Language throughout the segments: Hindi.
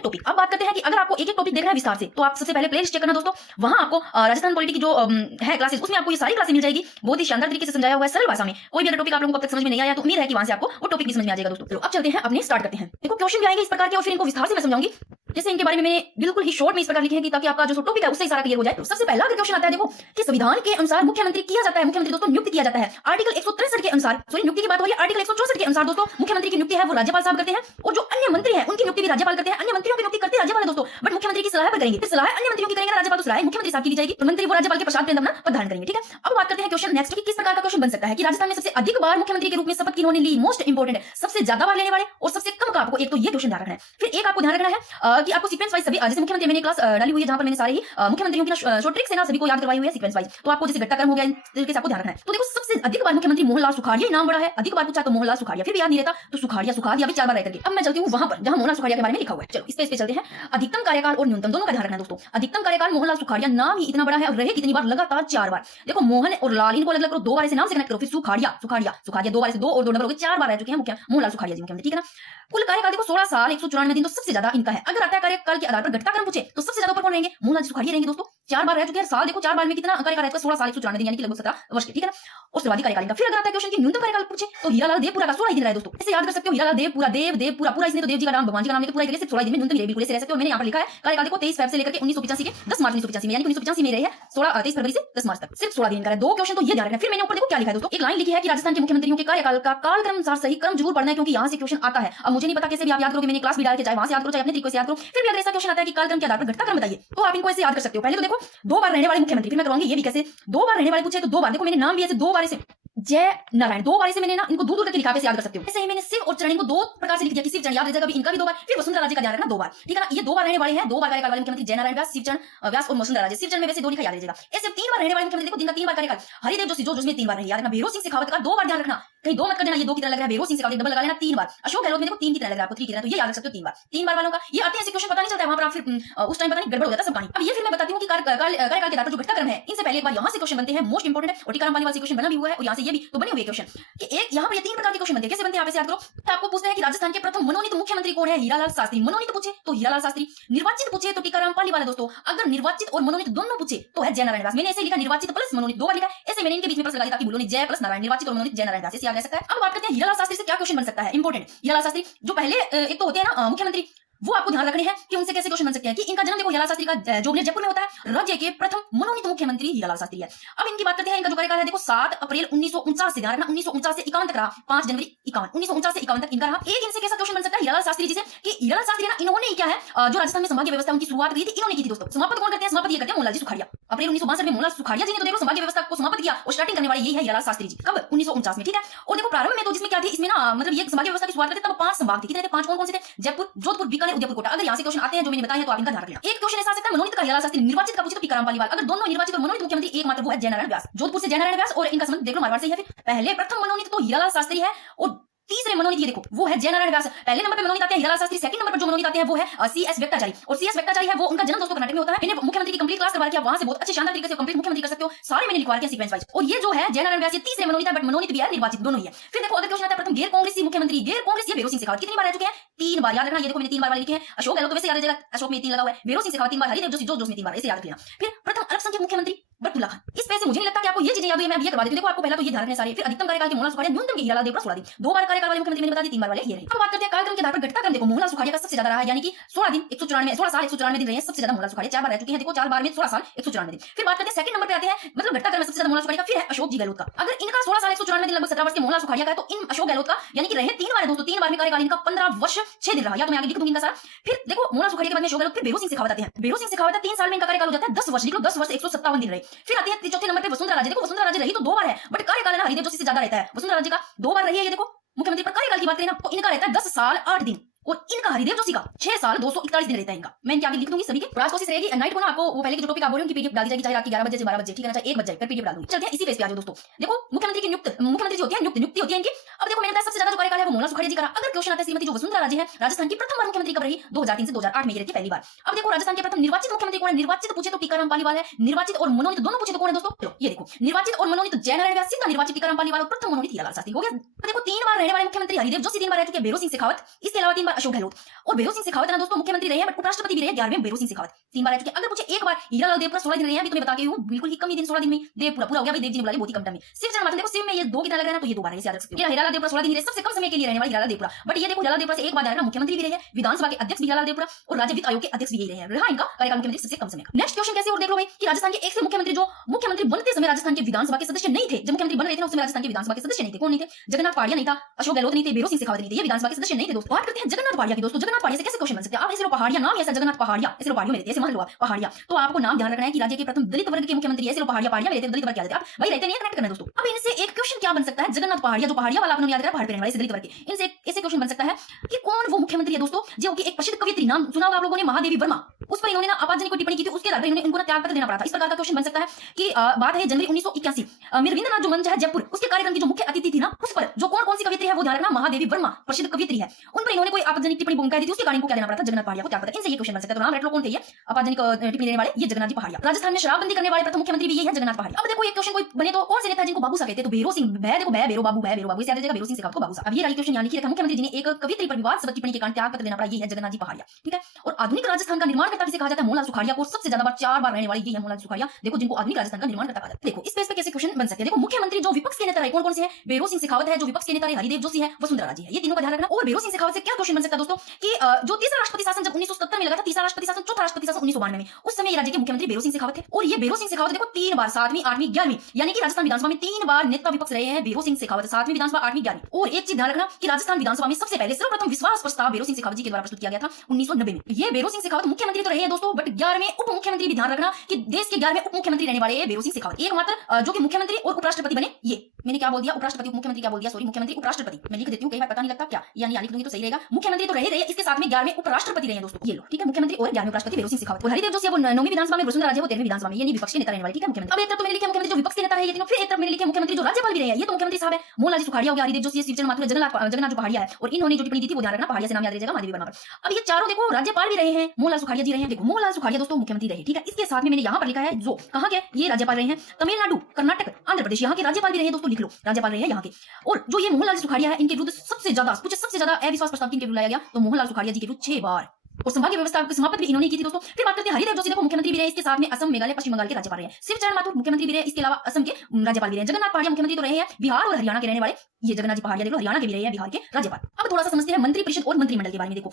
हैं टॉपिक। अब बात करते हैं कि अगर आपको एक एक टॉपिक देखना है विस्तार से तो आप सबसे पहले प्लेलिस्ट चेक करना दोस्तों। वहां आपको राजस्थान पॉलिटी की जो है क्लासेस, उसमें आपको ये सारी क्लासेस मिल जाएगी। बहुत ही शानदार तरीके से समझाया हुआ है सरल भाषा में। कोई भी अगर टॉपिक आप लोगों को अब तक समझ में नहीं आया तो उम्मीद है कि वहां से आपको वो टॉपिक भी समझ में आ जाएगा दोस्तों। तो अब चलते हैं, अपने स्टार्ट करते हैं। देखो क्वेश्चन भी आएंगे इस प्रकार के और फिर इनको विस्तार से मैं समझाऊंगी। जैसे इनके बारे में मैंने बिल्कुल ही शॉर्ट में इस प्रकार लिखे हैं कि ताकि आपका जो टॉपिक है उससे सारा क्लियर हो जाए। तो सबसे पहला अगर क्वेश्चन आता है देखो कि संविधान के अनुसार मुख्यमंत्री किया जाता है, मुख्यमंत्री दोस्तों नियुक्त किया जाता है आर्टिकल 163 के अनुसार। सॉरी, नियुक्ति की बात हो रही है आर्टिकल 164 के अनुसार दोस्तों। मुख्यमंत्री की नियुक्ति है वो राज्यपाल साहब करते हैं और जो अन्य मंत्री हैं उनकी नियुक्ति भी राज्यपाल करते हैं। अन्य मंत्रियों की नियुक्ति करते राज्यपाल है दोस्तों, बट मुख्यमंत्री की सलाह पर करेंगे। फिर सलाह अन्य मंत्रियों की करेंगे, राज्यपाल तो सलाह मुख्यमंत्री साहब की दी जाएगी और मंत्री वो राज्यपाल के प्रसाद अपना पद धारण करेंगे। ठीक है, अब बात करते हैं क्वेश्चन नेक्स्ट कि किस प्रकार का क्वेश्चन बन सकता है कि राजस्थान में सबसे अधिक बार मुख्यमंत्री के रूप में शपथ किन्होंने ली। मोस्ट इंपोर्टेंट है, सबसे ज्यादा बार लेने वाले और सबसे कम का आपको एक तो ये क्वेश्चन ध्यान रखना है। फिर एक आपको ध्यान रखना है कि आपको सीक्वेंस वाइज सभी, जैसे मुख्यमंत्री मैंने क्लास डाली हुई है जहां पर मैंने सारे ही मुख्यमंत्रियों की शॉर्ट ट्रिक्स है ना सभी को याद करवाई हुई है सीक्वेंस वाइज। तो आपको जैसे घटनाक्रम हो गया इन तरीके से आपको ध्यान रखना है। तो देखो सबसे अधिक बार मुख्यमंत्री मोहनलाल सुखाड़िया नाम बड़ा है, अधिक बार पूछा तो मोहनलाल सुखाड़िया, फिर भी याद नहीं रहता तो सुखाड़िया सुखा दिया भी 4 बार रह करके। अब मैं चलती हूँ वहां पर जहां मोहनलाल सुखाड़िया के बारे में लिखा हुआ है। चलो इस पे चलते हैं। अधिकतम कार्यकाल और न्यूनतम दोनों का ध्यान रखना दोस्तों। अधिकतम कार्यकाल मोहनलाल सुखाड़िया नाम ही इतना बड़ा है और रहे कितनी बार, लगातार 4 बार। देखो मोहन और लाल इनको अलग अलग करो, 2 बार से नाम से कनेक्ट करो, फिर सुखाड़िया सुखाड़िया सुखाड़िया 2 बार से 2 और 2 नंबर हो गए, 4 बार रह चुके हैं मोहनलाल सुखाड़िया जी मुख्यमंत्री। ठीक है ना। कुल कार्यकाल देखो 16 साल 194 दिन, तो सबसे ज्यादा इनका है। अगर आता है कार्यकाल के आधार पर घटता क्रम पूछे तो सबसे ज्यादा ऊपर कौन रहेंगे, मोहनलाल सुखाड़िया रहेंगे दोस्तों। 4 बार रह चुके हैं। साल देखो 4 बार में कितना कार्यकाल रहता है, 16 साल 194 दिन, यानी कि लगभग 17 वर्ष के। ठीक है ना। और सर्वाधिक कार्यकाल इनका। फिर अगर आता है क्वेश्चन की न्यूनतम कार्यकाल पूछे तो हीरालाल देवपुरा का 16 दिन रहा है दोस्तों। इसे याद कर सकते हो, हीरालाल देवपुरा, देवपुरा पूरा इसने तो देव जी का नाम भगवान जी का नाम लेके पूरा सिर्फ 16 दिन में न्यूनतम रहे, बिल्कुल ऐसे रह सकते हो। मैंने यहाँ पर लिखा है कार्यकाल देखो 23 फरवरी से लेकर के 1985 के 10 मार्च 1985 में, यानी कि 1985 में रहे हैं 23 फरवरी से 10 मार्च तक, सिर्फ 16 दिन का है। 2 क्वेश्चन तो ये ध्यान रखना। फिर मैंने ऊपर देखो क्या लिखा है दोस्तों, एक लाइन लिखी है कि राजस्थान के मुख्यमंत्रियों के कार्यकाल का कालक्रम सही क्रम जरूर पढ़ना है क्योंकि यहाँ से क्वेश्चन आता है। अब मुझे नहीं पता कैसे भी आप याद करोगे, मैंने क्लास भी डाल के चाहे वहां से याद करो चाहे अपने तरीके से याद करो, फिर भी अगर ऐसा क्वेश्चन आता है कि कालक्रम के आधार पर घटता क्रम बताइए तो आप इनको ऐसे याद कर सकते हो। पहले तो देखो 2 बार रहने वाले मुख्यमंत्री, फिर मैं करवाऊंगी ये भी कैसे 2 बार रहने वाले पूछे तो 2 बार देखो मैंने नाम भी ऐसे 2 बार से जय नारायण 2 बार से मैंने ना इनको दूर दूर करके लिखा, कैसे याद कर सकते हो। ऐसे ही मैंने शिव और चरण इनको 2 प्रकार से लिख दिया कि शिव चरण याद रह जाएगा, इनका भी 2 बार। फिर वसुंधरा राजे का ध्यान रखना 2 बार। ठीक है ना। ये 2 बार रहने वाले हैं, 2 बार कार्यकाल वाले मुख्यमंत्री जय नारायण व्यास, शिव चरण व्यास और वसुंधरा राजे। शिव चरण में वैसे 2 लिखा याद रह जाएगा। ऐसे 3 बार रहने वाले मुख्यमंत्री देखो जिनका 3 बार कार्यकाल, हरिदेव जोशी जो जिसमें 3 बार रहे, याद रखना। भैरव सिंह शेखावत का 2 बार ध्यान रखना, कहीं 2 मत कर देना, ये 2 की तरह लग रहा है। भैरव सिंह शेखावत डबल लगा लेना 3 बार। अशोक गहलोत में देखो 3 की तरह लग रहा है आपको, 3 की तरह, तो ये याद रख सकते हो 3 बार वालों का। ये आते हैं ऐसे क्वेश्चन पता नहीं चलता है वहां पर, आप फिर उस टाइम पता नहीं गड़बड़ हो जाता है सब कहानी। अब ये फिर मैं बताती हूँ कि कार्यकाल के आधार पर जो घटता क्रम है, इनसे पहले एक बार यहाँ से क्वेश्चन बनते हैं, मोस्ट इंपोर्टेंट है। और टीकाराम पाली वाला क्वेश्चन बना भी हुआ है और यहाँ से ये भी तो बने हुए क्वेश्चन कि एक यहाँ पर ये 3 प्रकार के क्वेश्चन बनते हैं। कैसे बनते हैं आप ऐसे याद करो। तो आपको पूछते हैं कि राजस्थान के प्रथम मनोनीत मुख्यमंत्री कौन है, हीरालाल शास्त्री। मनोनीत पूछे तो हीरालाल शास्त्री, निर्वाचित पूछे तो टीकाराम पाली वाला दोस्तों। अगर निर्वाचित और मनोनीत दोनों पूछे तो है जय नारायण व्यास। मैंने ऐसे लिखा निर्वाचित प्लस मनोनीत 2 बार लिखा, ऐसे मैंने इनके बीच में प्लस लगा दिया ताकि बोलो नहीं जय प्लस नारायण, निर्वाचित और मनोनीत जय नारायण व्यास, ऐसे याद रह सकता है। अब बात करते हैं हीरालाल शास्त्री से क्या क्वेश्चन बन सकता है, इंपॉर्टेंट। हीरालाल शास्त्री जो पहले एक तो होते हैं ना मुख्यमंत्री, वो आपको ध्यान रखने हैं कि उनसे कैसे क्वेश्चन बन सकते हैं कि इनका जन्म देखो हीरालाल शास्त्री का जोबनेर जयपुर में होता है। राज्य के प्रथम मनोनीत मुख्यमंत्री हीरालाल शास्त्री है। अब इनकी बात करते हैं, इनका जो कार्यकाल है देखो 7 अप्रैल 1949 से, ध्यान रखना 1949 से 51 तक रहा, 5 जनवरी 1949 से 51 तक इनका रहा। एक इनसे कैसा क्वेश्चन बन सकता है हीरालाल शास्त्री जी से कि हीरालाल शास्त्री ना इन्होंने ही क्या है जो राजस्थान में संभागीय व्यवस्था उनकी शुरुआत की थी, इन्होंने की थी दोस्तों। समाप्त कौन करते हैं, समाप्त ये करते हैं मोहनलाल जी सुखाड़िया। अप्रैल 1962 में मोहनलाल सुखाड़िया जी ने तो देखो संभागीय व्यवस्था को समाप्त किया और स्टार्टिंग करने वाले यही है हीरालाल शास्त्री जी, कब 1949 में। ठीक है। और देखो प्रारंभ में तो जिसमें क्या थी, इसमें ना मतलब ये संभागीय व्यवस्था की शुरुआत करते तब 5 संभाग थे। कितने थे, 5 कौन कौन से थे, जयपुर, जोधपुर, बीकानेर, उदयपुर, कोटा। अगर यहाँ से क्वेश्चन आते हैं जो मैंने बताया तो आप इनका ध्यान रखना। एक क्वेश्चन ऐसा आ सकता है मनोनीत का हीरालाल शास्त्री, निर्वाचित का पूछे तो टीकाराम पालीवाल। अगर दोनों निर्वाचित और मनोनीत मुख्यमंत्री एक मात्र वो है जय नारायण व्यास, जोधपुर से जय नारायण व्यास, और इनका संबंध देख लो मारवाड़ से ही है। फिर पहले प्रथम मनोनीत तो हीरालाल शास्त्री है और तीसरे मनोनीत ये देखो वो है जय नारायण व्यास। पहले नंबर पे मनोनीत आते हैं हीरालाल शास्त्री, सेकंड नंबर पर जो मनोनीत आते हैं वो है सीएस वेक्टाचारी। और सीएस वेक्टाचारी है वो उनका जन्म दोस्तों कर्नाटक में होता है। मैंने मुख्यमंत्री की कंप्लीट क्लास करवा किया, वहां से बहुत अच्छे शानदार तरीके से कंप्लीट मुख्यमंत्री कर सकते हो, सारे मैंने लिखवा दिया सीक्वेंस वाइज। और ये जो है जय नारायण व्यास ये तीसरे मनोनीत है, बट मनोनीत भी है निर्वाचित दोनों ही है। फिर देखो अगर क्वेश्चन आता है प्रथम गैर कांग्रेसी मुख्यमंत्री, गैर कांग्रेस ये भैरव सिंह शेखावत, कितनी बार रह चुके हैं, 3 बार। याद रखना, ये देखो मैंने 3 बार वाले लिखे हैं। अशोक गहलोत तो वैसे याद रह जाएगा, अशोक में 3 लगा हुआ है। भैरव सिंह शेखावत 3 बार, हरिदेव जोशी जो में 3 बार, ऐसे याद रखना। फिर प्रथम अल्पसंख्यक मुख्यमंत्री बरतुल्ला खान। इस पे से मुझे नहीं लगता कि आपको ये चीजें याद हुई, मैं अभी ये करवा देती हूं। देखो आपको पहला तो ये ध्यान रखना सारे। फिर अधिकतम कार्यकाल के मोहनलाल सुखाड़िया, न्यूनतम के हीरालाल देवपुरा 16 दिन, 2 बार कार्यकाल वाले मुख्यमंत्री मैंने बता दी, 3 बार वाले ये रहे। अब बात करते हैं कार्यक्रम के आधार पर घटता क्रम। देखो मोहनलाल सुखाड़िया का सबसे ज्यादा रहा है, यानी कि 16 दिन 194, 16 साल 194 दिन रहे हैं सबसे ज्यादा मोहनलाल सुखाड़िया, 4 बार रह चुके हैं। देखो 4 बार में 16 साल 194 दिन। फिर बात करते हैं सेकंड नंबर पे आते हैं, मतलब घटता क्रम में सबसे ज्यादा मोहनलाल सुखाड़िया का, फिर है अशोक जी गहलोत का। अगर इनका 16 साल 194 दिन लगभग 17 वर्ष के मोहनलाल सुखाड़िया का है, तो इन अशोक गहलोत का यानी कि रहे 3 बार है दोस्तों, 3 बार में कार्यकाल इनका 15 वर्ष 6 दिन रहा, या तो मैं आगे लिख दूंगी इनका सारा। फिर देखो मोहनलाल सुखाड़िया के बाद में अशोक गहलोत, फिर भैरव सिंह शेखावत आते हैं। भैरव सिंह शेखावत 3 साल में इनका कार्यकाल हो जाता है 10 वर्ष, लिख लो 10 वर्ष 157 दिन रहे। फिर आते हैं चौथे नंबर पे वसुंधरा राजे। देखो वसुंधरा राजे रही तो 2 बार है, बट कार्यकाल ना हरिदेव जोशी से ज्यादा रहता है। वसुंधरा राजे का 2 बार रही है, ये देखो मुख्यमंत्री पर कार्यकाल की बात करें ना तो इनका रहता है 10 साल 8 दिन, और इनका हरिदेव जोशी का 6 साल 241 दिन रहता है इनका। मैं इनके आगे लिख दूंगी सभी के। आज कोशिश रहेगी नाइट को ना आपको वो पहले की जो टॉपिक आप बोल रहे हो कि पीडीएफ डाल दी जाएगी, चाहे रात के 11 बजे से 12 बजे, ठीक है ना, चाहे 1 बजे पर पीडीएफ डाल दूंगी। चलते हैं इसी पेज पे आ जाओ दोस्तों। देखो मुख्यमंत्री की मुख्यमंत्री जो होती है नियुक्ति होती है इनकी। अब देखो मैंने बताया सबसे ज्यादा जो कार्यकाल है वो मोहनलाल सुखाड़िया जी का रहा। अगर क्वेश्चन आता है श्रीमती जो वसुंधरा राजे है राजस्थान की प्रथम बार मुख्यमंत्री कब रही, 2003 से 2008 में ये रहती पहली बार। अब देखो राजस्थान के प्रथम निर्वाचित मुख्यमंत्री कौन है, निर्वाचित पूछे तो टीकाराम पालीवाल है, निर्वाचित और मनोनीत दोनों पूछे तो कौन है दोस्तों, ये देखो निर्वाचित और मनोनीत जय नारायण व्यास, सीधा निर्वाचित टीकाराम पालीवाल और प्रथम मनोनीत हीरालाल शास्त्री हो गया। देखो 3 बार रहने वाले मुख्यमंत्री हरिदेव जोशी 3 बार रह चुके हैं, भैरव सिंह शेखावत इसके अलावा 3 बार बार अशोक गहलोत और भैरव सिंह शेखावत है ना दोस्तों, मुख्यमंत्री रहे हैं बट उपराष्ट्रपति भी रहे 11वें भैरव सिंह शेखावत 3 बार रह चुके। अगर पूछे एक बार हीरालाल देवपुरा 16 दिन रहे हैं, अभी तुम्हें बता के वो बिल्कुल ही कम ही दिन 16 दिन में देवपुरा पूरा हो गया भाई, देव जी ने बुला लिया बहुत ही कम टाइम में। शिव चरण माथुर देखो शिव में ये 2 कितना लग रहा है ना, तो ये 2 बार है, इसे याद रख सकते हो। हीरालाल देवपुरा 16 दिन रहे, सबसे कम समय के लिए रहने वाले हीरालाल देवपुरा। बट ये देखो हीरालाल देवपुरा से एक बार ना मुख्यमंत्री भी रहे हैं, विधानसभा के अध्यक्ष भी हीरालाल देवपुरा और राज्य वित्त आयोग के अध्यक्ष भी यही रहे हैं। रहा इनका कार्यकाल मुख्यमंत्री सबसे कम समय का। नेक्स्ट क्वेश्चन कैसे और देख लो भाई कि राजस्थान के एक से मुख्यमंत्री जो मुख्यमंत्री बनते समय राजस्थान के विधानसभा के सदस्य नहीं थे, जब मुख्यमंत्री बन रहे थे ना उस समय राजस्थान के विधानसभा के सदस्य नहीं थे। कौन नहीं थे? जगन्नाथ पहाड़िया नहीं था, अशोक गहलोत नहीं थे, भैरव सिंह शेखावत नहीं थे, ये विधानसभा के सदस्य नहीं थे दोस्तों। बात करते हैं जगन्नाथ पहाड़िया की दोस्तों। जगन्नाथ पहाड़िया से कैसे क्वेश्चन बन सकते हैं? आप ऐसे लो पहाड़िया नाम ऐसा जगन्नाथ पहाड़िया, ऐसे लो पहाड़ियों में रहते हैं, ऐसे मान लो आप पहाड़िया, तो आपको नाम ध्यान रखना है कि राज्य के प्रथम दलित वर्ग के मुख्यमंत्री ऐसे लो पहाड़िया, पहाड़िया में रहते हैं दलित वर्ग क्या रहते हैं, आप भाई रहते नहीं है, कनेक्ट करना है दोस्तों। अब इनसे एक क्वेश्चन क्या बन सकता है? जगन्नाथ पहाड़िया जो पहाड़िया वाला आपने याद करा, पहाड़ पे रहने वाले दलित वर्ग के, इनसे ऐसे क्वेश्चन बन सकता है कि कौन वो मुख्यमंत्री है दोस्तों जो कि एक प्रसिद्ध कवियत्री, नाम सुना होगा आप लोगों ने, महादेवी वर्मा, उस पर इन्होंने ना आपत्तिजनक टिप्पणी की थी, उसके आधार पर इनको ना त्याग पत्र देना पड़ा था। इस प्रकार का क्वेश्चन बन सकता है कि बात है जनवरी 1981 में रविंद्रनाथ जो मंच है जयपुर, उसके कार्यक्रम की जो मुख्य अतिथि थी ना, उस पर जो कौन सी कवियत्री है वो ध्यान रखना, महादेवी वर्मा प्रसिद्ध कवियत्री है, उन पर इन्होंने कोई आपत्तिजनक टिप्पणी बोलकर दी थी, उसके कारण इनको क्या देना पड़ा था? जगन्नाथ पहाड़िया को त्याग पत्र। इनसे ये क्वेश्चन बन सकता है, तो नाम रट लो कौन थे ये आपत्तिजनक टिप्पणी देने वाले, ये जगन्नाथ जी पहाड़िया। राजस्थान में शराबबंदी करने वाले प्रथम मुख्यमंत्री भी यही है, जगन्नाथ पहाड़िया। अब देखो एक क्वेश्चन कोई बने तो कौन से नेता जिनको बाबू सा कहते हैं? तो भैरव सिंह, भै देखो भै भैरव बाबू, भै भैरव बाबू, इसे याद रखिएगा, भैरव सिंह शेखावत को बाबू सा। अब ये क्वेश्चन यानी कि मुख्यमंत्री जी ने एक कवियत्री पर विवादास्पद टिप्पणी के कारण त्याग पत्र देना पड़ा, ये है जगन्नाथ जी पहाड़िया, ठीक है। और आधुनिक राजस्थान का निर्माण करता किसे कहा जाता है? मोहनलाल सुखाड़िया को। सबसे ज्यादा बार 4 बार रहने वाली ये है मोहनलाल सुखाड़िया, देखो जिनको आधुनिक राजस्थान का निर्माण करता कहा जाता है। देखो इस पेज पे कैसे क्वेश्चन बन सकते हैं? देखो मुख्यमंत्री जो विपक्ष के नेता है कौन कौन से हैं? भैरव सिंह शेखावत है, जो विपक्ष के नेता है हरिदेव जोशी है, वसुंधरा राजे है, ये तीनों का ध्यान रखना। और भैरव सिंह शेखावत से क्या क्वेश्चन बन सकता है दोस्तों कि जो तीसरा राष्ट्रपति शासन जब 1977 में लगा था, तीसरा राष्ट्रपति शासन, चौथा राष्ट्रपति शासन 1992 में, उस समय राज्य के मुख्यमंत्री भैरव सिंह शेखावत थे। और ये भैरव सिंह शेखावत देखो 3 बार 7वीं 8वीं 11वीं यानी कि राजस्थान विधानसभा में 3 बार नेता विपक्ष रहे हैं भैरव सिंह शेखावत, 7वीं विधानसभा 8वीं 11वीं। और एक चीज ध्यान रखना कि राजस्थान विधानसभा में सबसे पहले सर्वप्रथम विश्वास प्रस्ताव भैरव सिंह शेखावत जी के द्वारा प्रस्तुत किया गया था 1990 में। ये भैरव सिंह शेखावत मुख्यमंत्री तो रहे हैं दोस्तों, बट 11वें उप मुख्यमंत्री भी ध्यान रखना कि देश के 11वें उप मुख्यमंत्री रहने वाले भैरव सिंह शेखावत, एकमात्र जो कि मुख्यमंत्री और उपराष्ट्रपति बने। ये मैंने क्या बोल दिया? उपराष्ट्रपति उप मुख्यमंत्री क्या बोल दिया? सॉरी, मुख्यमंत्री उपराष्ट्रपति मैं लिख देती हूं, कई बार पता नहीं लगता क्या, यानी लिख दूंगी तो सही रहेगा। मुख्यमंत्री तो रहे इसके साथ में 11वें उपराष्ट्रपति रहे दोस्तों, ये लो ठीक है, मुख्यमंत्री और 11वें उपराष्ट्रपति भैरव सिंह शेखावत। और हरिदेव जोशी वो 9वीं विधानसभा में, वसुंधरा राजे वो 13वीं विधानसभा में, ये नहीं विपक्ष के नेता रहने वाले, ठीक है मुख्यमंत्री। अब एक तरफ तो मैंने लिखा मुख्यमंत्री जो विपक्ष के नेता है ये तीनों, फिर एक तरफ मैंने लिखा मुख्यमंत्री जो राज्यपाल भी रहे हैं, ये तो मुख्यमंत्री साहब है, मोहनलाल जी सुखाड़िया हो गया, हरिदेव जोशी, शिव चरण माथुर, जगन्नाथ जो पहाड़िया है, और इन्होंने जो टिप्पणी दी थी वो ध्यान रखना, पहाड़िया से नाम याद रहेगा, महादेवी वर्मा पर। अब ये चारों देखो राज्यपाल भी रहे हैं, मोहनलाल सुखाड़िया जी रहे हैं। देखो मोहनलाल सुखाड़िया दोस्तों मुख्यमंत्री रहे, ठीक है। इसके साथ में मैंने यहाँ पर लिखा है जो कहाँ के ये राज्यपाल रहे हैं, तमिलनाडु, कर्नाटक, आंध्र प्रदेश, यहाँ के राज्यपाल भी रहे दोस्तों, लिख लो राज्यपाल रहे हैं यहाँ के। और जो ये मोहनलाल सुखाड़िया है इनके विरुद्ध सबसे ज्यादा अविश्वास प्रस्ताव किनके विरुद्ध लाया गया? तो मोहनलाल सुखाड़िया जी के विरुद्ध 6 बार। और संभाग्य व्यवस्था की समाप्त भी इन्होंने की थी दोस्तों। फिर बात करते हैं हरिदेव जोशी, देखो मुख्यमंत्री भी रहे, इसके साथ में असम, मेघालय, पश्चिम बंगाल के राज्यपाल रहे हैं। शिव चरण माथुर मुख्यमंत्री भी रहे, इसके अलावा असम के राज्यपाल भी रहे। जगन्नाथ पहाड़िया मुख्यमंत्री तो रहे हैं बिहार और हरियाणा के रहने वाले, ये जगन्नाथ जी पहाड़िया देखो हरियाणा के भी रहे हैं, बिहार के राज्यपाल। अब थोड़ा सा समझते हैं मंत्री परिषद और मंत्रिमंडल के बारे में। देखो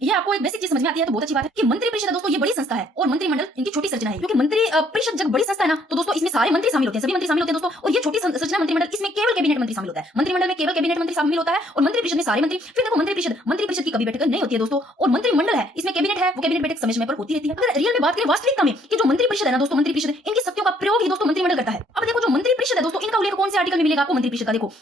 ये आपको एक बेसिक चीज समझ में आती है तो बहुत अच्छी बात है कि मंत्री परिषद दोस्तों ये बड़ी संस्था है और मंत्रिमंडल इनकी छोटी संरचना है, क्योंकि मंत्री परिषद जब बड़ी संस्था है ना तो दोस्तों इसमें सारे मंत्री शामिल होते हैं, सभी मंत्री शामिल होते हैं दोस्तों। और ये छोटी संरचना मंत्रिमंडल, इसमें केवल कैबिनेट मंत्री शामिल होता है, मंत्रिमंडल में केवल कैबिनेट मंत्री शामिल होता है और मंत्री परिषद में सारे मंत्री। फिर देखो मंत्री परिषद की कभी बैठक नहीं होती है दोस्तों, और मंत्रिमंडल है इसमें कैबिनेट है, वो कैबिनेट बैठक समय समय पर होती रहती है। अगर रियल में बात करें वास्तविकता में कि जो मंत्री परिषद है ना दोस्तों, मंत्री परिषद इनकी शक्तियों का प्रयोग ही दोस्तों मंत्रिमंडल करता है। अब देखो जो मंत्री परिषद है दोस्तों इनका उल्लेख कौन से आर्टिकल में मिलेगा आपको? मंत्री परिषद का देखो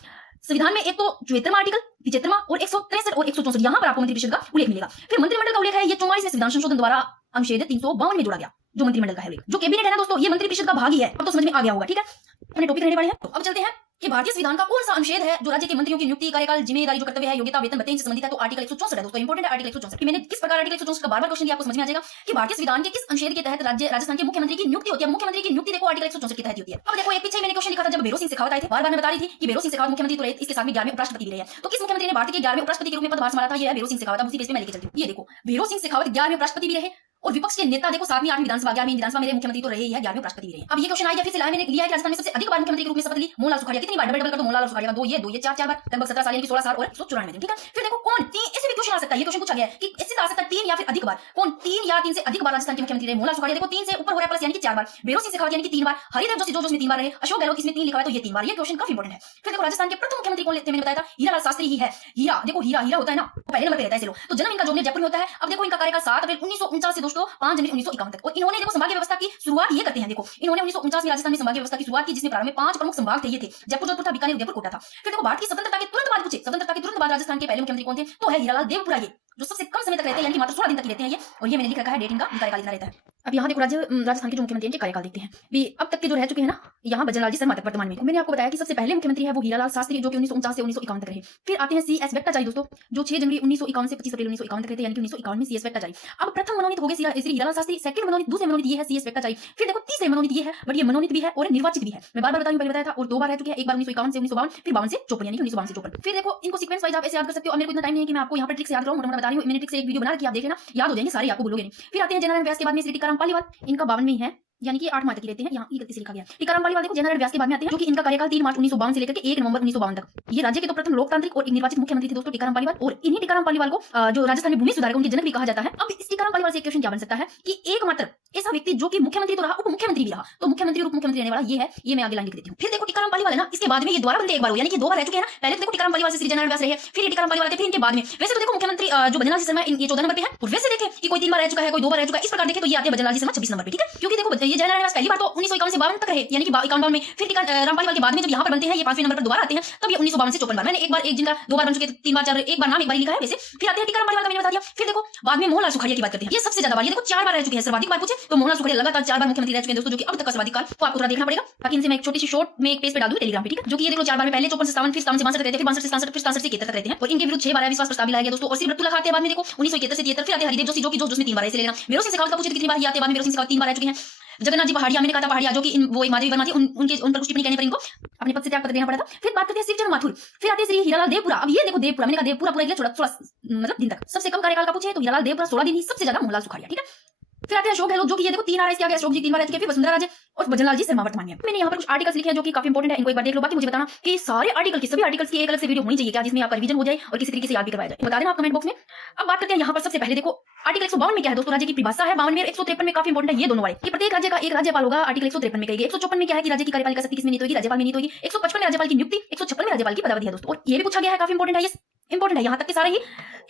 संविधान में एक तो 74वां आर्टिकल, 75वां और 163 और 164 यहाँ पर आपको मंत्री परिषद का उल्लेख मिलेगा। फिर मंत्रिमंडल का उल्लेख है ये 44वें संविधान संशोधन द्वारा अनुच्छेद 352 में जोड़ा गया, जो मंत्रिमंडल का है। जो कैबिनेट है ना दोस्तों ये मंत्री परिषद का भाग ही है। अब तो समझ में आ गया होगा, ठीक है, अपने टॉपिक रहने वाले हैं। तो अब चलते हैं कि भारतीय संविधान का कौन सा अनुच्छेद है जो राज्य के मंत्रियों की नियुक्ति, कार्यकाल, जिम्मेदारी, जो कर्तव्य है, योग्यता, वेतन भत्ते से संबंधित है? तो आर्टिकल 164 है दोस्तों, इंपॉर्टेंट है आर्टिकल 164। मैंने किस प्रकार आर्टिकल 164 का बार-बार क्वेश्चन दिया, आपको समझ में आ जाएगा कि भारतीय संविधान के किस अनुच्छेद के तहत राज्य राजस्थान के मुख्यमंत्री की नियुक्ति होती है। मुख्यमंत्री की नियुक्ति देखो आर्टिकल 164 के तहत होती है। अब देखो एक पीछे मैंने क्वेश्चन लिखा था जब भैरव सिंह शेखावत आए थे, बार-बार मैं बता रही थी कि भैरव सिंह शेखावत मुख्यमंत्री तो रहे, इसके साथ में 11वें उपराष्ट्रपति भी रहे हैं। तो किस मुख्यमंत्री ने भारत के 11वें उपराष्ट्रपति के रूप में पदभार संभाला था? ये है भैरव सिंह शेखावत। अब उसी पेज पे मैं लेके चलती हूं। ये देखो भैरव सिंह शेखावत 11वें उपराष्ट्रपति भी रहे और विपक्ष के नेता देखो 7वीं 8वीं विधानसभा 11वीं विधानसभा मेरे मुख्यमंत्री तो रहे ही है, 11वें उपराष्ट्रपति भी रहे। अब ये क्वेश्चन आया फिर से लाया मैंने लिया है कि राजस्थान में सबसे अधिक बार मुख्यमंत्री के रूप में शपथ ली मोहनलाल सुखाड़िया। कितनी बार? डबल कर दो, मोहनलाल सुखाड़िया का 2 ये 4 बार, लगभग 17 साल यानी कि 16 साल और 194 दिन, ठीक है। फिर देखो कौन तीन, ऐसे भी क्वेश्चन आ सकता है, ये क्वेश्चन पूछा गया है कि इससे आ सकता है 3 या फिर अधिक बार, कौन 3 या 3 से अधिक बार राजस्थान के मुख्यमंत्री रहे। मोहनलाल सुखाड़िया देखो 3 से ऊपर हो रहा है प्लस यानी कि 4 बार, भैरव सिंह शेखावत यानी कि 3 बार, हरिदेव जोशी जो इसमें 3 बार रहे, अशोक गहलोत इसमें 3 लिखा है तो ये 3 बार। ये क्वेश्चन काफी इंपॉर्टेंट है। फिर देखो राजस्थान के प्रथम मुख्यमंत्री कौन लेते हैं, मैंने बताया था हीरालाल शास्त्री ही है। हीरा देखो हीरा होता है ना पहले नंबर पे रहता है, चलो तो जन्म इनका जो जयपुर में होता है। अब देखो इनका कार्यकाल 7 अप्रैल 1949 से दोस्तों 5 जनवरी 1951 तक। और इन्होंने देखो संभागीय व्यवस्था की शुरुआत ये करते हैं। देखो इन्होंने 1949 में राजस्थान में संभागीय व्यवस्था की शुरुआत की, जिसमें प्रारंभ में 5 प्रमुख संभाग थे, ये थे जयपुर, जोधपुर था, बीकानेर, उदयपुर, कोटा था। फिर देखो भारत की स्वतंत्रता के तुरंत बाद पूछे, स्वतंत्रता के तुरंत बाद राजस्थान के पहले मुख्यमंत्री कौन थे? तो है हीरालाल देवपुरा, ये जो सबसे कम समय तक रहते हैं यानी कि मात्र 16 दिन तक ही रहते हैं ये। और ये मैंने लिख रखा है डेट इनका कार्यकाल इतना रहता है। अब यहाँ देखो राजस्थान के जो मुख्यमंत्री हैं के कार्यकाल देखते हैं भी अब तक के जो रह चुके हैं ना, यहाँ भजन लाल जी शर्मा तक वर्तमान में। मैंने आपको बताया कि सबसे पहले मुख्यमंत्री है वो हीरालाल शास्त्री जो कि 1949 से 1951 तक रहे। फिर आते हैं CS वेंकटाचारी दोस्तों, जो 6 जनवरी 1951 से 25 अप्रैल 1951 तक रहते, यानी कि 1951 में CS वेंकटाचारी। अब प्रथम मनोनीत हो गए श्री हीरालाल शास्त्री, सेकंड मनोनीत दूसरे मनोनीत ये है CS वेंकटाचारी। फिर देखो तीसरे मनोनीत ये है, बट ये मनोनीत भी है और निर्वाचित भी है। मैं बार-बार पहले बताया था, और 2 बार रह चुके हैं, एक बार 1951 से 1952, फिर 52 से 54, यानी कि 1952 से 54। फिर देखो इनको सीक्वेंस वाइज आप ऐसे याद कर सकते हो। अब मेरे को इतना टाइम नहीं है कि मैं आपको यहाँ पर ट्रिक से याद कराऊं, मोटा-मोटा बता रही हूं। मैंने ट्रिक से एक वीडियो बना के आप देख लेना, याद हो जाएंगे सारे, आपको भूलोगे नहीं। फिर आते हैं जयनारायण व्यास के बाद में श्री टीकाराम पालीवाल, इनका 52 में ही है, यानी कि 8 मार्च तक की रहते हैं। यहाँ गलती से लिखा गया। टीकाराम पालीवाल देखो जयनारायण व्यास के बाद में आते हैं, जो कि इनका कार्यकाल 3 मार्च 1952 से लेकर के 1 नवंबर 1952 तक। ये राज्य के तो प्रथम लोकतांत्रिक और निर्वाचित मुख्यमंत्री थे दोस्तों टीकाराम पालीवाल, और इन्हीं टीकाराम पालीवाल को जो राजस्थान में भूमि सुधारक उनके जनक भी कहा जाता है। अब इस टीकाराम पालीवाल से एक क्वेश्चन क्या बन सकता है कि एकमात्र ऐसा व्यक्ति जो कि मुख्यमंत्री तो रहा, उप मुख्यमंत्री भी रहा, तो मुख्यमंत्री और उप मुख्यमंत्री रहने वाला ये है। ये मैं आगे लाइन लिख देती हूँ। फिर देखो टीकाराम पालीवाल है ना, इसके बाद में ये दोबारा बनते एक बार हो, यानी कि 2 बार रह चुके हैं ना। पहले तो देखो टीकाराम पालीवाल से श्री जयनारायण व्यास रहे, फिर ये टीकाराम पालीवाल थे, फिर इनके बाद में वैसे तो देखो मुख्यमंत्री जो भजन लाल जी शर्मा ये 14 नंबर पे है, और वैसे देखें कि कोई 3 बार रह चुका है, कोई 2 बार रह चुका है, इस प्रकार देखें तो ये आते हैं भजन लाल जी शर्मा 26 नंबर पे, ठीक है। क्योंकि देखो ये जयनारायण व्यास पहली बार तो 1951 से 52 तक रहे, यानी कि 51 में। फिर टीकाराम पालीवाल के बाद में जब यहाँ पर बनते हैं, ये 5वें नंबर पर दोबारा आते हैं, तब ये 1952 से 54 बार। मैंने एक जिनका 2 बार बन चुके, 3 बार 4 एक बार नाम एक बार लिखा है वैसे। फिर आते हैं टीकाराम पालीवाल का, मैंने बता दिया। फिर देखो बाद में मोहनलाल सुखाड़िया की बात करते हैं, ये सबसे ज्यादा बार, ये देखो 4 बार रह चुके हैं। सर्वाधिक बार पूछे तो मोहनलाल सुखाड़िया लगातार 4 बार मुख्यमंत्री रह चुके हैं दोस्तों, जो कि अब तक का सर्वाधिक काल। तो आपको थोड़ा देखना पड़ेगा, बाकी इनसे मैं एक छोटी सी शॉर्ट में एक पेज पे डाल दूं टेलीग्राम पे, ठीक है। जो कि ये देखो 4 बार में पहले 54 से 57, फिर 57 से 62 रहते हैं, फिर 62 से 67, फिर 67 से 71 तक रहते हैं, और इनके विरुद्ध 6 बार अविश्वास प्रस्ताव भी लाया गया दोस्तों। और सिर्फ मृत्यु लगाते हैं बाद में देखो 1971 से 73। फिर आते हैं हरिदेव जोशी, जो कि जोश में 3 बार ऐसे लेना। मेरो सिंह शेखावत का पूछे कितनी बार ये आते हैं बाद में, मेरो सिंह शेखावत 3 बार रह चुके हैं। जगन्नाथ जी पहाड़िया, मैंने कहा था पहाड़िया, जो कि वो एक माधवी वर्मा थी, उन पर कुछ टिप्पणी कहने पर इनको अपने पद से त्याग पत्र देना पड़ा था। फिर बात करते हैं शिवचंद्र माथुर, फिर आते हैं श्री हीरालाल देवपुरा। अब ये देखो देवपुरा, मैंने कहा देवपुरा पूरा 16 मतलब दिन तक। सबसे कम कार्यकाल का पूछे तो हीरालाल देवपुरा 16 दिन ही, सबसे ज्यादा मोहनलाल सुखाड़िया, ठीक है। फिर आते हैं अशोक गहलोत, जो कि ये देखो 3 आ रहे हैं, अशोक जी 3 बार रह चुके हैं। फिर वसुंधरा राजे और भजन लाल जी शर्मा वर्तमान में। मैंने यहाँ पर कुछ आर्टिकल्स लिखे हैं जो कि काफी इंपॉर्टेंट है, इनको एक बार देख लो। बाकी मुझे बताना कि सारे आर्टिकल की, सभी आर्टिकल्स की एक अलग से वीडियो होनी चाहिए क्या, जिसमें आपका रिवीजन हो जाए और किसी तरीके से याद भी करवाया जाए, बता देना आप कमेंट बॉक्स में। अब बात करते हैं यहाँ पर सबसे पहले देखो आर्टिकल 152 में क्या है दोस्तों, राज्य की परिभाषा है। 52 में 153 में काफी इंपॉर्टेंट है ये दोनों वाले, कि प्रत्येक राज्य का एक राज्यपाल होगा, आर्टिकल 153 में कहेगी। 154 में क्या है कि राज्य की कार्यपालिका शक्ति किसमें निहित होगी, राज्यपाल में निहित होगी। 155 में राज्यपाल की नियुक्ति, 156 में राज्यपाल की पदावधि है दोस्तों। और ये भी पूछा गया है, काफी इंपॉर्टेंट है ये, इंपॉर्टेंट है यहाँ तक के सारे ही।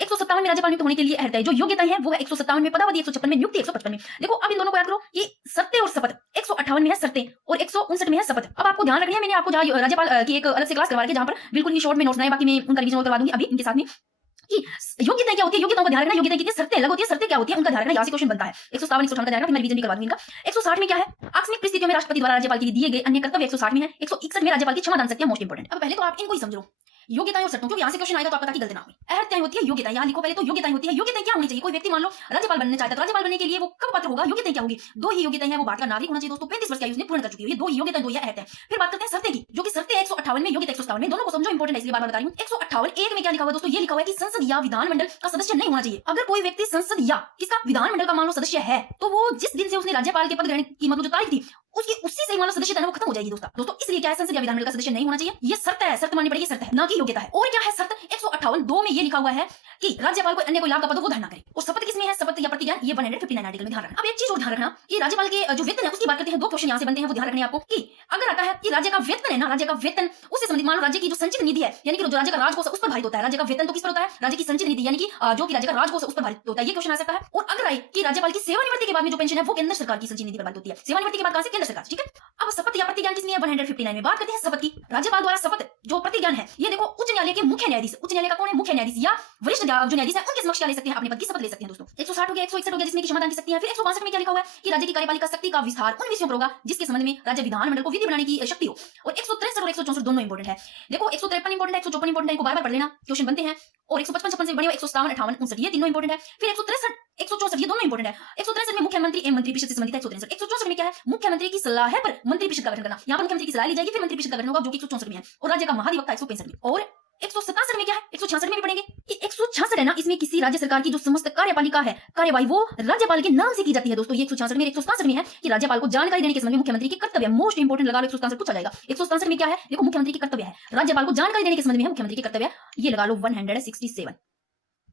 157 में राज्यपाल नियुक्त होने के लिए अहर्ता है, जो योग्यताएं है वो है 157 में पदावधि, 156 में नियुक्ति, 155 में। देखो अब इन दोनों को याद करो कि शर्तें और शपथ। 158 में है शर्तें और 159 में है शपथ। अब आपको ध्यान रखना है, मैंने आपको जहाँ राज्यपाल की एक अलग से क्लास करवा रखी है, जहाँ पर बिल्कुल ही शॉर्ट में नोट्स बनाए, बाकी मैं उनका रिवीजन करवा दूंगी अभी इनके साथ में, कि योग्यताएं क्या होती है, योग्यताओं का ध्यान रखना। योग्यताएं कितनी, शर्तें अलग होती है, शर्तें क्या होती है उनका ध्यान रखना। यहाँ से क्वेश्चन बनता है 157 158 का ध्यान रखना, मैं रिवीजन भी करवा दूंगी इनका। 160 में क्या है, आकस्मिक परिस्थितियों में राष्ट्रपति द्वारा राज्यपाल के लिए दिए गए अन्य कर्तव्य 160 में है। 161 में राज्यपाल की क्षमा दान शक्तियां मोस्ट इंपोर्टेंट। अब पहले तो आप इनको ही समझो, योग्यताएं और शर्तों, क्योंकि यहाँ से क्वेश्चन आएगा तो आपको ताकि गलती ना हो। अहर्ताएं होती है, योग्यताएं यहाँ लिखो पहले तो। योग्यताएं होती है, योग्यताएं क्या होनी चाहिए, कोई व्यक्ति मान लो राज्यपाल बनना चाहता है, तो राज्यपाल बनने के लिए वो कब पात्र होगा, योग्यताएं क्या होगी, 2 ही योग्यताएं हैं, वो भारत का नागरिक होना चाहिए दोस्तों, 35 वर्ष की आयु उसने पूर्ण कर चुकी है, ये 2 ही योग्यताएं, 2 ही अहर्ताएं। फिर बात करते हैं शर्तें की, जो कि शर्तें 158 में, योग्यता 157 में, दोनों को समझो, इंपॉर्टेंट है इसलिए बार-बार बता रही हूं। 158 एक में क्या लिखा हुआ है दोस्तों, ये लिखा हुआ है कि संसद या विधानमंडल का सदस्य नहीं होना चाहिए। अगर कोई व्यक्ति संसद या किसका विधानमंडल का मान लो सदस्य है, तो वो जिस दिन से उसने राज्यपाल के पद ग्रहण की मतलब जो तारीख थी, उसकी उसी से मान लो सदस्यता है वो खत्म हो जाएगी दोस्तों। इसलिए क्या है, संसद या विधानमंडल का सदस्य नहीं होना चाहिए, ये शर्त है, शर्त माननी पड़ेगी, शर्त है ना कि योग्यता है। और क्या है शर्त, 158 2 में ये लिखा हुआ है कि राज्यपाल को अन्य कोई लाभ का पद वो धारण ना करे। और शपथ किसमें है, शपथ या प्रतिज्ञा, ये 159 आर्टिकल में ध्यान रखना। अब एक चीज और ध्यान रखना कि राज्यपाल के जो वेतन है उसकी बात करते हैं, 2 क्वेश्चन यहाँ से बनते हैं, वो ध्यान रखने आपको। कि अगर आता है कि राज्य का वेतन है ना, राज्य का वेतन उससे संबंधित मान लो राज्य की जो संचित निधि है, यानी कि जो राज्य का राजकोष उस पर भारित होता है। राज्य का वेतन तो किस पर होता है, राज्य की संचित निधि, यानी कि जो कि राज्य का राजकोष उस पर भारित होता है, ये क्वेश्चन आ सकता है। और अगर आए कि राज्यपाल की सेवानिवृत्ति के बाद में जो पेंशन है वो केंद्र सरकार की संचित निधि पर भारित होती है, सेवानिवृत्ति के बाद कहां से, केंद्र सरकार, ठीक है। अब शपथ या प्रतिज्ञा किसमें है, 159 में। बात करते हैं शपथ की, राज्यपाल द्वारा शपथ जो प्रतिज्ञा है, ये देखो उच्च न्यायालय के मुख्य न्यायाधीश, उच्च न्यायालय का कौन है, मुख्य न्यायाधीश या वरिष्ठ जो न्यायाधीश है उनके समक्ष क्या ले सकते हैं, अपने पद की शपथ ले सकते हैं दोस्तों। 160 हो गया, 161 हो गया, जिसमें की क्षमा दान की शक्ति है। फिर 162 में क्या लिखा हुआ है कि राज्य की कार्यपालिका शक्ति का विस्तार उन विषयों पर होगा जिसके संबंध में राज्य विधानमंडल को विधि बनाने की शक्ति हो। और 163 और 164 दोनों इंपॉर्टेंट है। देखो 153 इंपॉर्टेंट है, 154 इंपॉर्टेंट है, इनको बार-बार पढ़ लेना, क्वेश्चन बनते हैं। और 155 56 से बड़े 157 58 59 ये तीनों इंपॉर्टेंट है। फिर 163 164 ये दोनों इंपॉर्टेंट है। 163 में मुख्यमंत्री एवं मंत्रिपरिषद से संबंधित है। 164 में क्या है, मुख्यमंत्री की सलाह पर मंत्रिपरिषद का गठन करना। यहाँ पर मुख्यमंत्री की सलाह ली जाएगी, फिर मंत्रिपरिषद का गठन होगा, जो कि 164 में है। और राज्य का महाधिवक्ता 165 में। और 167 में क्या है, 166 में भी पढ़ेंगे कि 166 है ना, इसमें किसी राज्य सरकार की जो समस्त कार्यपालिका है, कार्यवाही वो राज्यपाल के नाम से की जाती है दोस्तों। ये 166 में, 167 में है कि राज्यपाल को जानकारी देने के संबंध में मुख्यमंत्री के कर्तव्य, मोस्ट इंपोर्टेंट लगा लो, 167 पूछा जाएगा। 167 में क्या है, देखो मुख्यमंत्री के कर्तव्य है, राज्यपाल को जानकारी देने के संबंध में मुख्यमंत्री के कर्तव्य, ये लगा लो 167।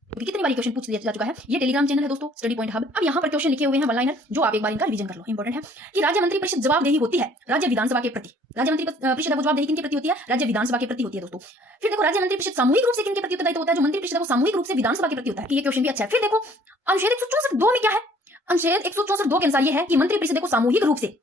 क्योंकि कितनी बार क्वेश्चन पूछ लिया जा चुका है। ये टेलीग्राम चैनल है दोस्तों, स्टडी पॉइंट हब। अब यहाँ पर क्वेश्चन लिखे हुए हैं वन लाइनर, जो आप एक बार इनका रिवीजन कर लो, इंपॉर्टेंट है कि राज्य मंत्रिपरिषद जवाबदेही होती है राज्य विधानसभा के प्रति। राज्य मंत्रिपरिषद वो जवाबदेही किनके प्रति होती है, राज्य विधानसभा के प्रति होती है दोस्तों। फिर देखो राज्य मंत्रिपरिषद सामूहिक रूप से किनके प्रति उत्तरदायित्व होता है, जो मंत्रिपरिषद है वो सामूहिक रूप से विधानसभा के प्रति होता है, कि ये क्वेश्चन भी अच्छा है। फिर देखो अनुच्छेद 164 2 में क्या है, अनुच्छेद 164 2 के अनुसार ये है कि मंत्रिपरिषद को सामूहिक रूप से,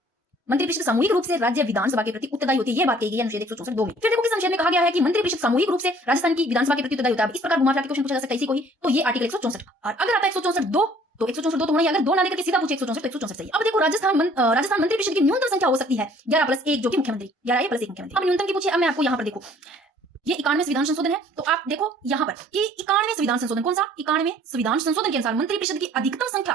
मंत्रिपरिषद सामूहिक रूप से राज्य विधानसभा के प्रति उत्तरदायी होती है, ये बात कही गई है अनुच्छेद 164 2 में। फिर देखो किस अनुच्छेद में कहा गया है कि मंत्रिपरिषद सामूहिक रूप से राजस्थान की विधानसभा के प्रति उत्तरदायी होता है। इस प्रकार घुमा फिरा के क्वेश्चन पूछा जा सकता है इसी को ही, तो ये आर्टिकल 164। और अगर आता है 164 2 तो 164 तो होना ही, अगर 2 ना लेकर के सीधा पूछे 164 तो 164 सही। अब देखो राजस्थान मंत्री परिषद की न्यूनतम संख्या हो सकती है 11+1 जो कि मुख्यमंत्री, 11 प्लस 1 मुख्यमंत्री। अब न्यूनतम की पूछे, अब मैं आपको यहाँ पर देखो ये 91 संविधान संशोधन है, तो आप देखो यहाँ पर कि 91 संविधान संशोधन कौन सा, 91 संविधान संशोधन के अनुसार मंत्री परिषद की अधिकतम संख्या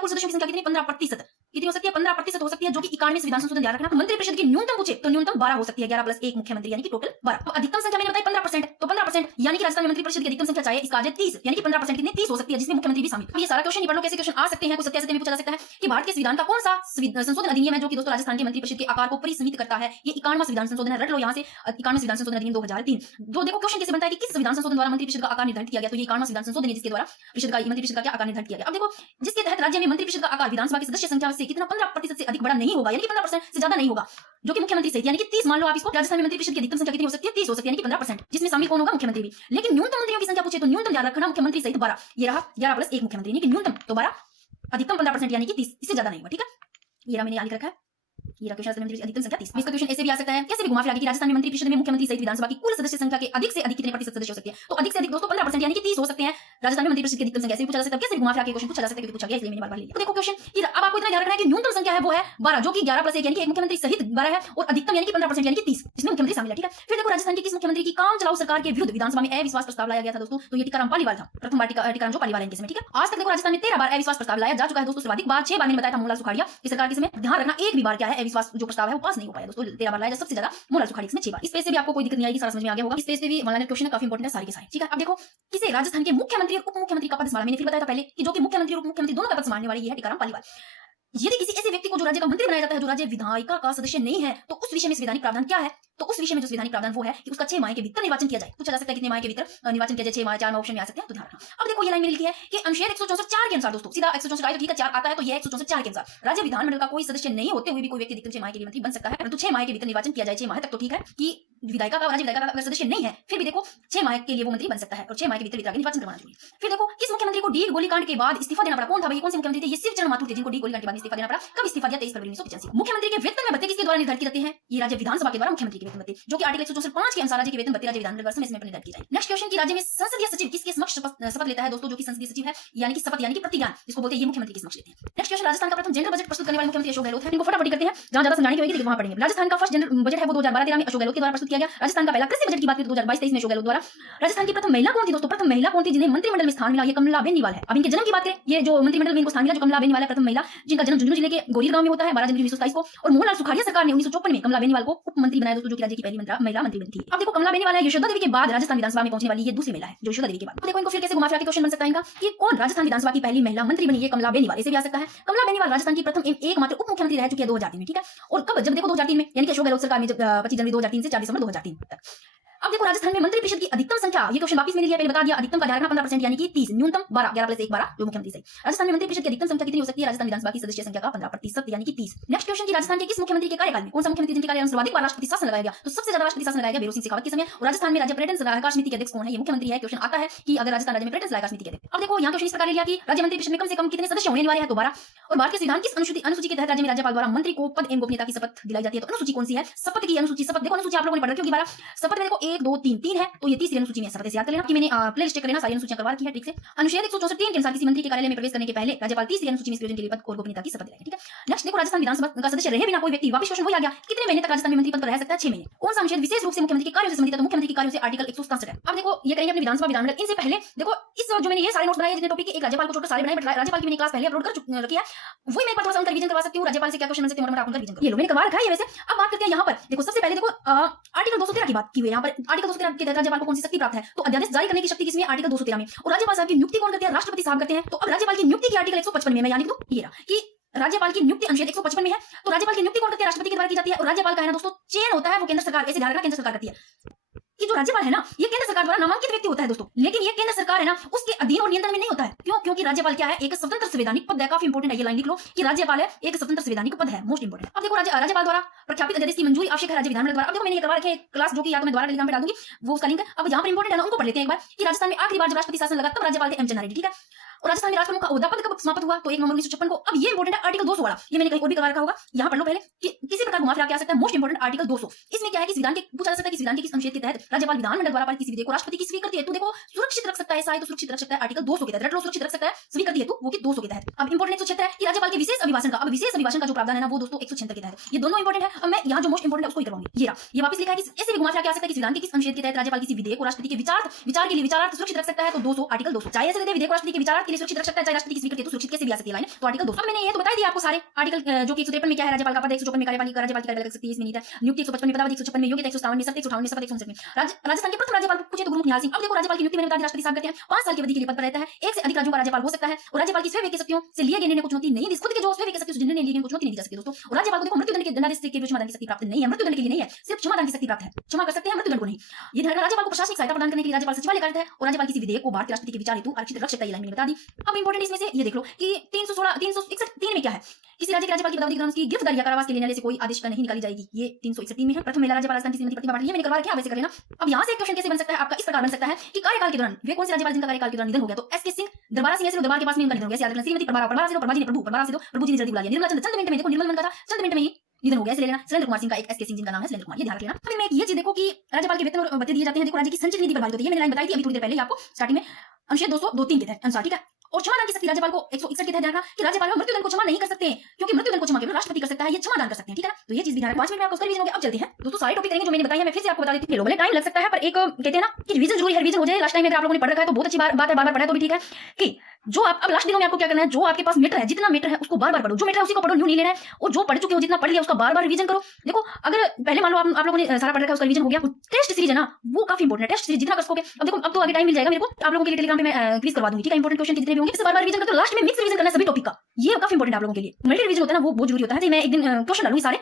कुल सदस्यों की संख्या कितनी, 15%। कितनी हो सकती है, 15% हो सकती है, जो कि 91 संविधान संशोधन ध्यान रखना। मंत्री परिषद की न्यूनतम पूछे तो न्यूनतम 12 हो सकती है, 11+1 मुख्यमंत्री यानी कि टोटल 12। अधिकतम संख्या मैंने बताई 15%, तो 15% यानी कि राजस्थान में मंत्री परिषद की अधिकतम संख्या चाहे इसका आ जाए 30, यानी कि 15% कितनी 30 हो सकती है, जिसमें मुख्यमंत्री भी शामिल। ये सारा क्वेश्चन नहीं पढ़ो, कैसे क्वेश्चन आ सकते हैं, कुछ सत्यासत्य में पूछा जा सकता है कि भारत के संविधान का कौन सा संशोधन अधिनियम है जो कि दोस्तों राजस्थान के मंत्री परिषद के आकार को परिसीमित करता है। ये 91वां संविधान संशोधन है, रट लो यहाँ से, 91वां संविधान संशोधन अधिनियम 2003। तो देखो क्वेश्चन कैसे बनता है कि किस संविधान संशोधन द्वारा मंत्री परिषद का आकार निर्धारित किया गया, तो ये 91वां संविधान संशोधन है जिसके द्वारा मंत्री परिषद का क्या आकार निर्धारित किया गया। अब देखो जिसके तहत राज्य में मंत्री परिषद का आकार विधानसभा की सदस्य संख्या से कितना 15% से अधिक बड़ा नहीं होगा, यानी कि 15% से ज्यादा नहीं होगा, जो कि मुख्यमंत्री सहित यानी कि 30 मान लो आप इसको। राजस्थान में मंत्री परिषद की अधिकतम संख्या कितनी हो सकती है, 30 हो सकती है, यानी कि 15%, जिसमें शामिल कौन होगा, मुख्यमंत्री भी। लेकिन न्यूनतम मंत्रियों की संख्या पूछे तो न्यूनतम ध्यान रखना मुख्यमंत्री सहित 12, ये रहा 11+1 मुख्यमंत्री, यानी कि न्यूनतम तो 12, अधिकतम 15% यानी कि 30, इससे ज्यादा नहीं होगा। ठीक है, ये रहा मैंने यहाँ लिख रखा है, ये क्वेश्चन अधिकतम संख्या 30। इसका क्वेश्चन ऐसे भी आ सकता है, कैसे भी घुमा फिरा कि राजस्थान में मंत्री परिषद में मुख्यमंत्री सहित विधानसभा की कुल सदस्य संख्या के अधिक से अधिक कितने प्रतिशत सदस्य हो सकते हैं, तो अधिक से अधिक दोस्तों 15% यानी कि 30 हो सकते हैं। राजस्थान में मंत्री परिषद की अधिकतम संख्या से पूछा जा सकता है, कैसे भी घुमा फिरा के क्वेश्चन पूछा जा सकता है, क्योंकि पूछा गया इसलिए मैंने बार-बार लिया। तो देखो क्वेश्चन अब आपको इतना ध्यान रखना है कि न्यूनतम संख्या है वो है 12, जो कि 11+1 यानी कि एक मुख्यमंत्री सहित 12 है, और अधिकतम यानी कि 15% यानी कि 30, जिसमें मुख्यमंत्री शामिल है। ठीक है, फिर देखो राजस्थान के किस मुख्यमंत्री की काम चलाऊ सरकार के विरुद्ध विधानसभा में अविश्वास प्रस्ताव लाया गया था दोस्तों, तो ये टीकाराम पालीवाल था, प्रथम बार टीकाराम जो पालीवाल इनके समय। ठीक है, आज तक देखो राजस्थान में 13 बार अविश्वास प्रस्ताव लाया जा चुका है दोस्तों, सर्वाधिक बार 6 बार मैंने बताया था मोहनलाल सुखाड़िया की सरकार के समय। ध्यान रखना एक भी बार क्या है अविश्वास जो प्रस्ताव है वो पास नहीं हो पाया दोस्तों, 13 बार लाया, सबसे ज्यादा मोहनलाल सुखाड़िया इसमें 6 बार। इस पेज से भी आपको कोई दिक्कत नहीं आएगी, सारा समझ में आ गया होगा। इस पेज से भी ऑनलाइन क्वेश्चन काफी इंपॉर्टेंट है, सारे के सारे। ठीक है, अब देखो किसे राजस्थान के मुख्यमंत्री और उप मुख्यमंत्री का पद संभाला, मैंने फिर बताया था पहले कि जो कि मुख्यमंत्री और उप मुख्यमंत्री दोनों का पद संभालने वाली ये है टीकाराम पालीवाल। यदि किसी ऐसे व्यक्ति को जो राज्य का मंत्री बनाया जाता है जो राज्य विधायिका का सदस्य नहीं है, तो उस विषय में संवैधानिक प्रावधान क्या है, तो उस विषय में जो संवैधानिक प्रावधान वो है कि उसका 6 माह के भीतर निर्वाचन किया जाए। पूछा जा सकता है कितने माह के भीतर निर्वाचन किया जाए, 6 माह, 4 माह ऑप्शन में आ सकते हैं, तो ध्यान रखना। अब देखो ये लाइन में लिखी है कि अनुच्छेद 164(4) के अनुसार दोस्तों, सीधा 164 ठीक है 4 आता है, तो ये 164(4) के अनुसार राज्य विधानमंडल का कोई सदस्य नहीं होते हुए भी कोई व्यक्ति अधिकतम 6 माह के लिए मंत्री बन सकता है, परंतु 6 माह के भीतर निर्वाचन किया जाए। 6 माह तक तो ठीक है कि विधायिका का, राज्य विधायिका का अगर सदस्य नहीं है फिर भी देखो 6 माह के लिए वो मंत्री बन सकता है, और 6 माह के भीतर निर्वाचन करवाना चाहिए। फिर देखो किस मुख्यमंत्री को डीग गोलीकांड के बाद इस्तीफा देना पड़ा, कौन था भाई, कौन से मुख्यमंत्री थे, ये शिवचरण माथुर थे जिनको डीग गोलीकांड के बाद इस्तीफा देना पड़ा। कब इस्तीफा दिया, 23 फरवरी 1985 को। मुख्यमंत्री के वेतन में भत्ते किसके द्वारा निर्धारित किए जाते हैं, ये राज्य विधानसभा के द्वारा मुख्यमंत्री के वेतन भत्ते, जो कि आर्टिकल 164(5) के अनुसार राज्य के वेतन भत्ते राज्य विधानमंडल वर्ष में इसमें निर्धारित किए जाए। नेक्स्ट क्वेश्चन की राज्य में संसदीय सचिव किसके समक्ष शपथ लेता है दोस्तों, जो कि संसदीय सचिव है, यानी कि शपथ यानी कि प्रतिज्ञान जिसको बोलते हैं, ये मुख्यमंत्री के समक्ष लेते हैं। नेक्स्ट क्वेश्चन राजस्थान का प्रथम जनरल बजट प्रस्तुत करने वाले मुख्यमंत्री अशोक गहलोत है। इनको फटाफट करते हैं, जहां ज्यादा समझाने की होगी वहां पढ़ेंगे। राजस्थान का फर्स्ट जनरल बजट है वो 2012-13 में अशोक गहलोत के द्वारा प्रस्तुत किया गया। राजस्थान का पहला कृषि बजट की बात करें 2022-23 में अशोक गहलोत द्वारा। राजस्थान की प्रथम महिला कौन थी दोस्तों, प्रथम महिला कौन थी जिन्हें मंत्रिमंडल में स्थान मिला, ये कमला बेनीवाल है। अब इनके जन्म की बात करें, ये जो मंत्रिमंडल में इनको स्थान मिला जो कमला बेनीवाल है, प्रथम महिला जिनका जन्म झुंझुनू जिले के गोरीर गांव में होता है 12 जनवरी 1927 को, और मोहनलाल सुखाड़िया सरकार ने 1954 में कमला बेनीवाल को उप मंत्री बनाया दोस्तों, जो कि राज्य की पहली महिला मंत्री बनी थी। अब देखो कमला बेनीवाल है यशोदा देवी के बाद राजस्थान विधानसभा में पहुंचने वाली ये दूसरी महिला है जो यशोदा देवी के बाद। तो देखो इनको फिर कैसे घुमा फिरा के क्वेश्चन बन सकता है इनका कि कौन राजस्थान विधानसभा की पहली महिला मंत्री बनी, ये कमला बेनीवाल, ऐसे भी आ सकता है। कमला बेनीवाल राजस्थान की प्रथम एकमात्र उप मुख्यमंत्री रह चुकी है 2003 में। ठीक है, और कब, जब देखो 2003 में, यानी कि अशोक गहलोत सरकार में जब 25 जनवरी 2003 से 4 दिसंबर 2003 तक। अब देखो राजस्थान में मंत्री परिषद की अधिकतम संख्या, ये क्वेश्चन वापस मैंने लिया, पहले बता दिया, अधिकतम का ध्यान रखना 15% यानी कि 30, न्यूनतम 12, 11+1 12 जो मुख्यमंत्री सही। राजस्थान में मंत्री परिषद की अधिकतम संख्या कितनी हो सकती है, राजस्थान विधानसभा की सदस्य संख्या का 15% यानी कि 30। नेक्स्ट क्वेश्चन की राजस्थान के किस मुख्यमंत्री के कार्यकाल में, कौन सा मुख्यमंत्री जिनके कार्यकाल में सर्वाधिक बार राष्ट्रपति शासन लगाया गया, तो सबसे ज्यादा राष्ट्रपति शासन लगाया गया भैरों सिंह शेखावत के समय। और राजस्थान में राज्य पर्यटन सलाहकार समिति के अध्यक्ष कौन है, ये मुख्यमंत्री है। क्वेश्चन आता है कि अगर राजस्थान राज्य में पर्यटन सलाहकार समिति के अध्यक्ष। अब देखो यहाँ क्वेश्चन इस प्रकार लिया कि राज्य मंत्री परिषद में कम से कम कितने सदस्य होने वाले हैं, तो 12। और भारत के संविधान किस अनुसूची के तहत राज्य में राज्यपाल द्वारा मंत्री को पद एवं गोपनीयता की शपथ दिलाई जाती है, तो अनुसूची कौन सी है, शपथ की अनुसूची। शपथ देखो अनुसूची आप लोगों ने पढ़ रखी होगी 12, शपथ में देखो 1 2 3 3 है, तो ये तीसरी अनुसूची में शपथ याद कर लेना कि मैंने प्ले लिस्ट कर लेना, सारी अनुसूचियां करवा रखी है ठीक से। अनुच्छेद 164(3) के अनुसार किसी मंत्री के कार्यालय में प्रवेश करने के पहले राज्यपाल तीसरी अनुसूची में प्रयोजन के लिए पद और गोपनीयता की शपथ दिलाएगा। ठीक है, नेक्स्ट देखो राजस्थान विधानसभा का सदस्य रहे बिना कोई व्यक्ति, वापस क्वेश्चन वही आ गया, कितने महीने तक राजस्थान में मंत्री पद पर रह सकता है, 6 महीने। कौन सा अनुच्छेद विशेष रूप से मुख्यमंत्री के कार्यों से संबंधित है, तो मुख्यमंत्री के कार्यों से आर्टिकल 167 है। अब देखो ये करेंगे अपने विधानसभा विधानमंडल। इनसे पहले देखो इस जो मैंने ये सारे नोट्स बनाए जितने टॉपिक के, एक राज्यपाल को छोड़कर सारे बनाए, बट राज्यपाल की मैंने क्लास पहले अपलोड कर रखी है, वही मैं एक बार थोड़ा सा उनका रिवीजन करवा सकती हूँ। राज्यपाल से क्या क्वेश्चन बन सकते हैं मोटा-मोटा उनका रिवीजन, ये लो मैंने करवा रखा है ये वैसे। अब बात करते हैं यहाँ पर, देखो सबसे पहले देखो आर्टिकल 213 की बात की हुई है यहाँ पर। आर्टिकल 213 के तहत राज्यपाल को कौन सी शक्ति प्राप्त है, तो अध्यादेश जारी करने की शक्ति किसमें, आर्टिकल 213 में। और राज्यपाल साहब की नियुक्ति कौन करते हैं, राष्ट्रपति साहब करते हैं। तो अब राज्यपाल की नियुक्ति की आर्टिकल 155 में, यानी कि ये रहा कि राज्यपाल की नियुक्ति अनुच्छेद 155 में है, तो राज्यपाल की नियुक्ति कौन करते हैं, राष्ट्रपति के द्वारा की जाती है। और राज्यपाल का है ना दोस्तों चयन होता है वो केंद्र सरकार, ऐसे ध्यान रखना केंद्र सरकार करती है कि जो राज्यपाल है ना ये केंद्र सरकार द्वारा नामांकित व्यक्ति होता है दोस्तों, लेकिन ये केंद्र सरकार है ना उसके अधीन और नियंत्रण में नहीं होता है। क्यों, क्योंकि राज्यपाल क्या है, एक स्वतंत्र संवैधानिक पद है। काफी इंपोर्टेंट है ये लाइन लिख लो कि राज्यपाल है एक स्वतंत्र संवैधानिक पद है, मोस्ट इंपोर्टेंट। अब देखो राज्यपाल द्वारा प्रख्यापित अध्यादेश की मंजूरी आवश्यक है राज्य विधानमंडल द्वारा। अब देखो मैंने ये करवा रखे क्लास जो कि या तो मैं द्वारा टेलीग्राम पे डाल दूंगी वो उसका लिंक। अब यहाँ पर इंपोर्टेंट है ना, उनको पढ़ लेते हैं एक बार कि राजस्थान में आखिरी बार जब राष्ट्रपति शासन लगा तब राज्यपाल थे एम चंद्रारेड्डी। ठीक है, और राजस्थान में राजप्रमुख का ओहदा पद कब समाप्त हुआ? तो 1 नवंबर 1956 को। अब ये इंपॉर्टेंट है आर्टिकल 200 वाला, ये मैंने कहीं और भी करवा रखा होगा, यहाँ पढ़ लो पहले कि किसी प्रकार घुमा फिरा के आ सकता है। मोस्ट इंपॉर्टेंट आर्टिकल 200, इसमें क्या है कि संविधान के पूछा जा सकता है कि संविधान के किस अनुच्छेद के तहत राज्यपाल विधानमंडल द्वारा पारित किसी विधेयक को राष्ट्रपति की स्वीकृति हेतु देखो सुरक्षित रख सकता है, शायद तो सुरक्षित रख सकता है आर्टिकल 200 के तहत, रट लो सुरक्षित रख सकता है स्वीकृति हेतु, वो कि 200 के तहत। अब इंपॉर्टेंट 176 है कि राज्यपाल के विशेष अभिभाषण का, अब विशेष अभिभाषण का जो प्रावधान है ना वो दोस्तों 176 के तहत। ये दोनों इंपॉर्टेंट है। अब मैं यहाँ जो मोस्ट इंपॉर्टेंट है उसको ही करवाऊंगी। ये वापस लिखा है कि ऐसे भी घुमा फिरा के आ सकता है कि संविधान के किस अनुच्छेद के तहत राज्यपाल किसी विधेयक को राष्ट्रपति के विचार के लिए विचारार्थ सुरक्षित रख सकता है, तो 200 आर्टिकल 200। चाहे ऐसे विधेयक राष्ट्रपति के विचारार्थ के लिए सुरक्षित रख सकता है, चाहे राष्ट्रपति की स्वीकृति हेतु सुरक्षित कैसे भी आ सकती है लाइन, तो आर्टिकल 200। अब मैंने ये तो बता दिया आपको सारे आर्टिकल जो कि 153 में क्या है राज्यपाल का पद, 154 में कार्यपालिका राज्यपाल की कार्यपालिका सकती है, इसमें नहीं है नियुक्ति, 155 में पदावधि, 156 में योग्यता, 157 में शर्त, 158 में शपथ, 159 में राजस्थान के प्रथम राज्यपाल पूछे तो गुरमुख निहाल सिंह। अब देखो राज्यपाल की नियुक्ति मैंने बता दी राष्ट्रपति साहब करते हैं, 5 साल की अवधि के लिए पद पर रहता है, एक से अधिक राज्यों का राज्यपाल हो सकता है और राज्यपाल की स्वयं शक्तियों से लिए गए निर्णय को चुनौती नहीं दी, खुद के जो स्वयं शक्तियों से निर्णय लिए गए को चुनौती नहीं दी जा सकती दोस्तों। और राज्यपाल को देखो मृत्युदंड के दंडादेश के विरुद्ध क्षमादान की शक्ति प्राप्त नहीं है, मृत्युदंड के लिए नहीं है, सिर्फ क्षमादान की शक्ति प्राप्त है, क्षमा कर सकते हैं मृत्युदंड को नहीं। ये ध्यान रखना। राज्यपाल को प्रशासनिक सहायता प्रदान करने के लिए राज्यपाल सचिवालय कार्य है और राज्यपाल किसी विधेयक को भारतीय राष्ट्रपति के विचार हेतु आरक्षित रख सकता है, ये लाइन मैंने बता दी। अब इंपॉर्टेंट इसमें से ये देख लो कि 316 361 में क्या है, किसी राज्य के राज्यपाल की पदावधि की गिरफ्तारी या कारावास के लेने से कोई आदेश का नहीं निकाली जाएगी, ये 361 में है। प्रथम महिला राज्यपाल राजस्थान की श्रीमती प्रतिभा पाटिल, ये मैंने करवा रखा है, वैसे कर लेना। अब यहाँ से एक क्वेश्चन कैसे बन सकता है आपका, इस प्रकार बन सकता है कि कार्यकाल के दौरान वे कौन से राज्यपाल जिनका कार्यकाल के दौरान निधन हो गया, तो एस के सिंह दरबारा सिंह, दरबार के पास में इनका निधन हो गया, याद रखना। श्रीमती प्रभा सिंह, प्रभा जी ने प्रभु जी ने जल्दी बुला लिया। निर्मला चंद चंद मिनट में, देखो निर्मल मन का था, चंद मिनट में ही निधन हो गया, ले लेना। सुरेंद्र कुमार सिंह का एक एस के सिंह जिनका नाम है सुरेंद्र कुमार, ये ध्यान रखना। अब मैं ये चीज देखो कि राज्यपाल के वेतन और भत्ते दिए जाते हैं, देखो राज्य की संचित निधि बर्बाद होती है, मैंने लाइन बताई थी अभी थोड़ी देर पहले आपको स्टार्टिंग में, अनुच्छेद 202(3) के तहत अनुसार, ठीक है। और क्षमादान की शक्ति राज्यपाल को 161 के तहत ध्यान रखना कि राज्यपाल मृत्युदंड को क्षमा नहीं कर सकते, क्योंकि मृत्युदंड को क्षमा केवल राष्ट्रपति कर सकता है, ये क्षमादान कर सकते हैं, ठीक है ना। तो ये चीज भी ध्यान रखना। 5 मिनट में आपको उसका रिवीजन हो गया। अब चलते हैं दोस्तों, सारे टॉपिक करेंगे जो मैंने बताया है, मैं फिर से आपको बता देती हूं। टाइम लग सकता है पर एक कहते हैं ना कि रिवीजन जरूरी है, रिवीजन हो जाए। लास्ट टाइम अगर आप लोगों ने पढ़ रखा है तो बहुत अच्छी बात है, बार-बार पढ़ा तो भी ठीक है कि जो आप अब लास्ट दिनों में आपको क्या करना है, जो आपके पास मैटर है, जितना मैटर है उसको बार-बार पढ़ो, जो मैटर है उसी को पढ़ो, न्यू नहीं लेना है। और जो पढ़ चुके हो, जितना पढ़ लिया उसका बार-बार रिवीजन करो। देखो अगर पहले मान लो आप लोगों ने सारा पढ़ रखा है, उसका रिवीजन हो गया, टेस्ट सीरीज है ना वो काफी इंपॉर्टेंट है। टेस्ट सीरीज जितना कर सकोगे, अब देखो अब तो आगे टाइम मिल जाएगा मेरे को, आप लोगों के लिए टेलीग्राम पे मैं क्विज करवा दूंगी, ठीक है। इंपॉर्टेंट क्वेश्चन जितने भी होंगे इसे बार-बार रिवीजन करते हो, लास्ट में मिक्स रिवीजन करना है सभी टॉपिक का, ये काफी इंपॉर्टेंट है आप लोगों के लिए। मल्टी रिवीजन होता है ना वो बहुत जरूरी होता है। मैं एक दिन क्वेश्चन डालूंगी सारे।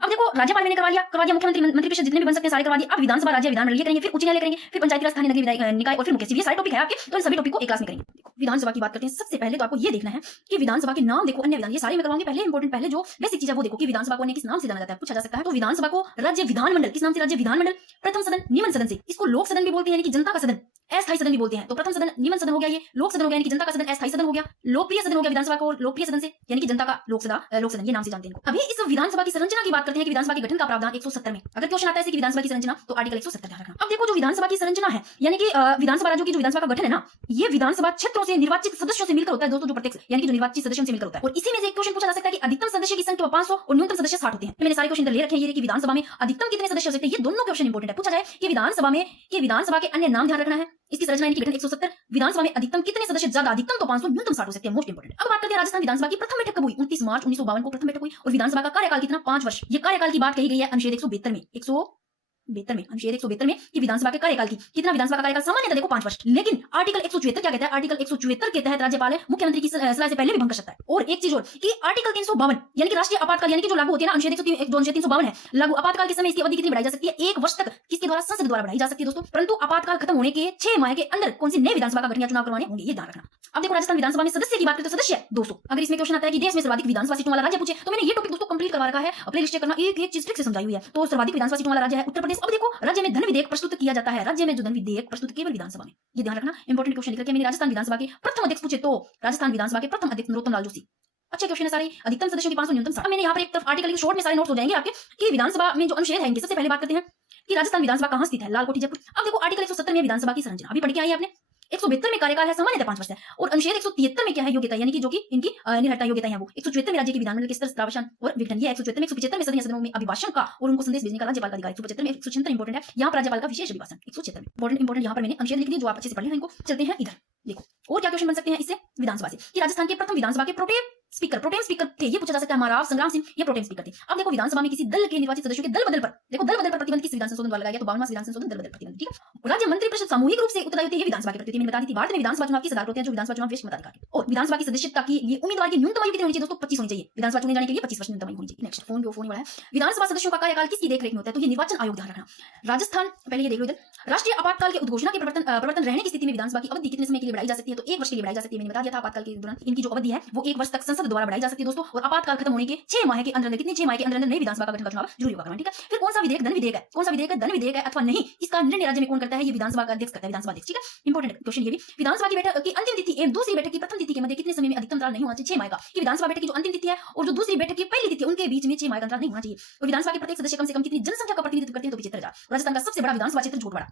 अब देखो राज्यपाल मैंने करवा दिया, मुख्यमंत्री मंत्रिपरिषद जितने भी बन सकते हैं सारे करवा दिए। अब विधानसभा, राज्य विधानमंडल ये करेंगे, फिर उच्च न्यायालय करेंगे, फिर पंचायती राज, स्थानीय नगरीय निकाय और फिर मुख्य सचिव, ये सारे टॉपिक है आपके, तो इन सभी टॉपिक को एक क्लास में करेंगे। देखो विधानसभा की बात करते हैं। सबसे पहले तो आपको ये देखना है कि विधानसभा के नाम देखो, अन्य विधान, ये सारे मैं करवाऊंगी। पहले इंपॉर्टेंट, पहले जो बेसिक चीज है वो देखो कि विधानसभा को अन्य किस नाम से जाना जाता है, पूछा जा सकता है। तो विधानसभा को राज्य विधानमंडल किस नाम से, राज्य विधानमंडल, प्रथम सदन, निम्न सदन से, इसको लोक सदन भी बोलते हैं यानी कि जनता का सदन, अस्थायी सदन भी बोलते हैं। तो प्रथम सदन निम्न सदन हो गया, ये लोक सदन हो गया यानी कि जनता का सदन, अस्थायी सदन हो गया, लोकप्रिय सदन हो गया विधानसभा को लोकप्रिय सदन से यानी कि जनता का लोक सदन, ये नाम से जानते हैं। अभी इस विधानसभा की संरचना की बात करते हैं कि विधानसभा के गठन का प्रावधान 170 में, अगर क्वेश्चन आता है कि विधानसभा की संरचना तो आर्टिकल 170 ध्यान रखना। अब देखो जो विधानसभा की संरचना है यानी कि विधानसभा राज्यों की जो विधानसभा का गठन है ना, ये विधानसभा क्षेत्रों से निर्वाचित सदस्यों से मिलकर होता है दोस्तों, जो प्रत्यक्ष यानी कि जो निर्वाचित सदस्यों से मिलकर होता है। और इसी में से एक क्वेश्चन पूछा जा सकता है कि अधिकतम सदस्य की संख्या 500 और न्यूनतम सदस्य 60 होते हैं। मैंने सारे क्वेश्चन ले रखे हैं ये कि विधानसभा में अधिकतम कितने सदस्य हो सकते हैं, ये दोनों क्वेश्चन इंपॉर्टेंट है। पूछा जाए कि विधानसभा के अन्य नाम ध्यान रखना है, इसकी संरचना यानी कि गठन 170, विधानसभा में अधिकतम कितने सदस्य, ज्यादा अधिकतम तो 500, न्यूनतम 60 हो सकते हैं, मोस्ट इंपॉर्टेंट। अब बात करते हैं राजस्थान विधानसभा की प्रथम बैठक कब हुई, 29 मार्च 1952 को प्रथम बैठक हुई। और विधानसभा का कार्यकाल कितना, 5 वर्ष। ये कार्यकाल की बात कही गई है अनुच्छेद 172 में, अनुच्छेद 172 में कि विधानसभा के कार्यकाल की कितना, विधानसभा का कार्यकाल सामान्यतः देखो 5 वर्ष, लेकिन आर्टिकल 174 क्या कहता है, आर्टिकल 174 के तहत राज्यपाल मुख्यमंत्री की सलाह से पहले भी भंग कर सकता है। और एक चीज और कि आर्टिकल 352 यानी कि राष्ट्रीय आपातकाल यानी कि जो लागू होती है ना, अनुच्छेद 352 है, लागू आपातकाल के समय इसकी अवधि कितनी बढ़ाई जा सकती है, 1 वर्ष तक किसके द्वारा, संसद द्वारा बढ़ाई जा सकती है दोस्तों। परंतु आपातकाल खत्म होने के 6 माह के अंदर कौन सी नई विधानसभा का गठन या चुनाव करवाने होंगे, ये ध्यान रखना। अब देखो राजस्थान विधानसभा में सदस्य की बात करें तो सदस्य 200। अगर इसमें क्वेश्चन आता है कि देश में सर्वाधिक विधानसभा सीटों वाला राज्य पूछे, तो मैंने ये टॉपिक दोस्तों कंप्लीट करवा रखा है, प्लेलिस्ट चेक करना, एक चीज ट्रिक से समझाई हुई है। तो सर्वाधिक विधानसभा सीटों वाला राज्य है उत्तर प्रदेश। अब देखो राज्य में धन विधेयक प्रस्तुत किया जाता है, राज्य में जो धन विधेयक प्रस्तुत केवल विधानसभा में, ये ध्यान रखना। इंपॉर्टेंट क्वेश्चन लिख के मैंने राजस्थान विधानसभा के प्रथम अध्यक्ष पूछे तो राजस्थान विधानसभा के प्रथम अध्यक्ष नरोत्तम लाल जोशी। अच्छे क्वेश्चन है सारे। अधिकतम सदस्यों की 500, न्यूनतम 60। मैंने यहाँ पर एक तरफ आर्टिकल के शॉर्ट में सारे नोट्स हो जाएंगे आपके कि विधानसभा में जो अनुच्छेद है इनके। सबसे पहले बात करते हैं कि राजस्थान विधानसभा कहां स्थित है, लालकोठी जयपुर। अब देखो आर्टिकल 170 में विधानसभा की संरचना अभी पढ़ के आई है आपने। 172 में कार्यकाल है सामान्यतः 5 वर्ष है। और अनुच्छेद 173 में क्या है, योग्यता यानी कि जो कि इनकी निर्भरता योग्यता है वो 174 में राज्य के विधानमंडल के स्तर, प्रावधान और विघटन, ये 174 में 175 में सदन में अभिभाषण का और उनको संदेश भेजने का राज्यपाल का अधिकार। 175 में 176 इंपॉर्टेंट है, यहाँ पर राज्यपाल का विशेष अभिभाषण 176 में इंपॉर्टेंट यहाँ पर मैंने अनुच्छेद लिख दिए जो आप अच्छे से पढ़ लें इनको। चलते हैं इधर, देखो और क्या क्वेश्चन बन सकते हैं इससे विधानसभा से कि राजस्थान के प्रथम विधानसभा के प्रोटेम स्पीकर थे, ये पूछा जा सकता है। महाराव संग्राम सिंह ये प्रोटेम स्पीकर थे। अब देखो विधानसभा में किसी दल के निर्वाचित सदस्यों के दल बदल पर, देखो दल बदल पर प्रतिबंध किस विधान संशोधन द्वारा लगाया गया, तो 52वां विधान संशोधन दल बदल प्रतिबंध, ठीक है। राज्य मंत्रिपरिषद सामूहिक रूप से उत्तरदायी होती है, ये विधानसभा की प्रकृति मैंने बता दी थी। भारत में विधानसभा चुनाव की सदारत होते हैं जो विधानसभा चुनाव वरिष्ठ मताधिकार के। और विधानसभा की सदस्यता की लिए उम्मीदवार की न्यूनतम आयु कितनी होनी चाहिए दोस्तों, 25 होनी चाहिए। विधानसभा चुने जाने के लिए 25 वर्ष न्यूनतम आयु होनी चाहिए। नेक्स्ट फोन वाला है, विधानसभा सदस्यों का कार्यकाल किसकी देखरेख में होता है, तो ये निर्वाचन आयोग ध्यान रखना। राजस्थान पहले ये देख लो इधर, राष्ट्रीय आपातकाल के उद्घोषणा के प्रवर्तन रहने की स्थिति में विधानसभा की अवधि कितने समय के लिए बढ़ाई जा सकती है, तो 1 वर्ष के लिए बढ़ाई जा सकती है। मैंने बता दिया था आपातकाल के दौरान इनकी जो अवधि है वो 1 वर्ष तक संसद संसद द्वारा बढ़ाई जा सकती है दोस्तों, और आपातकाल खत्म होने के 6 माह के अंदर कितने 6 माह के अंदर नई विधानसभा का गठन का चुनाव जरूरी होगा करना, ठीक है। फिर कौन सा विधेयक धन विधेयक है, कौन सा विधेयक धन विधेयक है अथवा नहीं, इसका निर्णय राज्य में कौन करता है, ये विधानसभा का अध्यक्ष करता है, विधानसभा अध्यक्ष, ठीक है। इंपॉर्टेंट क्वेश्चन ये भी, विधानसभा की बैठक की अंतिम तिथि एवं दूसरी बैठक की प्रथम तिथि के मध्य कितने समय में अधिकतम अंतराल नहीं होना चाहिए, 6 माह का। कि विधानसभा बैठक की जो अंतिम तिथि है और जो दूसरी बैठक की पहली तिथि है उनके बीच में 6 माह का अंतराल नहीं होना चाहिए। और विधानसभा के प्रत्येक सदस्य कम से कम कितनी जनसंख्या का प्रतिनिधित्व करते हैं, तो 75,000। राजस्थान का सबसे बड़ा विधानसभा क्षेत्र झोटवाड़ा।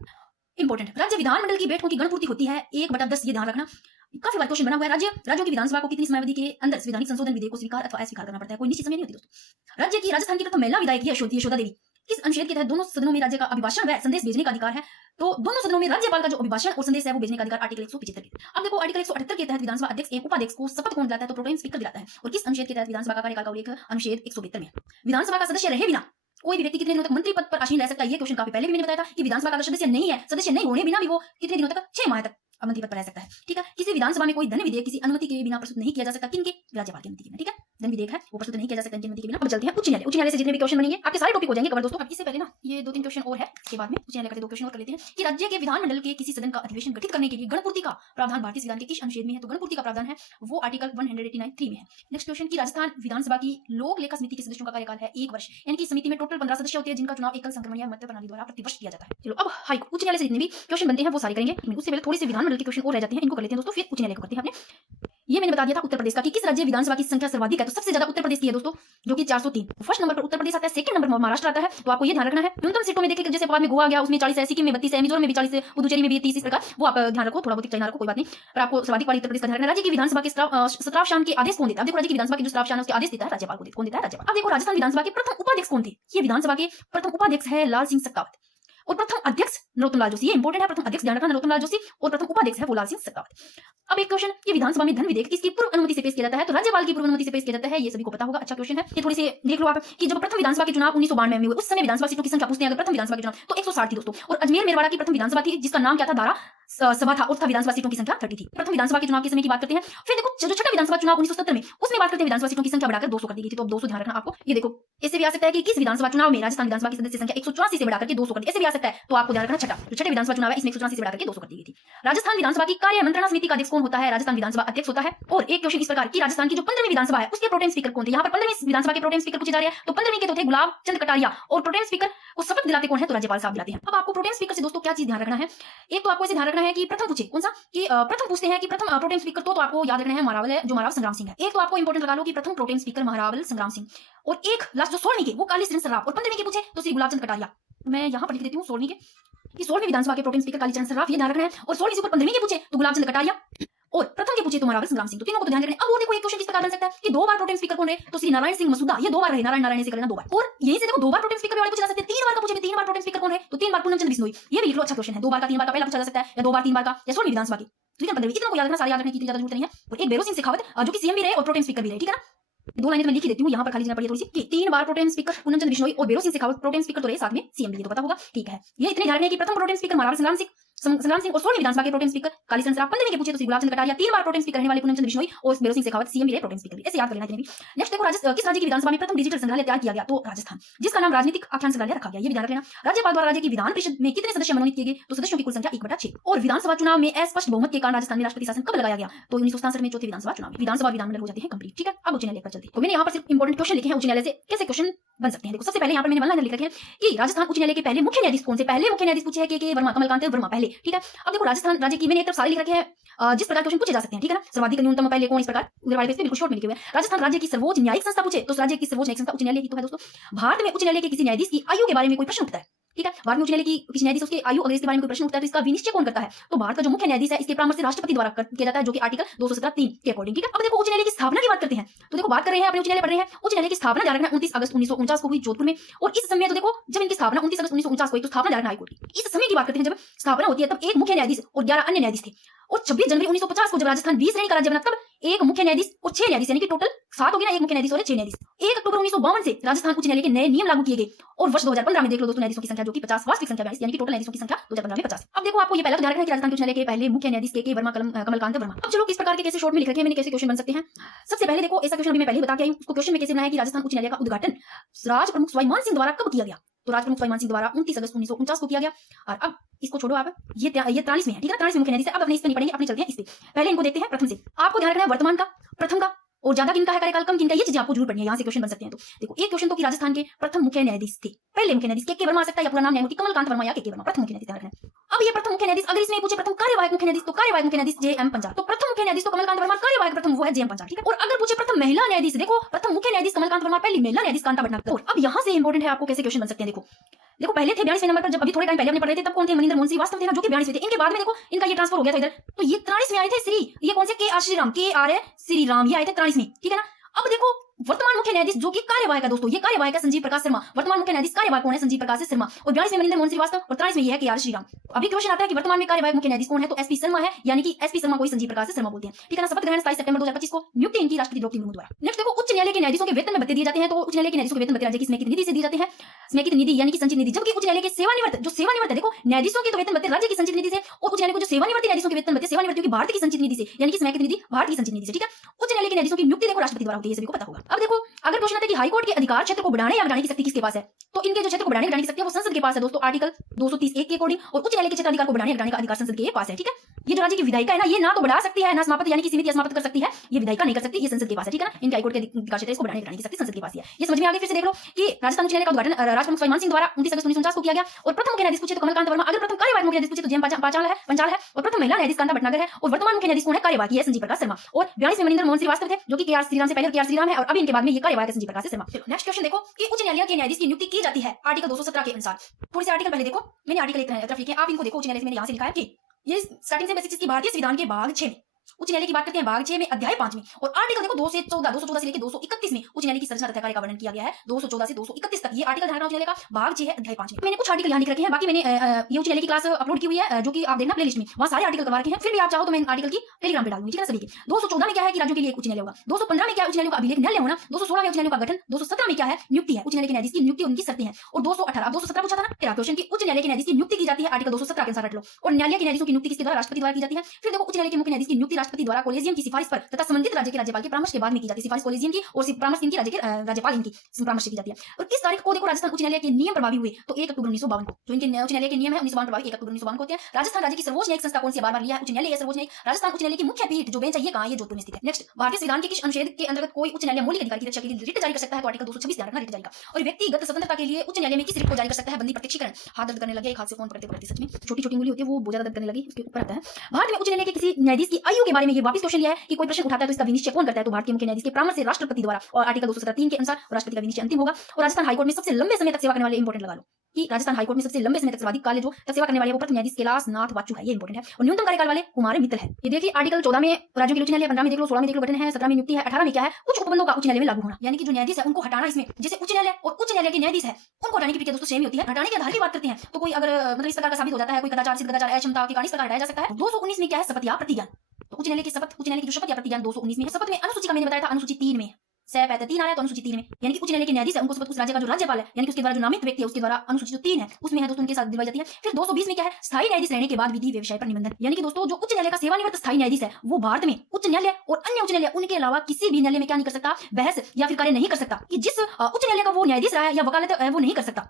इंपॉर्टेंट, राज्य विधानमंडल की बैठकों की गणपूर्ति होती है 1/10, ये ध्यान रखना। काफी बार क्वेश्चन बना हुआ है, राज्यों की विधानसभा को कितनी समयावधि के अंदर संवैधानिक संशोधन विधेयक को स्वीकार अथवा अस्वीकार करना पड़ता है, कोई निश्चित समय नहीं होती दोस्तों। राज्य की राजस्थान की प्रथम महिला विधायक यशोदा देवी, किस अनुच्छेद के तहत दोनों सदनों में राज्य का अभिभाषण व संदेश भेजने का अधिकार है, तो दोनों सदनों में राज्यपाल का जो अभिभाषण और संदेश है वो भेजने का अधिकार आर्टिकल 175 के। अब देखो आर्टिकल 178 के तहत विधानसभा अध्यक्ष एवं उपाध्यक्ष को शपथ कौन दिलाता है, तो प्रोटेम स्पीकर दिलाता है। और किस अनुच्छेद के तहत विधानसभा का कार्यकाल का उल्लेख अनुच्छेद 172 में। विधानसभा का सदस्य रहे बिना कोई भी व्यक्ति कितने दिनों तक मंत्री पद पर आसीन रह सकता है, ये क्वेश्चन काफी पहले भी मैंने बताया था कि विधानसभा का सदस्य नहीं है, सदस्य नहीं होने बिना भी वो कितने दिनों तक 6 माह तक मंत्री पद पर रह सकता है, ठीक है। किसी विधानसभा में कोई धन विधेयक किसी अनुमति के बिना प्रस्तुत नहीं किया जा सकता, किनके, राज्यपाल की अनुमति के बिना, ठीक है। धन विधेयक है वो प्रस्तुत नहीं किया जा सकता अनुमति के बिना। अब चलते हैं उच्च न्यायालय। उच्च न्यायालय से जितने भी क्वेश्चन बनेंगे आपके सारे टॉपिक हो जाएंगे कवर दोस्तों। अब इससे पहले ना ये 2-3 क्वेश्चन और है, इसके बाद में उच्च न्यायालय के 2 क्वेश्चन और कर लेते हैं कि राज्य के विधानमंडल के किसी सदन का अधिवेशन गठित करने के लिए गणपूर्ति का प्रावधान भारतीय संविधान के किस अनुच्छेद में है, तो गणपूर्ति का प्रावधान है वो आर्टिकल 189(3) में है। नेक्स्ट क्वेश्चन की राजस्थान विधानसभा की लोक लेखा समिति के सदस्यों का कार्यकाल है 1 वर्ष, यानी कि समिति में टोटल 15 सदस्य होते हैं जिनका चुनाव एकल संक्रमण या मत प्रणाली द्वारा प्रतिवर्ष किया जाता है। चलो अब हाई उच्च न्यायालय से जितने भी क्वेश्चन बनते हैं वो सारे करेंगे। उससे पहले थोड़ी से विधानमंडल के क्वेश्चन और रह जाते हैं, इनको कर लेते हैं दोस्तों, फिर उच्च न्यायालय को करते हैं। हमने ये मैंने बता दिया था उत्तर प्रदेश का कि किस राज्य विधानसभा की संख्या सर्वाधिक है, तो सबसे ज्यादा उत्तर प्रदेश की है दोस्तों, जो कि 403। फर्स्ट नंबर पर उत्तर प्रदेश आता है, सेकंड नंबर पर महाराष्ट्र आता है। तो आपको ये ध्यान रखना है। न्यूनतम सीटों में देखिए जैसे बाद में गोवा गया उसमें 40 है, सिक्किम में 32 है, मिजोरम में भी 40 है, पुदुचेरी में भी 30, इस प्रकार वो आप ध्यान रखो, थोड़ा बहुत चाइना रखो कोई बात नहीं, पर आपको सर्वाधिक वाली उत्तर प्रदेश का ध्यान रखना। राज्य की विधानसभा के सत्रावसान के आदेश कौन देता है, देखो राज्य की विधानसभा के जो सत्रावसान है उसके आदेश देता है राज्यपाल को, कौन देता है, राज्यपाल। अब देखो राजस्थान विधानसभा के प्रथम उपाध्यक्ष कौन थे, ये विधानसभा के प्रथम उपाध्यक्ष है लाल सिंह सत्तावत, और प्रथम अध्यक्ष नरोत्तम लाल जोशी, ये इंपॉर्टेंट है, प्रथम अध्यक्ष ध्यान रखना नरोत्तम लाल जोशी, और प्रथम उपाध्यक्ष है वो लाल सिंह सत्तावत। अब एक क्वेश्चन, ये विधानसभा में धन विधेयक किसकी पूर्व अनुमति से पेश किया जाता है, तो राज्यपाल की पूर्व अनुमति से पेश किया जाता है, ये सभी को पता होगा, अच्छा क्वेश्चन है। ये थोड़ी से देख लो आप कि जब प्रथम विधानसभा के चुनाव 1992 में हुए उस समय विधानसभा सीटों की संख्या पूछते हैं, अगर प्रथम विधानसभा के चुनाव तो 160 थी दोस्तों, और अजमेर मेरवाड़ा की प्रथम विधानसभा थी जिसका नाम क्या था, दारा सभा था, और था विधानसभा सीटों की संख्या 30 थी। प्रथम विधानसभा के चुनाव के समय की बात करते हैं। फिर देखो जो छठा विधानसभा चुनाव 1970 में उसमें बात करते हैं, विधानसभा सीटों की संख्या बढ़ाकर 200 कर दी गई थी, तो अब 200 ध्यान रखना आपको। ये देखो ऐसे भी आ सकता है कि किस विधानसभा चुनाव में राजस्थान विधानसभा की सदस्य संख्या 184 से बढ़ाकर के 200 कर दी, ऐसे भी आ सकता है, तो आपको ध्यान रखना छठा जो छठे विधानसभा चुनाव है इसमें 184 से बढ़ाकर के 200 कर दी गई थी। राजस्थान विधानसभा की कार्य मंत्रणा समिति का अध्यक्ष कौन होता है, राजस्थान विधानसभा अध्यक्ष होता है। और एक क्वेश्चन इस प्रकार की राजस्थान की जो 15वीं विधानसभा है उसके प्रोटेम स्पीकर कौन थे, यहाँ पर 15वीं विधानसभा के प्रोटेम स्पीकर पूछे जा रहे हैं, तो 15वीं के तो थे गुलाब चंद कटारिया, और प्रोटेम स्पीकर को शपथ दिलाते कौन है, तो राज्यपाल साहब दिलाते हैं। अब आपको प्रोटेम स्पीकर से दोस्तों क्या चीज ध्यान रखना है, एक तो आपको इसे ध्यान रखना है कि प्रथम पूछे कौन सा, कि प्रथम पूछते हैं कि प्रथम प्रोटेम स्पीकर, तो आपको याद रखना है महारावल है, जो महारावल संग्राम सिंह है। एक तो आपको इंपॉर्टेंट लगा लो कि प्रथम प्रोटेम स्पीकर महारावल संग्राम सिंह, और एक लास्ट जो 16वीं के वो काली चरण सर्राफ, और 15वीं के पूछे तो श्री गुलाब चंद कटारिया। मैं यहाँ पर लिख देती हूँ 16वीं के, कि 16वीं विधानसभा के प्रोटेम स्पीकर काली चरण सर्राफ, ये ध्यान रखना है। और 16वीं से ऊपर 15वीं के पूछे तो गुलाब चंद कटारिया, और प्रथम के पूछे तो महारावल संग्राम सिंह, तो तीनों को तो ध्यान रखना है। अब वो देखो एक क्वेश्चन किस प्रकार बन सकता है कि 2 बार प्रोटेम स्पीकर कौन है, तो श्री नारायण सिंह मसूदा, ये 2 बार रहे, नारायण से कर लेना 2 बार। और यहीं से देखो 2 बार प्रोटेम स्पीकर वाले पूछे जा सकते हैं, 3 बार का पूछे 3 बार प्रोटेम स्पीकर कौन है, तो 3 बार पूनमचंद बिश्नोई, ये भी लिख लो, अच्छा क्वेश्चन है। 2 बार का 3 बार का पहला पूछा जा सकता है, या 2 बार 3 बार का, या 16वीं विधानसभा की, ठीक है। 15वीं, इतना को याद रखना, सारे याद रखने की ज्यादा जरूरत नहीं है। और एक भैरव सिंह शेखावत जो कि सीएम भी रहे और प्रोटेम स्पीकर भी रहे, ठीक है ना। 2 लाइनें मैं लिख देती हूँ यहाँ पर, खाली जगह पड़ी थोड़ी सी, कि 3 बार प्रोटेम स्पीकर पूनमचंद बिश्नोई और भैरव सिंह शेखावत प्रोटेम स्पीकर तो रहे, साथ में सीएम भी, ये तो पता होगा, ठीक है। ये इतने ध्यान रखने की प्रथम प्रोटेम स्पीकर महारावल संग्राम सिंह, और 16वीं विधानसभा के प्रोटेम स्पीकर काली चरण सर्राफ, 15वीं के पूछे तो श्री गुलाब चंद कटारिया, 3 बार प्रोटेम स्पीकर रहने वाले पूनमचंद बिश्नोई और भैरव सिंह शेखावत सीएम भी रहे, प्रोटेम स्पीकर भी, ऐसे याद कर लेना इतने भी। नेक्स्ट देखो किस राज्य की विधानसभा में प्रथम डिजिटल संग्रहालय तैयार किया गया, तो राजस्थान, जिसका नाम राजनीतिक आख्यान संग्रहालय रखा गया, ये भी ध्यान रख लेना। राज्यपाल द्वारा राज्य की विधान परिषद में कितने सदस्य मनोनीत किए गए, तो सदस्यों की कुल संख्या 1/6। और विधानसभा चुनाव में अस्पष्ट बहुमत के कारण राजस्थान में राष्ट्रपति शासन कब लगाया गया, तो 1967 में चौथे विधानसभा चुनाव में। विधानसभा विधानमंडल हो जाते हैं कंप्लीट, ठीक है। अब उच्च न्यायालय पर चलते हैं, तो मैंने यहाँ पर सिर्फ इंपॉर्टेंट क्वेश्चन लिखे हैं उच्च न्यायालय से कैसे क्वेश्चन बन सकते हैं। देखो सबसे पहले यहाँ पर मैंने 1 लाइन लिख रखे हैं कि राजस्थान उच्च न्यायालय के पहले मुख्य न्यायाधीश कौन से, पहले मुख्य न्यायाधीश पूछे है के वर्मा, कमलकांत वर्मा पहले, ठीक है। अब देखो राजस्थान राज्य की मैंने एक तरफ सारे लिख रखे हैं जिस प्रकार क्वेश्चन पूछे जा सकते हैं, ठीक है ना। सर्वाधिक न्यूनतम पहले कौन, इस प्रकार उधर वाले पेज पे बिल्कुल शॉर्ट में लिखे हुए हैं। राजस्थान राज्य की सर्वोच्च न्यायिक संस्था पूछे तो राज्य की सर्वोच्च न्यायिक संस्था उच्च न्यायालय ही तो है दोस्तों। भारत में उच्च न्यायालय के किसी न्यायाधीश की आयु के बारे में कोई प्रश्न उठता है, ठीक है। भारत में उच्च न्यायालय की किसी न्यायाधीश उसके आयु अगर इसके बारे में कोई प्रश्न उठता है तो इसका विनिश्चय कौन करता है, तो भारत का जो मुख्य न्यायाधीश है इसके परामर्श से राष्ट्रपति द्वारा किया जाता है, जो कि आर्टिकल 217(3) के अकॉर्डिंग, ठीक है। अब देखो उच्च न्यायालय की स्थापना की बात करते हैं, तो देखो बात कर रहे हैं अपने उच्च न्यायालय पढ़ रहे हैं। उच्च न्यायालय की स्थापना ध्यान रखना 29 अगस्त 1949 को हुई जोधपुर में, और इस समय तो देखो जब इनकी स्थापना 29 अगस्त 1949 को हुई तो स्थापना ध्यान रखना हाईकोर्ट की। इस समय की बात करते हैं जब स्थापना होती है तब एक मुख्य न्यायाधीश और 11 अन्य न्यायाधीश थे, और 26 जनवरी 1950 को जब राजस्थान 20 श्रेणी का राज्य बना तब एक मुख्य न्यायाधीश और 6 न्यायाधीश, यानी कि टोटल 7 हो गया ना, एक मुख्य न्यायाधीश और 6 न्यायाधीश। 1 अक्टूबर 1952 से राजस्थान उच्च न्यायालय के नए नियम लागू किए गए, और वर्ष 2015 में देख लो दोस्तों न्यायाधीशों की संख्या जो कि 50, वास्तविक संख्या 22, यानी कि टोटल न्यायाधीशों की संख्या 2015 में 50। अब देखो आपको ये पहला ध्यान रखना है कि राजस्थान उच्च न्यायालय के पहले मुख्य न्यायाधीश के वर्मा, कमलकांत वर्मा। अब चलो किस प्रकार के कैसे शॉर्ट में लिख रखे हैं मैंने, कैसे क्वेश्चन बन सकते हैं। सबसे पहले देखो ऐसा क्वेश्चन अभी मैं पहले बता के आई हूं, उसको क्वेश्चन में कैसे बनाया कि राजस्थान उच्च न्यायालय का उद्घाटन राज प्रमुख सवाई मान सिंह द्वारा कब किया गया, तो राज प्रमुख सवाई मान सिंह द्वारा 29 अगस्त 1949 को किया गया। और अब इसको छोड़ो आप, ये 43 में है, ठीक है, 43 में मुख्य न्यायाधीश है। अब अपने इस पर नहीं पढ़ेंगे, अपने चलते हैं इस पे। पहले इनको देखते हैं प्रथम से। आपको ध्यान रखना है वर्तमान का, प्रथम का और ज्यादा किनका है कार्यकाल, कम किनका, ये चीजें आपको जरूर पढ़नी है, यहाँ से क्वेश्चन बन सकते हैं। तो देखो एक क्वेश्चन तो कि राजस्थान के प्रथम मुख्य न्यायाधीश थे, पहले मुख्य न्यायाधीश के वर्मा आ सकता है, या पूरा नाम न्यायमूर्ति कमलकांत वर्मा या के वर्मा, प्रथम मुख्य न्यायाधीश ध्यान रखना। अब ये प्रथम मुख्य न्यायाधीश, अगर इसमें पूछे प्रथम कार्यवाहक मुख्य न्यायाधीश, तो कार्यवाहक मुख्य न्यायाधीश जे एम पंचाल, तो प्रथम मुख्य न्यायाधीश तो कमलकांत वर्मा, कार्यवाहक प्रथम वो है जे एम पंचाल, ठीक है। और अगर पूछे प्रथम महिला न्यायाधीश, देखो प्रथम मुख्य न्यायाधीश कमलकांत वर्मा, पहली महिला न्यायाधीश कांता भटनागर। अब यहाँ से इंपॉर्टेंट है आपको कैसे क्वेश्चन बन सकते हैं। देखो देखो पहले थे 42वें नंबर पर, जब अभी थोड़े टाइम पहले हमने पढ़ रहे थे तब कौन थे, मनिंदर मोहन श्रीवास्तव थे ना, जो कि 42वें थे। इनके बाद में देखो इनका ये ट्रांसफर हो गया था इधर, तो ये 43 में आए थे श्री, ये कौन से के आर श्रीराम, के आर है श्रीराम, ये आए थे 43 में, ठीक है ना। अब देखो वर्तमान मुख्य न्यायाधीश जो कि कार्यवाहक है दोस्तों, ये कार्यवाहक है संजीव प्रकाश शर्मा, वर्तमान मुख्य न्यायाधीश कार्यवाहक कौन है, संजीव प्रकाश शर्मा। और 42 में मनिंदर मोहन श्रीवास्तव और 43 में ये है के आर श्रीराम। अभी क्वेश्चन आता है कि वर्तमान में कार्यवाहक मुख्य न्यायाधीश कौन है, तो एसपी शर्मा है, यानी कि एसपी शर्मा को संजीव प्रकाश शर्मा बोलते हैं, ठीक है ना। शपथ ग्रहण 27 सितंबर 2025 को, नियुक्ति इनकी राष्ट्रपति द्रौपदी मुर्मू द्वारा। नेक्स्ट देखो उच्च न्यायालय के न्यायाधीशों के वेतन में भत्ते दिए जाते हैं, तो उच्च न्यायालय के न्यायाधीशों के वेतन भत्ते राज्य की स्मेकित निधि से दिए जाते हैं, स्मेकित निधि यानी कि संचित निधि। जबकि उच्च न्यायालय के सेवानिवृत्त, जो सेवानिवृत्त है, देखो न्यायाधीशों के तो वेतन भत्ते राज्य की संचित निधि से, और उच्च न्यायालय को जो सेवानिवृत्त न्यायाधीशों के वेतन भत्ते सेवानिवृत्तियों की भारत की संचित निधि से, यानी कि स्मेकित निधि भारत की संचित निधि से, ठीक है। उच्च न्यायालय के न्यायाधीशों की नियुक्ति देखो राष्ट्रपति द्वारा होती है, सभी को पता होगा। अब देखो अगर क्वेश्चन आता है कि हाईकोर्ट के अधिकार क्षेत्र को बढ़ाने या घटाने की शक्ति किसके पास है, तो इनके जो क्षेत्र को बढ़ाने घटाने की शक्ति है वो संसद के पास है दोस्तों, आर्टिकल 230(1) के अकॉर्डिंग। और उच्च न्यायालय के क्षेत्र अधिकार को बढ़ाने घटाने का अधिकार संसद के पास है, ठीक है। ये जो राज्य की विधायिका है ना, ये ना तो बढ़ा सकती है ना समाप्त यानी कि सीमित या समाप्त कर सकती है, ये विधायिका नहीं कर सकती, ये संसद के पास है, ठीक है ना। इनके हाईकोर्ट के अधिकार क्षेत्र इसको बढ़ाने घटाने की शक्ति संसद के पास है। ये समझ में आ गया। फिर से देख लो कि राजस्थान उच्च न्यायालय का उद्घाटन राजप्रमुख स्वाभिमान सिंह द्वारा 29 अगस्त 1949 को किया गया। और प्रथम मुख्य न्यायाधीश पूछे तो कमलकांत वर्मा, अगर प्रथम कार्यवाहक मुख्य न्यायाधीश पूछे तो जेएम पंचाल है, और प्रथम महिला न्यायाधीश कांता भटनागर है, और वर्तमान मुख्य न्यायाधीश कौन है, कार्यवाहक है संजीव प्रकाश शर्मा। और 42 में मनिंदर मोहन श्रीवास्तव थे, जो कि के आर श्रीराम से पहले के आर श्रीराम है, और अभी इनके बाद में ये कार्यवाहक है संजीव प्रकाश शर्मा। नेक्स्ट क्वेश्चन देखो कि उच्च न्यायालय के न्यायाधीश की नियुक्ति की जाती है आर्टिकल 217 के अनुसार। थोड़ी से आर्टिकल पहले देखो, मैंने आर्टिकल एक तरफ लिखे, आप इनको देखो। उच्च न्यायालय से मैंने यहाँ से लिखा है कि ये स्टार्टिंग से बेसिक की भारतीय संविधान के भाग 6 में, उच्च न्यायालय की बात करते हैं भाग 6 में अध्याय 5 में, और आर्टिकल देखो 2 से 214 से लेकर 231 में उच्च न्यायालय की संरचना तथा कार्य का वर्णन किया गया है। 214 से 231 तक ये आर्टिकल ध्यान रखना, उच्च न्यायालय का भाग 6 है अध्याय 5 में। मैंने कुछ आर्टिकल यहाँ लिख रखे हैं, बाकी मैंने ये उच्च न्यायालय की क्लास अपलोड की हुई है, जो कि आप देखना प्लेलिस्ट में, वहां सारे आर्टिकल करवा रखे हैं। फिर भी आप चाहो तो मैं आर्टिकल की टेलीग्राम पे डालूंगी, ठीक है सभी के। 214 में क्या है कि राज्यों के लिए एक उच्च न्यायालय होगा, 215 में क्या है उच्च न्यायालय का अभिलेख न्यायालय होना, 216 में उच्च न्यायालय का गठन, 217 में क्या है नियुक्ति है, उच्च न्यायालय के न्यायाधीश की नियुक्ति उनकी शर्तें हैं, और 218 अब 217 पूछा था ना तेरा क्वेश्चन की उच्च न्यायालय के न्यायाधीश की नियुक्ति की जाती है आर्टिकल 217 के अनुसार रट लो। और न्यायालय के न्यायाधीशों की नियुक्ति किसके द्वारा, राष्ट्रपति द्वारा की जाती है। फिर देखो उच्च न्यायालय के मुख्य न्यायाधीश की नियुक्ति राष्ट्रपति द्वारा कोलेजियम की सिफारिश पर तथा संबंधित राज्य के राज्यपाल के परामर्श के बाद में की जाती है, सिफारिश कोलेजियम की और परामर्श इनकी राज्य के राज्यपाल इनकी परामर्श की जाती है। और किस तारीख को देखो राजस्थान उच्च न्यायालय के नियम प्रभावी हुए, तो 1 अक्टूबर 1952 को, जो इनके उच्च न्यायालय के नियम है 1952 प्रभावी 1 अक्टूबर 1952 को होते हैं। राजस्थान राज्य की सर्वोच्च न्यायिक संस्था कौन सी, बार-बार लिया है, उच्च न्यायालय है सर्वोच्च न्यायिक। राजस्थान उच्च न्यायालय की मुख्य पीठ जो बेंच है ये कहां है, ये जोधपुर में स्थित है। नेक्स्ट भारतीय संविधान के किस अनुच्छेद के अंतर्गत कोई उच्च न्यायालय मौलिक अधिकार की रक्षा के लिए रिट जारी कर सकता है, तो आर्टिकल 226 ध्यान रखना रिट जारी का। और व्यक्तिगत स्वतंत्रता के लिए उच्च न्यायालय में किस रिट को जारी कर सकता है, बंदी प्रत्यक्षीकरण। हाथ दर्द करने लगे, एक हाथ से फोन पकड़ते सच में छोटी-छोटी उंगली होती है वो बहुत ज्यादा दर्द करने लगी, उसके ऊपर आता है। भारत में उच्च न्यायालय के किसी न्यायाधीश की आयु के बारे में ये वापस क्वेश्चन लिया है कि कोई प्रश्न उठाता है तो इसका विनिश्चय कौन करता है, तो भारतीय मुख्य न्यायाधीश के परामर्श से राष्ट्रपति द्वारा, और आर्टिकल 217(3) के अनुसार राष्ट्रपति का विनिश्चय अंतिम होगा। और राजस्थान हाईकोर्ट में सबसे लंबे समय तक सेवा करने वाले, इंपोर्टेंट लगा लो कि राजस्थान हाईकोर्ट में सबसे लंबे समय तक सर्वाधिक काल जो तक सेवा करने वाले वो प्रथम न्यायाधीश कैलाश नाथ वाचु है, ये इंपोर्टेंट है। और न्यूनतम कार्यकाल वाले कुमार मित्तल है। ये देखिए आर्टिकल 14 में राज्यों के उच्च न्यायालय, 15 में देख लो, 16 में देख लो गठन है, 17 में नियुक्ति है, 18 में क्या है कुछ उपबंधों का उच्च न्यायालय में लागू होना, यानी कि जो न्यायाधीश है उनको हटाना। इसमें जैसे उच्च न्यायालय और उच्च न्यायालय के न्यायाधीश है उनको हटाने की प्रक्रिया दोस्तों सेम ही होती है। हटाने के आधार की बात करते हैं तो कोई अगर मतलब इस प्रकार का साबित हो जाता है, कोई कदाचार सिद्ध कदाचार अक्षमता के कारण इस प्रकार हटाया जा सकता है। 219 में क्या है, शपथ या प्रतिज्ञान। तो उच्च न्यायालय की शपथ, उच्च न्यायालय की जो शपथ या प्रतिज्ञान 219 में है। शपथ में अनुसूची का मैंने बताया था अनुसूची 3 में, सह पैत 3 आ रहा है तो अनुसूची 3 में, यानी कि उच्च न्यायालय के न्यायाधीश है उनको शपथ उस राज्य का जो राज्यपाल है यानी कि उसके द्वारा जो नामित व्यक्ति है उसके द्वारा अनुसूची जो 3 है उसमें है दोस्तों उनके साथ दिलवाई जाती है। फिर 220 में क्या है, स्थायी न्यायाधीश रहने के बाद विधि व्यवसाय पर निबंधन, यानी कि दोस्तों जो उच्च न्यायालय का सेवानिवृत्त स्थायी न्यायाधीश है वो भारत में उच्च न्यायालय और अन्य उच्च न्यायालय उनके अलावा किसी भी न्यायालय में क्या नहीं कर सकता, बहस या फिर कार्य नहीं कर सकता कि जिस उच्च न्यायालय का वो न्यायाधीश रहा है या वकालत वो नहीं कर सकता।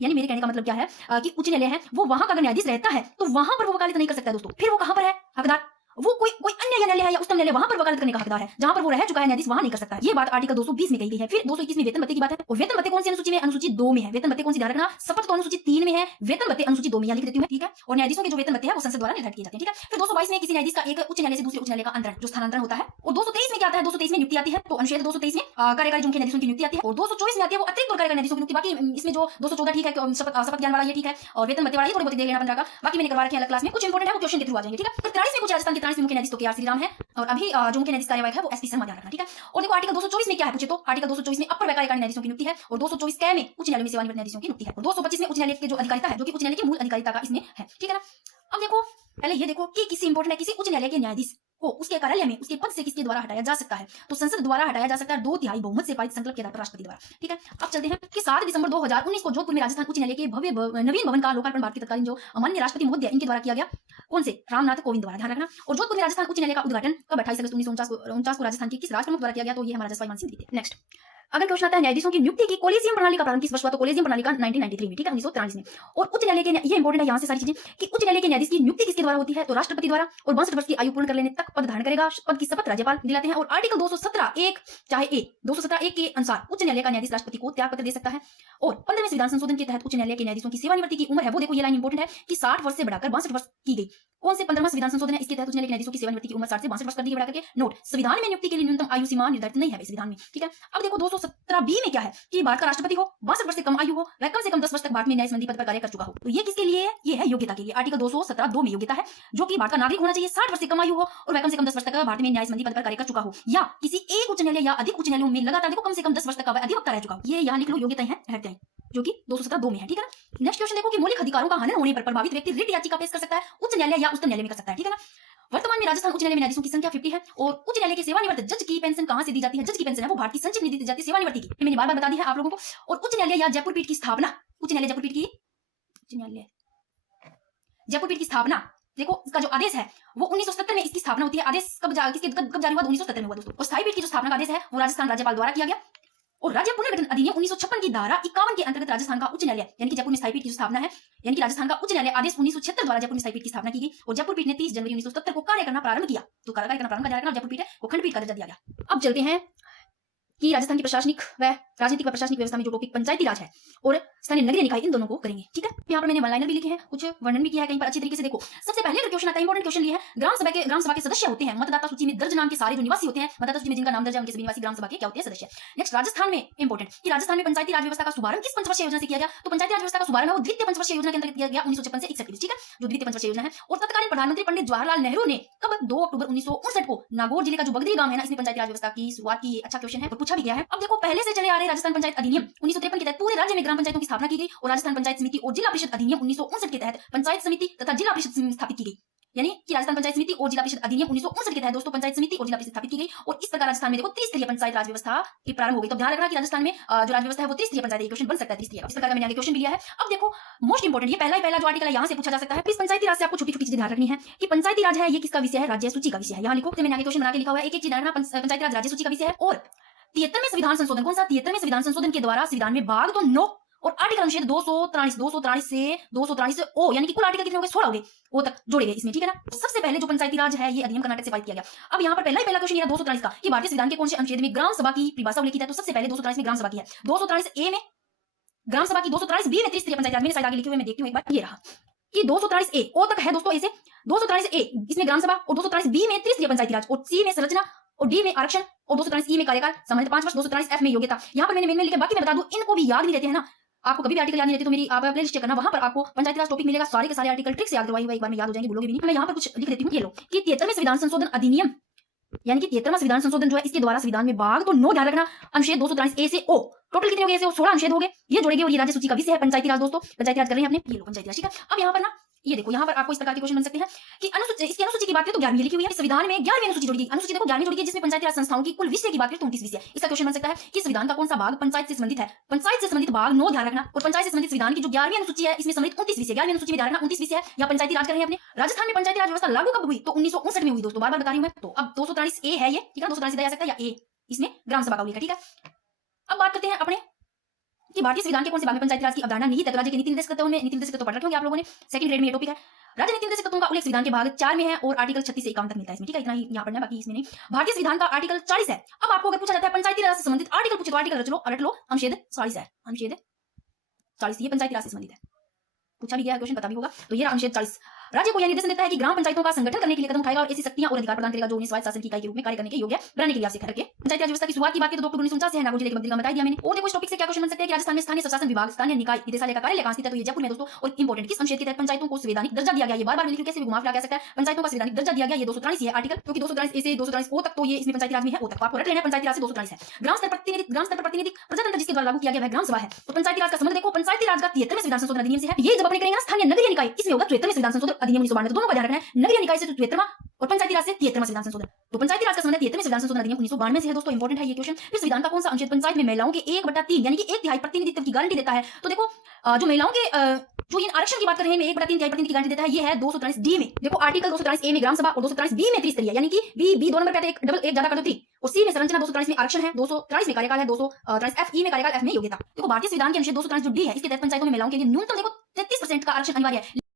यानी मेरे कहने का मतलब क्या है कि उच्च न्यायालय है वो वहां का अगर न्यायाधीश रहता है तो वहां पर वो वकालत नहीं कर सकता है दोस्तों। फिर वो कहां पर है हकदार, वो कोई अन्य न्यायालय है या उच्चतम न्यायालय वहां पर वकालत करने का हकदार है, जहां पर वो रह चुका है न्यायाधीश वहां नहीं कर सकता। ये बात आर्टिकल 220 में कही गई है। फिर 221 में वेतन भत्ते की बात है, और वेतन भत्ते कौन सी अनुसूची में, अनुसूची 2 में है। वेतन भत्ते कौन सी ध्यान रखना, शपथ तो अनुसूची 3 में है, वेतन भत्ते अनुसूची 2 में, लिख देती हूं, ठीक है। और न्यायाधीशों के जो वेतन भत्ते हैं वो संसद द्वारा निर्धारित किए जाते हैं, ठीक है। फिर 222 में किसी न्यायाधीश का एक उच्च न्यायालय से दूसरे उच्च न्यायालय का अंतरण जो स्थानांतरण होता है। और 223 में क्या आता है, 223 में नियुक्ति आती है, तो अनुच्छेद 223 में कार्यकारी जो मुख्य न्यायाधीशों की नियुक्ति आती है। और 224 में आती है वो अतिरिक्त और कार्यकारी न्यायाधीशों की नियुक्ति। बाकी इसमें जो 214 ठीक है शपथ ज्ञान वाला ये ठीक है, और वेतन भत्ते वाला ये थोड़ी बहुत देख लेना 15 का, बाकी मैंने करवा रखे अलग क्लास में, कुछ इंपोर्टेंट है वो क्वेश्चन के थ्रू आ जाएंगे, ठीक है। फिर 43 में कुछ राजस्थान के 43 मुख्य न्यायाधीश तो के आर श्रीराम है, और अभी जो मुख्य न्यायाधीश कार्यवाहक है वो एसपी शर्मा ध्यान रखना, ठीक है। और देखो आर्टिकल 224 में क्या है पूछे तो आर्टिकल 224 में अपर व कार्यकारी न्यायाधीशों की नियुक्ति है, और 224 क में उच्च न्यायालय में सेवानिवृत्त न्यायाधीशों की नियुक्ति है, और 225 में उच्च न्यायालय की जो अधिकारिता है जो कि उच्च न्यायालय की मूल अधिकारिता का इसमें है, ठीक है ना। अब देखो पहले ये देखो कि किसी इंपोर्टेंट है, किसी उच्च न्यायालय के न्यायाधीश को उसके कार्यालय में उसके पद से किसके द्वारा हटाया जा सकता है, तो संसद द्वारा हटाया जा सकता है 2/3 बहुमत से पारित संकल्प के आधार पर राष्ट्रपति द्वारा, ठीक है। अब चलते हैं कि 7 दिसंबर 2019 को जोधपुर में राजस्थान उच्च न्यायालय के भव्य नवीन भवन का लोकार्पण भारतीय तत्कालीन जो माननीय राष्ट्रपति महोदय इनके द्वारा किया गया, कौन से, रामनाथ कोविंद द्वारा, ध्यान रखना। और जोधपुर में राजस्थान उच्च न्यायालय का उद्घाटन कब 28 अगस्त 1949 को राजस्थान के किस राष्ट्रप्रमुख द्वारा किया गया, तो ये हमारा जसपाल मान सिंह थे। नेक्स्ट अगर क्वेश्चन आता है न्यायाधीशों की नियुक्ति की कोलिजियम प्रणाली का प्रारंभ किस वर्ष हुआ, तो कोलिजियम प्रणाली का 1993 में, ठीक है, 1943 में। और उच्च न्यायालय के, ये इंपॉर्टेंट है यहाँ से सारी चीजें, कि उच्च न्यायालय के न्यायाधीश की नियुक्ति किसके द्वारा होती है, तो राष्ट्रपति द्वारा, और 62 वर्ष की आयु पूर्ण कर लेने तक पद धारण करेगा। पद की शपथ राज्यपाल दिलाते हैं। और आर्टिकल 217(1) चाहे ए 217(1) के अनुसार उच्च न्यायालय का न्यायाधीश राष्ट्रपति को त्याग पत्र दे सकता है। और 15वें संविधान संशोधन के तहत उच्च न्यायालय के न्यायाधीशों की सेवानिवृत्ति की उम्र है, वो देखो ये लाइन इंपॉर्टेंट है, कि 60 वर्ष से बढ़ाकर 62 वर्ष की गई। कौन से 15वां संविधान संशोधन है, इसके तहत उच्च न्यायालय के न्यायाधीशों की सेवानिवृत्ति की उम्र 60 से 62 वर्ष कर दी बढ़ा करके। नोट, संविधान में नियुक्ति के लिए न्यूनतम आयु सीमा निर्धारित नहीं है संविधान में, ठीक है। अब देखो 217(b) में क्या है, कि भारत का राष्ट्रपति हो, 62 वर्ष से कम आयु हो, वह कम से कम 10 वर्ष तक भारत में न्याय संबंधी पद पर कार्य कर चुका हो। तो ये किसके लिए है, ये है योग्यता के लिए। आर्टिकल 217(2) में योग्यता है, जो कि भारत का नागरिक होना चाहिए, 60 वर्ष से कम आयु हो, और वह कम से कम 10 वर्ष तक भारत में न्याय संबंधी पद पर कार्य कर चुका हो, या किसी एक उच्च न्यायालय या अधिक उच्च न्यायालयों में लगातार देखो कम से कम 10 वर्ष तक का वह अधिवक्ता रह चुका हो। ये यहाँ लिख लो, योग्यताएं हैं, जो कि 217(2) में है, ठीक है ना। नेक्स्ट क्वेश्चन देखो, कि मौलिक अधिकारों का हनन होने पर प्रभावित व्यक्ति रिट याचिका पेश कर सकता है, उच्च न्यायालय या उच्चतम न्यायालय में कर सकता है, ठीक है ना। वर्तमान में राजस्थान उच्च न्यायालय में न्यायाधीशों की संख्या 50 है। और उच्च न्यायालय के सेवानिवृत्त जज की पेंशन कहां से दी जाती है, जज की पेंशन है वो भारतीय संचित निधि दी जाती है सेवानिवृत्ति की, मैंने बार-बार बता दी है आप लोगों को। और उच्च न्यायालय या जयपुर पीठ की स्थापना, उच्च न्यायालय जयपुर पीठ की, उच्च न्यायालय जयपुर पीठ की स्थापना, देखो इसका जो आदेश है वो 1970 में इसकी स्थापना होती है। आदेश कब जारी हुआ, 1970 में हुआ दोस्तों। और स्थायी पीठ की जो स्थापना का आदेश है वो राजस्थान राज्यपाल द्वारा किया गया। और राज्य पुनर्गठन अधिनियम 1956 की धारा 51 के अंतर्गत राजस्थान का उच्च न्यायालय यानी कि जयपुर में स्थायी पीठ की स्थापना है, यानी कि राजस्थान का उच्च न्यायालय आदेश 1976 द्वारा जयपुर में स्थायी पीठ की स्थापना की गई। और जयपुर पीठ ने 30 जनवरी 1970 को कार्य करना प्रारंभ किया। तो कार्य करना प्रारंभ किया, जयपुर पीठ को खंडपीठ का दर्जा दिया गया। अब चलते हैं कि राजस्थान की प्रशासनिक व राजनीतिक व प्रशासनिक व्यवस्था में जो टॉपिक पंचायती राज है और स्थानीय नगरीय निकाय, इन दोनों को करेंगे, ठीक है। यहाँ पर मैंने वन लाइनर भी लिखे हैं, कुछ वर्णन भी किया है कहीं पर अच्छी तरीके से। देखो सबसे पहले अगर क्वेश्चन आता है, इंपॉर्टेंट क्वेश्चन ये है, ग्राम सभा के सदस्य होते हैं मतदाता सूची में दर्ज नाम के सारे जो निवासी होते हैं, मतदाता सूची में जिनका नाम दर्ज है उनके सभी निवासी ग्राम सभा के क्या होते हैं, सदस्य। नेक्स्ट, राजस्थान में इंपॉर्टेंट, कि राजस्थान में पंचायती राज व्यवस्था का शुभारंभ किस पंचवर्षीय योजना से किया गया, तो पंचायती राज व्यवस्था का शुभारंभ है वो द्वितीय पंचवर्षीय योजना के अंतर्गत किया गया 1956 से 61, ठीक है, जो द्वितीय पंचवर्षीय योजना है। और तत्कालीन प्रधानमंत्री पंडित जवाहरलाल नेहरू ने कब 2 अक्टूबर 1959 को नागौर जिले का जो बगदी गांव है ना, इसमें पंचायती राज व्यवस्था की शुरुआत की। अच्छा क्वेश्चन है और पूछा भी गया है। अब देखो पहले से चले आ रहे राजस्थान पंचायत अधिनियम 1953 के तहत पूरे राज्य में ग्राम पंचायतों की स्थापना की गई। और राजस्थान पंचायत समिति और जिला परिषद अधिनियम 1959 के तहत पंचायत समिति तथा जिला परिषद समिति स्थापित की गई, यानी कि राजस्थान पंचायत समिति और जिला परिषद अधिनियम 1959 के तहत दोस्तों पंचायत समिति और जिला परिषद स्थापित की गई। और इस प्रकार राजस्थान में देखो त्रिस्तरीय पंचायत राज व्यवस्था की प्रारंभ हो गई। तो ध्यान रखना कि राजस्थान में जो राज व्यवस्था है वो त्रिस्तरीय पंचायत, क्वेश्चन बन सकता है त्रिस्तरीय। इस प्रकार का मैंने आगे क्वेश्चन भी लिया है। अब देखो मोस्ट इंपोर्टेंट, ये पहला जो आर्टिकल है यहाँ से पूछा जा सकता है। इस पंचायती राज से आपको छोटी छोटी चीजें ध्यान रखनी है कि पंचायती राज है ये किसका विषय है, राज्य सूची का विषय है। यहाँ लिखो, मैंने आगे क्वेश्चन बना के लिखा हुआ है, एक एक चीज ध्यान रखना, पंचायती राज राज्य सूची का विषय है। और 73वें संविधान संशोधन, कौन सा 73वें संविधान संशोधन के द्वारा संविधान में भाग तो 9 और आर्टिकल अनुच्छेद 243 से 243 ओ, यानी कि कुल आर्टिकल कितने हो गए, 16 हो गए, वो तक जोड़े गए इसमें, ठीक है ना। सबसे पहले जो पंचायती राज है ये अधिनियम कर्नाटक से पारित किया गया। अब यहाँ पर पहला क्वेश्चन ये 243 का, कि भारतीय संविधान के कौन से अनुच्छेद में ग्राम सभा की परिभाषा उल्लेखित है, तो सबसे पहले 243 में ग्राम सभा की है, 243 ए में ग्राम सभा की, 243 बी में त्रिस्तरीय पंचायत राज, मैंने शायद आगे लिखे हुए मैं देखती हूँ एक बार, ये रहा कि 243 ए ओ तक है दोस्तों, ऐसे 243 ए इसमें ग्राम सभा, और 243 बी में त्रिस्तरीय पंचायती राज, और सी में संरचना, और डी में आरक्षण, और 243 ई में कार्यकाल संबंधित 5 वर्ष, 243 एफ में योग्यता। यहाँ पर मैंने मेन लिखे, बाकी मैं बता दूं इनको भी याद नहीं रहते हैं ना, आपको कभी भी आर्टिकल याद नहीं रहते तो मेरी आप प्लेलिस्ट चेक करना, वहां पर आपको पंचायती राज टॉपिक मिलेगा, सारे के सारे आर्टिकल ट्रिक से याद करवाई हुई, एक बार में याद हो जाएंगे, भूलोगे भी नहीं। मैं यहाँ पर कुछ लिख देती हूँ, ये लो कि 73वें संविधान संशोधन अधिनियम, यानी कि 73वां संविधान संशोधन जो है इसके द्वारा संविधान में भाग तो 9 ध्यान रखना, अनुच्छेद 243 ए से ओ, टोटल कितने हो गए, 16 अनुच्छेद हो गए, ये जोड़ेंगे। और ये राज्य सूची का विषय है पंचायती राज दोस्तों, पंचायती राज कर रहे हैं अपने, ये लो पंचायती राज, ठीक है। अब यहाँ पर ना ये देखो, यहाँ पर आपको इस प्रकार के क्वेश्चन बन सकते हैं कि अनुसूची, इसकी अनुसूची की बात करें तो 11वीं लिखी हुई है, संविधान में 11वीं अनुसूची जोड़ी गई, अनुसूची देखो 11वीं जोड़ी गई, जिसमें पंचायती राज संस्थाओं की कुल विषय की बात करें तो 29 विषय। इसका क्वेश्चन बन सकता है कि संविधान का कौन सा भाग पंचायत से संबंधित है, पंचायत से संबंधित भाग 9 ध्यान रखना, और पंचायत से संबंधित संविधान की जो 11वीं अनुसूची है इसमें सम्मिलित 29 विषय, 11वीं अनुसूची में ध्यान रखना 29 विषय है। यहाँ पंचायती राज कर रहे हैं अपने। राजस्थान में पंचायती राज व्यवस्था लागू कब हुई, तो 1959 में हुई दोस्तों, बार-बार बता रही हूं मैं। तो अब 243 ए है ये, ठीक है, 243 दिया जा सकता है, या ए इसमें ग्राम सभा का उल्लेख है, ठीक है। अब बात करते हैं अपने कि भारतीय संविधान के कौन से भाग में पंचायती राज की अवधारणा निहित है, तो राज्य के नीति निर्देशक तत्वों में, नीति निर्देशक तत्व पढ़ रखे होंगे आप लोगों ने, सेकंड ग्रेड में ये टॉपिक है। राज्य नीति निर्देशक तत्वों का उल्लेख संविधान के भाग 4 में है और आर्टिकल 36 से 51 तक मिलता है इसमें, ठीक है, इतना ही यहाँ पढ़ना है, बाकी इसमें नहीं। भारतीय संविधान का आर्टिकल 40 है। अब आपको अगर पूछा जाता है पंचायती राज से संबंधित आर्टिकल पूछे तो आर्टिकल रट लो, अनुच्छेद 40 है, अनुच्छेद 40 ये पंचायती राज से संबंधित है, पूछा भी गया क्वेश्चन, पता भी होगा। तो ये अनुच्छेद 40 राज्य को यह निर्देशन देता है कि ग्राम पंचायतों का संगठन करने के लिए कदम उठाएगा और ऐसी शक्तियां और अधिकार प्रदान करेगा जो उन्हें स्वायत्त शासन की इकाई के रूप में कार्य करने के योग्य बनाने के लिए आवश्यक है। पंचायती राज व्यवस्था की शुरुआत की बात करें तो 2 अक्टूबर 1949 से है, नागौर जिले के बगदी गांव बताया दिया मैंने। और देखो इस टॉपिक से क्या क्वेश्चन बन सकते हैं कि राजस्थान में स्थानीय स्वशासन विभाग, स्थानीय निकाय, निदेशालय का कार्यालय कहां स्थित है, तो ये जयपुर में दोस्तों। और इंपॉर्टेंट किस अनुच्छेद के तहत पंचायतों को संवैधानिक दर्जा दिया गया, ये बार-बार लिखकर कैसे भी घुमा फिरा जा सकता है, पंचायतों का संवैधानिक दर्जा दिया गया, ये 243 है आर्टिकल, क्योंकि 243 ए से 243 ओ तक तो ये इसमें पंचायती राज में है, ओ तक आपको रट लेना है, पंचायती राज से 243 है। ग्राम स्तर पर प्रतिनिधि प्रजातंत्र जिसके द्वारा लागू किया गया है ग्राम सभा है। तो पंचायती राज का संबंध देखो पंचायती राज का 73वें संविधान संशोधन अधिनियम से है। ये जब अपने करेंगे ना स्थानीय नगरीय निकाय, इसमें होगा 73वें संविधान संशोधन अधिनियम 1992, दोनों का ध्यान रखना है, नगरीय निकाय से 73वां और पंचायती राज से 73वां संविधान संशोधन। तो पंचायती राज का संबंध 73वें संविधान संशोधन अधिनियम 1992 से है दोस्तों, इंपॉर्टेंट है ये क्वेश्चन। फिर संविधान का कौन सा अनुच्छेद पंचायत में महिलाओं के 1/3 यानी कि 1/3 प्रतिनिधित्व की गारंटी देता है, तो देखो जो महिलाओं के जो इन आरक्षण की बात कर रहे हैं, 1/3 की गारंटी देता है, ये है 243 डी में। देखो आर्टिकल 243 ए में ग्राम सभा और 243 बी में त्रिस्तरीय, यानी कि बी 2 नंबर पे आता है, एक डबल एक ज्यादा कर दो 3, और सी में संरचना 243 में आरक्षण है, 243 में कार्यकाल है, 243 एफ ई में कार्यकाल, एफ में योग्यता। देखो भारतीय संविधान के अनुच्छेद 243 जो डी है, इसके तहत पंचायतों में महिलाओं के लिए न्यूनतम देखो 33% का आरक्षण अनिवार्य है।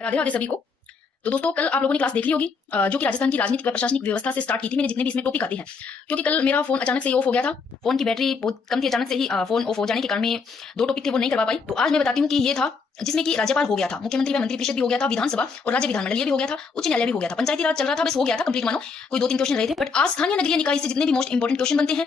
राधे राधे सभी को। तो दोस्तों कल आप लोगों ने क्लास देख ली होगी जो कि राजस्थान की राजनीतिक व प्रशासनिक व्यवस्था से स्टार्ट की थी मैंने, जितने भी इसमें टॉपिक आते हैं। क्योंकि कल मेरा फोन अचानक से ही ऑफ हो गया था, फोन की बैटरी बहुत कम थी, अचानक से ही फोन ऑफ हो जाने के कारण मैं दो टॉपिक थे वो नहीं करवा पाई। तो आज मैं बताती हूँ कि ये था जिसमें कि राज्यपाल हो गया था, मुख्यमंत्री व मंत्री परिषद भी हो गया था, विधानसभा और राज्य विधानमंडल ये भी हो गया था, उच्च न्यायालय भी हो गया था, पंचायती राज चल रहा था, बस हो गया था कंप्लीट मानो। कोई 2-3 क्वेश्चन रहे थे, बट आज स्थानीय नगरीय निकाय से जितने भी मोस्ट इंपोर्टेंट क्वेश्चन बनते हैं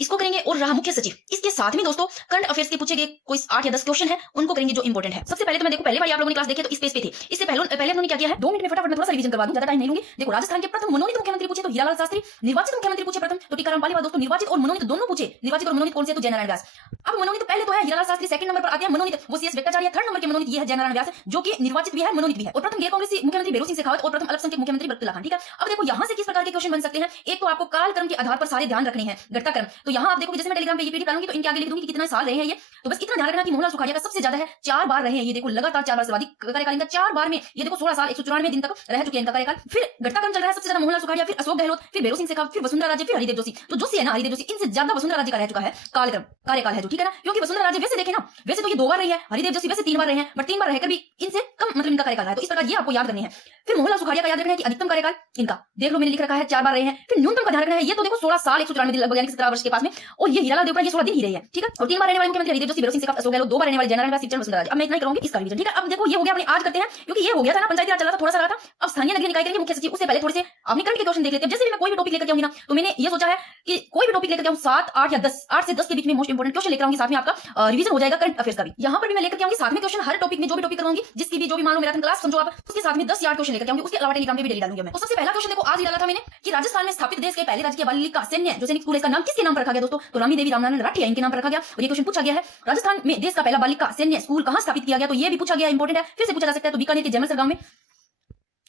इसको करेंगे। और रहा मुख्य सचिव, इसके साथ में दोस्तों करंट अफेयर्स के पूछे गए कोई 8 या 10 क्वेश्चन है उनको करेंगे जो इंपोर्टेंट है। सबसे पहले तो मैं देखो पहले वाली आप लोगों ने क्लास देखी तो इस पेज पे थे, इससे पहले उन्होंने क्या किया है 2 मिनट में फटाफट मैं थोड़ा सा रिवीजन करवा दूं, ज्यादा टाइम नहीं लूंगी। देखो राजस्थान के प्रथम मनोनीत मुख्यमंत्री पूछे तो हीरालाल शास्त्री, निर्वाचित मुख्यमंत्री पूछे प्रथम तो टीकाराम पालीवाल। दोस्तों निर्वाचित और मनोनीत दोनों पूछे, निर्वाचित और मनोनीत कौन से तो जयनारायण व्यास। अब मनोनीत पहले तो है हीरालाल शास्त्री, सेकंड नंबर पर आते हैं मनोनीत वो सीएस वेंकटाचार्य, थर्ड नंबर के मनोनीत ये है जयनारायण व्यास जो कि निर्वाचित भी है मनोनीत भी है। और प्रथम गैर कांग्रेसी मुख्यमंत्री भैरों सिंह शेखावत और प्रथम अल्पसंख्यक मुख्यमंत्री बरकतुल्लाह खान। ठीक है, अब देखो यहां से किस प्रकार के क्वेश्चन बन सकते हैं। एक तो आपको काल क्रम के आधार पर सारे ध्यान रखने हैं, घटता क्रम। तो यहां आप देखो जैसे मैं टेलीग्राम पे ये करूंगी तो इनके आगे लिख दूंगी कि कितना साल रहे हैं ये, तो बस इतना ध्यान रखना कि मोहनलाल सुखाड़िया का सबसे ज्यादा है 4 बार रहे हैं ये, देखो लगातार 4 बार से अधिक कार्यकाल इनका 4 बार में, ये देखो 16 साल 194 दिन तक रह चुके हैं इनका कार्यकाल। फिर घटता क्रम चल रहा है, सबसे ज्यादा मोहनलाल सुखाड़िया, फिर अशोक गहलोत, फिर भैरों सिंह शेखावत, फिर वसुंधरा राजे, फिर हरिदेव जोशी। तो जोशी है ना, हरिदेव जोशी, इनसे ज्यादा वसुंधरा राजे का रह चुका है कालक्रम कार्यकाल है जो, ठीक है ना। क्योंकि वसुंधरा राजे वैसे देखे ना, वैसे तो ये 2 बार रही है, हरिदेव जोशी वैसे 3 बार रहे हैं, बट 3 बार रहकर भी इनसे कम मतलब इनका कार्यकाल है। तो इस प्रकार ये आपको याद करनी है। फिर मोहनलाल सुखाड़िया का याद रखना है कि अधिकतम कार्यकाल इनका देख लो मैंने लिख रखा है 4 बार रहे हैं। फिर न्यूनतम का ध्यान रखना है, ये तो देखो 16 साल 194 दिन लगभग यानी 17 वर्ष के पास में, और ये हीरालाल देवड़ा ये 16 दिन ही रही है, ठीक है। और 3 बार रहने वाले मुख्यमंत्री हरिदेव जोशी, भैरों सिंह शेखावत, अशोक गहलोत, 2 बार रहने वाले जयनारायण व्यास, शिवचरण वसुंधरा राजे। अब मैं इतना ही करूंगी इसका रिवीजन, ठीक है। अब देखो ये हो गया अपने आज करते हैं, क्योंकि ये हो गया था ना पंचायती राज चला था, थोड़ा सा रहा था। अब स्थानीय नगरीय निकाय करेंगे मुख्य सचिव, उससे पहले थोड़े से आपने करंट के क्वेश्चन देख लेते हैं। जैसे भी मैं कोई भी टॉपिक लेकर आऊंगी ना तो मैंने ये सोचा है कि कोई भी टॉपिक लेकर आऊं 7, 8 या 10, 8 से 10 के बीच में मोस्ट इंपोर्टेंट क्वेश्चन लेकर आऊंगी, साथ में आपका रिवीजन हो जाएगा करंट अफेयर्स का भी। यहां पर भी मैं लेकर आऊंगी साथ में क्वेश्चन, हर टॉपिक में जो भी टॉपिक करवाऊंगी, जिसकी भी जो भी मान लो मैराथन क्लास समझो आप, उसके साथ में 10 या 8 क्वेश्चन लेकर आऊंगी। उसके अलावा टेलीग्राम पे भी डेली डालूंगी मैं। तो सबसे पहला क्वेश्चन देखो आज ही डाला था मैंने कि राजस्थान में स्थापित देश के पहले राज्य के बाल लिका सैन्य जो सैनिक स्कूल, इसका नाम किसके नाम पर रखा गया दोस्तों, तो रामी देवी रामनारायण राठिया इनके नाम पर रखा गया। और ये क्वेश्चन पूछा गया है राजस्थान में देश का पहला बालिका सैन्य स्कूल कहां स्थापित किया गया, तो ये भी पूछा गया, इंपोर्टेंट है, फिर से पूछा जा सकता है। तो बीकानेर के जैमलसर गांव में।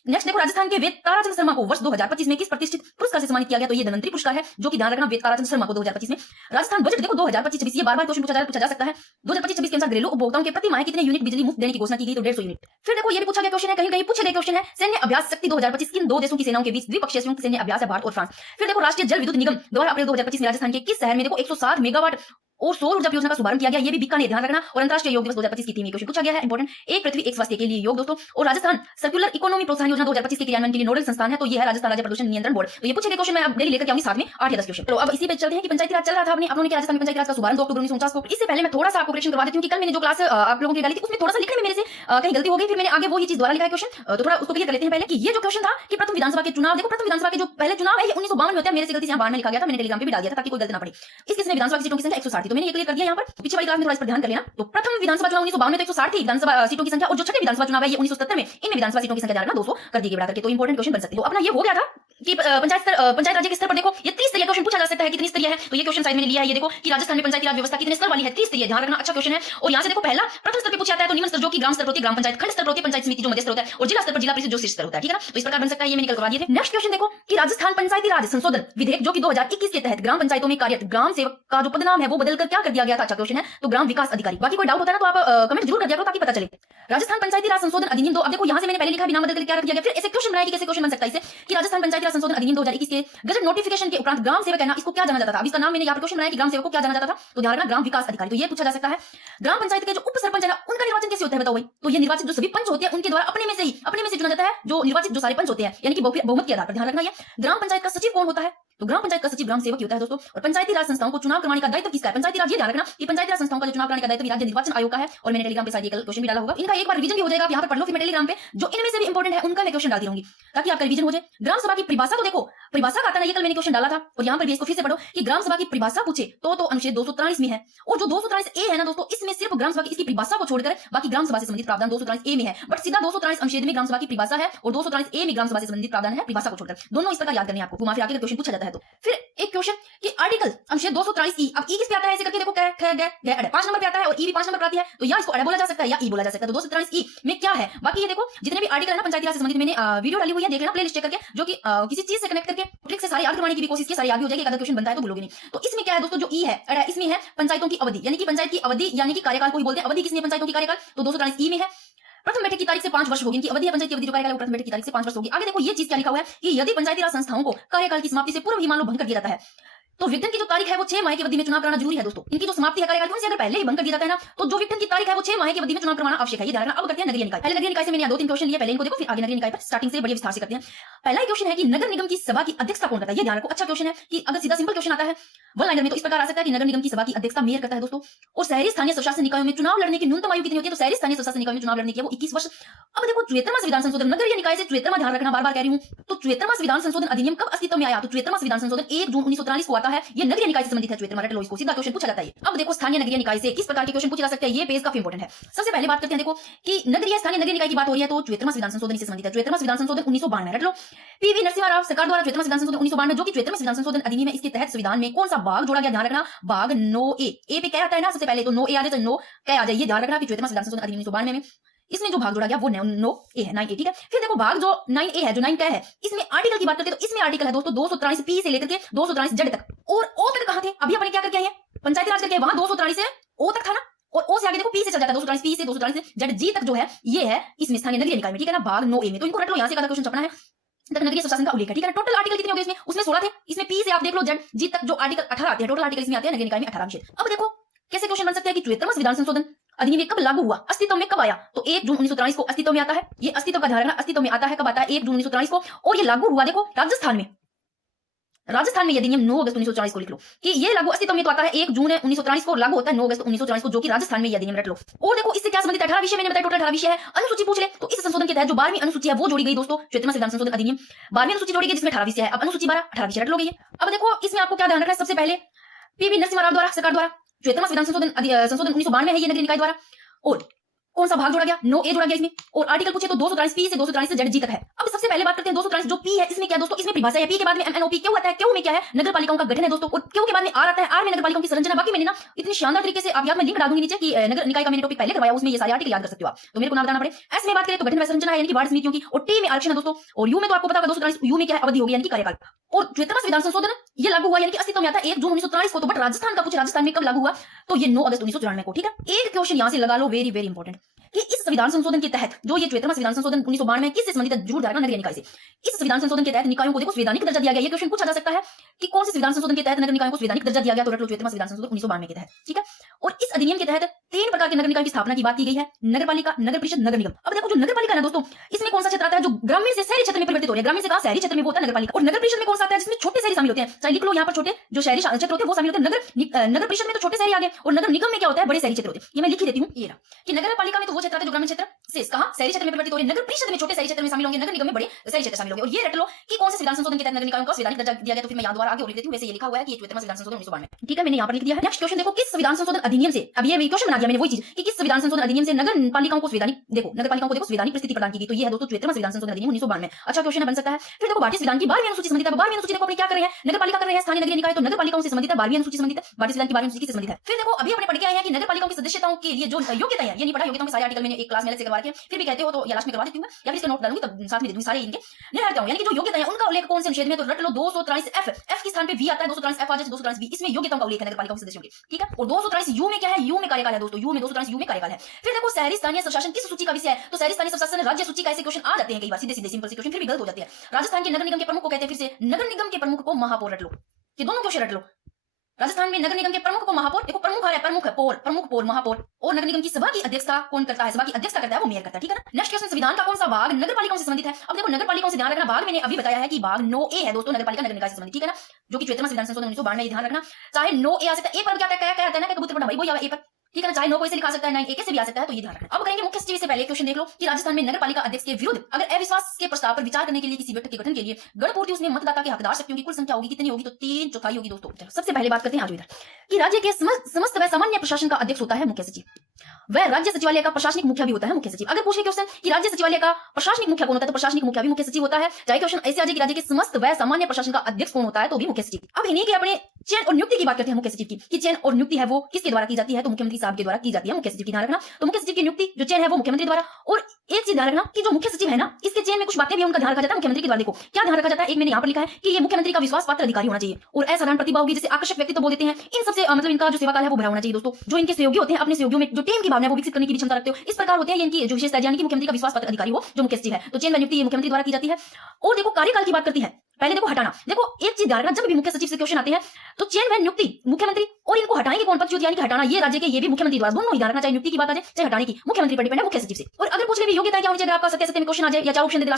नेक्स्ट देखो राजस्थान के वेद ताराचंद शर्मा को वर्ष 2025 में किस प्रतिष्ठित पुरस्कार से सम्मानित किया गया, तो ये धनवंतरी पुरस्कार है जो कि ध्यान रखना वेद ताराचंद शर्मा को 2025 में। राजस्थान बजट देखो 2025-26 ये बार-बार क्वेश्चन पूछा जा सकता है। 2025-26 के अनुसार घरेलू उपभोक्ताओं के प्रति माह कितने यूनिट बिजली मुफ्त देने की घोषणा की गई, तो 150 यूनिट। फिर देखो ये भी पूछा गया क्वेश्चन है, कहीं-कहीं पूछे गए क्वेश्चन है, सैन्य अभ्यास शक्ति 2025 किन 2 देशों की सेनाओं के बीच द्विपक्षीय संयुक्त सैन्य अभ्यास है, भारत और फ्रांस। फिर देखो राष्ट्रीय जल विद्युत निगम द्वारा अप्रैल 2025 में राजस्थान के किस शहर में देखो 160 मेगावाट और सौर ऊर्जा योजना का शुभारंभ किया गया, ये भी बीकानेर, ध्यान रखना। और अंतरराष्ट्रीय योग दिवस 2025 की थीम में क्वेश्चन पूछा गया है, इंपोर्टेंट, एक पृथ्वी एक स्वास्थ्य के लिए योग दोस्तों। और राजस्थान सर्कुलर इकोनॉमी प्रोत्साहन योजना 2025 के क्रियान्वयन के लिए नोडल संस्थान है, तो ये है राजस्थान राज्य प्रदूषण नियंत्रण बोर्ड। तो ये पूछे गए क्वेश्चन मैं अब डेली लेकर आऊंगी साथ में 8 या 10 क्वेश्चन। तो अब इसी पे चलते हैं कि पंचायती राज चल रहा था अपने, आप लोगों ने राजस्थान में पंचायती राज का शुभारंभ 2 अक्टूबर 1949 को। इससे पहले मैं थोड़ा सा आपको करेक्शन करवा देती हूं कि कल मैंने जो क्लास आप लोगों की डाली थी उसमें थोड़ा सा लिखने में मेरे से कहीं गलती हो गई, फिर मैंने आगे वो ही चीज दोबारा लिखा है क्वेश्चन, तो थोड़ा उसको क्लियर कर लेते हैं पहले कि ये जो क्वेश्चन था कि प्रथम विधानसभा के चुनाव, देखो प्रथम विधानसभा के जो पहले चुनाव है ये 1952 में होता है, मेरे से गलती से यहां 52 में लिखा गया था, मैंने टेलीग्राम पे भी डाल दिया था ताकि कोई गलती ना पड़े। इस केस में विधानसभा की सीटों की संख्या 160 थी, तो मैंने ये क्लियर कर दिया यहां पर, पीछे वाली क्लास में थोड़ा इस पर ध्यान कर लेना। तो प्रथम विधानसभा चुनाव 1952 में तो 160 थी विधानसभा सीटों की संख्या, और जो छठे विधानसभा चुनाव है ये 1977 में, इनमें विधानसभा सीटों की संख्या ध्यान रखना 200 कर दी गई बढ़ाकर के, तो इंपोर्टेंट क्वेश्चन बन सकते हैं। तो अपना ये हो गया था कि पंचायत राज्य के स्तर पर देखो ये त्रिस्तरीय क्वेश्चन पूछा जा सकता है, कितनी स्तरीय है, तो ये क्वेश्चन साइड में लिया है, ये देखो कि राजस्थान में पंचायती राज व्यवस्था कितने स्तर वाली है, त्रिस्तरीय, ध्यान रखना, अच्छा क्वेश्चन है। और यहां से देखो पहला प्रथम स्तर पे पूछा जाता है तो निम्न स्तर जो कि ग्राम स्तर पर होती है, ग्राम पंचायत, खंड स्तर पर होती है पंचायत समिति जो मध्य स्तर होता है, और जिला स्तर पर जिला परिषद जो शीर्ष स्तर होता है, ठीक है ना। तो इस प्रकार बन सकता है, ये मैंने कल करवा दिए थे। नेक्स्ट क्वेश्चन देखो कि राजस्थान पंचायती राज संशोधन विधेयक जो कि 2021 के तहत ग्राम पंचायतों में कार्यरत ग्राम सेवक का जो पदनाम है वो बदलकर क्या कर दिया गया था, अच्छा क्वेश्चन है, तो ग्राम विकास अधिकारी। बाकी कोई डाउट होता है ना तो आप कमेंट जरूर कर दिया करो ताकि पता चले। राजस्थान पंचायती राज संशोधन अधिनियम 2, अब देखो यहां से मैंने पहले लिखा बिना बदल कर क्या कर दिया गया, फिर ऐसे क्वेश्चन बनाया कि कैसे क्वेश्चन बन सकता है इसे कि राजस्थान पंचायती राज संशोधन अधिनियम 2021 के गजट नोटिफिकेशन के उपरांत ग्राम सेवक है ना, इसको क्या जाना जाता था। अब इसका नाम मैंने यहाँ पर क्वेश्चन बनाया कि ग्राम सेवक को क्या जाना जाता था, तो ध्यान रखना ग्राम विकास अधिकारी। तो ये पूछा जा सकता है ग्राम पंचायत के जो उप सरपंच है ना उनका निर्वाचन कैसे होता है बताओ भाई, तो ये निर्वाचित जो सभी पंच होते हैं उनके द्वारा अपने में से चुना जाता है, जो निर्वाचित जो सारे पंच होते हैं यानी कि बहुमत के आधार पर। ध्यान रखना ये ग्राम पंचायत का सचिव कौन होता है, तो ग्राम पंचायत का सचिव ग्राम सेवक ही होता है दोस्तों। और पंचायती राज संस्थाओं को चुनाव करवाने का दायित्व किसका है, पंचायती राज, ये ध्यान रखना कि पंचायती राज संस्थाओं का जो चुनाव कराने का दायित्व राज्य निर्वाचन आयोग का है, और मैंने टेलीग्राम पे शायद ये क्वेश्चन भी डाला होगा, इनका एक बार रिवीजन भी हो जाएगा, आप यहाँ पर पढ़ लो, फिर मैं टेलीग्राम पे जो इनमें से भी इंपोर्टेंट है उनका मैं क्वेश्चन डालती रहूंगी ताकि आपका रिवीजन हो जाए। ग्राम सभा की परिभाषा, तो देखो परिभाषा का आता है, ये कल मैंने क्वेश्चन डाला था, और यहाँ पर भी इसको फिर से पढ़ो कि ग्राम सभा की परिभाषा पूछे तो अनुच्छेद 243 में है, और जो 243 ए है ना दोस्तों, इसमें सिर्फ ग्राम सभा की इसकी परिभाषा को छोड़कर बाकी ग्राम सभा से संबंधित प्रावधान 243 ए में है, बट सीधा 243 अनुच्छेद में ग्राम सभा की परिभाषा है और 243 ए में ग्राम सभा से संबंधित प्रावधान है परिभाषा को छोड़कर। दोनों इस प्रकार याद करने आपको, घुमा फिरा के क्वेश्चन पूछा जाता है। तो फिर एक क्वेश्चन कि आर्टिकल अनुच्छेद 243 ई, अब ई किस पे आता है ऐसे करके देखो, 5 नंबर पे आता है और ई भी 5 नंबर पर आती है, तो या इसको अड़े बोला जा सकता है या ई बोला जा सकता है। तो 243 ई में क्या है, बाकी ये देखो जितने भी आर्टिकल है ना पंचायती राज से संबंधित मैंने वीडियो डाली हुई है, देख लेना प्लेलिस्ट चेक करके, जो कि किसी चीज से कनेक्ट करके ट्रिक से सारे याद करवाने की भी कोशिश की, सारे याद भी हो जाएगी, अगर क्वेश्चन बनता है तो भूलोगे नहीं। तो इसमें क्या है दोस्तों, जो ई है इसमें है पंचायतों की अवधि, यानी कि पंचायत की अवधि यानी कि कार्यकाल को ही बोलते हैं, अवधि किसमें पंचायतों की कार्यकाल, तो 243 ई में है। प्रथम बैठक की तारीख से 5 वर्ष होगी, इनकी अवधि है पंचायत की अवधि जो कार्यकाल प्रथम बैठक की तारीख से 5 वर्ष होगी। आगे देखो ये चीज क्या लिखा हुआ है कि यदि पंचायती राज संस्थाओं को कार्यकाल की समाप्ति से पूर्व ही मान लो भंग कर दिया जाता है, तो विघटन की जो तारीख है वो 6 माह की अवधि में चुनाव कराना जरूरी है दोस्तों। इनकी जो समाप्ति है कार्यकाल की, उनसे अगर पहले ही बंद कर दिया जाता है ना, तो जो विघटन की तारीख है वो 6 माह की अवधि में चुनाव करवाना आवश्यक है। ये ध्यान रखना। अब करते हैं नगरीय निकाय। पहले नगरीय निकाय से मैंने यहाँ 2-3 क्वेश्चन लिए, पहले इनको देखो, फिर आगे नगरीय निकाय पर स्टार्टिंग से बड़े विस्तार से करते हैं। पहला ही क्वेश्चन है कि नगर निगम की सभा की अध्यक्षता कौन करता है। ये ध्यान रखो, अच्छा क्वेश्चन है कि अगर सीधा सिंपल क्वेश्चन आता है वन लाइनर में तो इस प्रकार आ सकता है कि नगर निगम की सभा की अध्यक्षता मेयर करता है दोस्तों। और शहरी स्थानीय स्वशासन निकायों में चुनाव लड़ने की न्यूनतम आयु कितनी होती है, तो शहरी स्थानीय स्वशासन निकायों में चुनाव लड़ने की वो 21 वर्ष। अब देखो 74वां संविधान संशोधन, नगरीय निकाय से 74वां ध्यान रखना, बार बार कह रही हूं। तो 74वां संविधान संशोधन अधिनियम कब अस्तित्व में आया, तो 74वां संविधान संशोधन 1 जून 1943 को आता है। ये नगरीय निकाय से संबंधित है। 74वां रट लो इसको, सीधा क्वेश्चन पूछा जाता है। अब देखो स्थानीय नगरीय निकाय से किस प्रकार के क्वेश्चन पूछे जा सकते हैं, ये पेज काफी इंपॉर्टेंट है। सबसे पहले बात करते हैं देखो कि नगरीय स्थानीय नगरीय निकाय की बात हो रही है तो 74वां संविधान संशोधन से संबंधित है। 74वां संविधान संशोधन 1992 रट लो। पीवी नरसिम्हा राव सरकार द्वारा 74वां संविधान संशोधन 1992 जो कि 74वां संविधान संशोधन अधिनियम है, इसके तहत संविधान में कौन सा भाग जोड़ा गया, ध्यान रखना, भाग 9A। ए पे क्या आता है ना, सबसे पहले तो 9A आ जाए, 9 क्या आ जाए, ये ध्यान रखना कि 74वां संविधान संशोधन अधिनियम 1992 में इसमें जो भाग जोड़ा गया वो 9A है, 9A, ठीक है। फिर देखो भाग जो 9A है, जो 9 क्या है, इसमें आर्टिकल की बात करते हैं तो इसमें आर्टिकल है दोस्तों 243 पी से लेकर के 243 जेड तक। और ओ तक कहां थे, अभी अपने क्या करके आए हैं, पंचायती राज करके, वहां 243 से ओ तक था ना, और ओ से आगे देखो पी से चल जाता है, 243 पी से 243 से जेड जी तक जो है, ये है इसमें स्थानीय नगरीय निकाय में, ठीक है ना, भाग 9A में। तो इनको रट लो, यहां से का क्वेश्चन छपना है तक नगरीय स्वशासन का उल्लेख है, ठीक है। टोटल आर्टिकल कितने हो गए इसमें, उसमें 16 थे, इसमें पी से आप देख लो जेड जी तक जो आर्टिकल 18 आते हैं, टोटल आर्टिकल इसमें आते हैं नगरीय निकाय में 18 विषय। अब देखो कैसे क्वेश्चन बन सकते हैं कि 74वां संविधान संशोधन अधिनियम कब लागू हुआ, अस्तित्व में कब आया, तो 1 जून 1943 को अस्तित्व में आता है। ये अस्तित्व का ध्यान रखना, अस्तित्व में आता है कब आता है, 1 जून 1943 को। और ये लागू हुआ देखो राजस्थान में, राजस्थान में ये अधिनियम 9 अगस्त 1944 को लिख लो कि ये लागू अस्तित्व में तो आता है 1 जून 1943 को, लागू होता है 9 अगस्त 1944 को, जो कि राजस्थान में ये अधिनियम रट लो। और देखो इससे क्या संबंधित 18 विषय मैंने बताया, टोटल 18 विषय है। अनुसूची पूछ ले तो इस संशोधन के तहत जो 12वीं अनुसूची है वो जोड़ी गई दोस्तों, 74वां संविधान संशोधन अधिनियम 12वीं अनुसूची जोड़ी गई जिसमें 18 विषय है। अब अनुसूची 12 18 विषय रट लो गई। अब देखो इसमें आपको क्या ध्यान रखना है, सबसे पहले पीवी नरसिम्हा राव द्वारा सरकार द्वारा 74वां संविधान संशोधन 1992 है ये नगरीय निकाय द्वारा। और कौन सा भाग जोड़ा गया, 9A जोड़ा गया इसमें। और आर्टिकल पूछे तो 243 पी से 243 जेड जी तक है। अब सबसे पहले बात करते हैं 243 जो पी है, इसमें क्या दोस्तों, इसमें परिभाषा है। पी के बाद में MNOP, क्यों आता है, क्यों में क्या है, नगर पालिकाओं का गठन है दोस्तों। और क्यों के बाद में आर आता है, आर में नगर पालिकाओं की संरचना। बाकी मैंने ना इतनी शानदार तरीके से आप याद में लिंक डाल दूंगी नीचे कि नगर निकाय का मैंने टॉपिक पहले करवाया, उसमें ये सारे आर्टिकल याद कर सकते हो आप, तो मेरे को नाम बताना पड़े। एस में बात करें तो गठन व संरचना है यानी कि वार्ड समितियों की। और टी में आरक्षण है दोस्तों। और यू में तो आपको पता होगा 243 यू में क्या है, अवधि होगी यानी कि कार्यकाल। और 74वां संविधान संशोधन ये लागू हुआ यानी कि अस्तित्व में आता है 1 जून 1943 को। तो बट राजस्थान का पूछे, राजस्थान में कब लागू हुआ, तो ये 9 अगस्त 1994 को, ठीक है। एक क्वेश्चन यहां से लगा लो, वेरी वेरी इंपॉर्टेंट, कि इस संविधान संशोधन के तहत जो ये 74वां संविधान संशोधन 1992 में किससे संबंधित है, जरूर जाएगा नगरीय निकाय से। इस संविधान संशोधन के तहत निकायों को देखो संवैधानिक दर्जा दिया गया। ये क्वेश्चन पूछा जा सकता है कि कौन से संविधान संशोधन के तहत नगर निकायों को संवैधानिक दर्जा दिया गया, तो रट लो 74वां संविधान संशोधन 1992 के तहत, ठीक है। और इस अधिनियम के तहत 3 प्रकार के नगर निकाय की स्थापना की बात की गई है, नगर पालिका, नगर परिषद, नगर निगम। अब देखो जो नगर पालिका है दोस्तों, इसमें कौन सा क्षेत्र आता है जो ग्रामीण से शहरी क्षेत्र में परिवर्तित हो रहा है, ग्रामीण से कहा शहरी क्षेत्र में वो होता है नगर पालिका। और नगर परिषद में कौन सा आता है जिसमें छोटे शहरी शामिल होते हैं, चाहे लिख लो यहाँ पर, छोटे जो शहरी क्षेत्र होते हैं वो शामिल होते हैं। नगर परिषद में तो छोटे शहरी आ गए, और नगर निगम में क्या होता है, बड़े शहरी क्षेत्र होते हैं। ये मैं लिख ही देती हूँ, ये रहा कि नगर पालिका में तो वो क्षेत्र आते हैं जो ग्रामीण क्षेत्र से कहा शहरी क्षेत्र में परिवर्तित हो रहे हैं, नगर परिषद में छोटे शहरी क्षेत्र में शामिल होंगे, नगर निगम में बड़े शहरी क्षेत्र शामिल होंगे। और ये रट लो कि कौन से संविधान संशोधन के तहत नगर निकायों को संवैधानिक दर्जा दिया गया, तो फिर मैं यहाँ द्वारा आगे और लिख देती हूँ। वैसे ये लिखा हुआ है कि 74वां संविधान संशोधन 1992 में, ठीक है, मैंने यहाँ पर लिख दिया है। नेक्स्ट क्वेश्चन देखो, किस संविधान संशोधन अधिनियम से, अब ये क्वेश्चन बना दिया मैंने वही चीज कि किस संविधान संशोधन अधिनियम से नगर पालिकाओं को संवैधानिक, देखो नगर पालिकाओं को देखो संवैधानिक परिस्थिति प्रदान की गई। तो ये है दोस्तों 74वां संविधान संशोधन अधिनियम 1992 में। अच्छा क्वेश्चन बन सकता है। फिर देखो भारतीय संविधान की 12वीं अनुसूची संबंधित है। 12वीं अनुसूची देखो अपने क्या कर रहे हैं, नगर पालिका कर रहे हैं, स्थानीय नगरीय निकाय तो नगर पालिकाओं से संबंधित है, 12वीं अनुसूची संबंधित है, भारतीय संविधान की 12वीं अनुसूची से संबंधित है। फिर देखो अभी अपने पढ़ के आए हैं कि नगर पालिकाओं की सदस्यताओं के लिए जो योग्यता है, ये नहीं पढ़ा, योग्यताओं के सारे आर्टिकल मैंने एक क्लास में अलग से करवा के, फिर भी कहते हो तो या लास्ट में करवा देती हूं या फिर इसका नोट डालूंगी तब साथ में दे दूंगी सारे इनके नहीं हटता हूं। यानी कि जो योग्यता है उनका उल्लेख कौन से अनुच्छेद में, तो रट लो 243 एफ के स्थान पे वी आता है, 243 एफ आ जाए 243 बी, इसमें योग्यताओं का उल्लेख है नगर पालिकाओं के सदस्यों की, ठीक है। और 243 यू में क्या है, यू में कार्यकाल है दोस्तों, यू में 243 यू में कार्यकाल है। फिर देखो शहरी स्थानीय स्वशासन किस सूची का विषय है, तो शहरी स्थानीय स्वशासन राज्य सूची का ऐसे क्वेश्चन आ जाते हैं कई बार, सीधे सीधे सिंपल से क्वेश्चन फिर भी गलत हो जाते हैं। राजस्थान के नगर निगम के प्रमुख को कहते हैं, फिर से नगर निगम के प्रमुख को महापौर रट लो, ये दोनों क्वेश्चन रट लो। राजस्थान में नगर निगम के प्रमुख को महापौर, देखो प्रमुख आ रहा है, प्रमुख है पौर, प्रमुख पौर महापौर। और नगर निगम की सभा की अध्यक्षता कौन करता है, सभा की अध्यक्षता करता है वो मेयर करता है, ठीक है ना। नेक्स्ट क्वेश्चन, संविधान का कौन सा भाग नगर पालिकाओं से संबंधित है। अब देखो नगर पालिकाओं से ध्यान रखना, भाग मैंने अभी बताया है कि भाग 9A है दोस्तों, नगर पालिका नगर निकाय से संबंधित, ठीक है ना, जो कि 74वां संविधान संशोधन 1992 में, ध्यान रखना। चाहे 9A आ सकता है, ए पर क्या आता है ना, कबूतर पढ़ा भाई वही आवा ए पर, ठीक है ना, चाहे 9 को ऐसे लिखा सकता है, 9A से भी आ सकता है, तो ये ध्यान रखना। अब करेंगे मुख्य सचिव से पहले क्वेश्चन देख लो कि राजस्थान में नगर पालिका अध्यक्ष के विरुद्ध अगर अविश्वास के प्रस्ताव पर विचार करने के लिए किसी बैठक के गठन के लिए गणपूर्ति उसमें मतदाता के हकदार शक्तियों की कुल संख्या होगी, कितनी होगी, तो 3/4 होगी दोस्तों। सबसे पहले बात करते हैं आज इधर कि राज्य के समस्त व सामान्य प्रशासन का अध्यक्ष होता है मुख्य सचिव, वह राज्य सचिवालय का प्रशासनिक मुखिया भी होता है मुख्य सचिव। अगर पूछे क्वेश्चन कि राज्य सचिवालय का प्रशासनिक मुखिया कौन होता है, तो प्रशासनिक मुखिया भी मुख्य सचिव होता है। चाहे क्वेश्चन ऐसे आ जाए कि राज्य के समस्त व सामान्य प्रशासन का अध्यक्ष कौन होता है, तो भी मुख्य सचिव। अब इन्हीं के अपने चयन और नियुक्ति की बात करते हैं मुख्य सचिव की, कि चयन और नियुक्ति है वो किसके द्वारा की जाती है, तो मुख्यमंत्री साहब के द्वारा की जाती है मुख्य सचिव की, ध्यान रखना। तो मुख्य सचिव की नियुक्ति जो चयन है वो मुख्यमंत्री द्वारा। और एक चीज ध्यान रखना कि जो मुख्य सचिव है ना, इसके चयन में कुछ बातें भी उनका ध्यान रखा जाता है मुख्यमंत्री के द्वारा। देखो क्या ध्यान रखा जाता है, एक मैंने यहाँ पर लिखा है कि ये मुख्यमंत्री का विश्वास पात्र अधिकारी होना चाहिए, और असाधारण प्रतिभा होगी, जैसे आकर्षक व्यक्तित्व बोल देते हैं, इन सबसे मतलब इनका जो सेवाकाल है वो भरा होना चाहिए दोस्तों। जो इनके सहयोगी होते हैं, अपने सहयोगियों में जो टीम की भावना है वो विकसित करने की क्षमता रखते हो, इस प्रकार होते हैं इनकी जो विशेषता, यानी कि मुख्यमंत्री का विश्वास पात्र अधिकारी हो जो मुख्य सचिव है, तो चयन व नियुक्ति मुख्यमंत्री द्वारा की जाती है। और देखो कार्यकाल की बात करती है, पहले देखो हटाना, देखो एक चीज ध्यान रखना, जब भी मुख्य सचिव से क्वेश्चन आते हैं तो चेन वह नियुक्ति मुख्यमंत्री और इनको हटाएंगे कौन, पदच्युत यानी कि हटाना ये राज्य के ये भी मुख्यमंत्री द्वारा, दोनों ही ध्यान रखना, चाहे नियुक्ति की बात आ जाए चाहे हटाने की, मुख्यमंत्री पर डिपेंड है मुख्य सचिव से। और अगर पूछ ले भी योग्यता क्या होनी चाहिए, आपका सत्य सत्य में क्वेश्चन आ जाए या चार ऑप्शन दे दे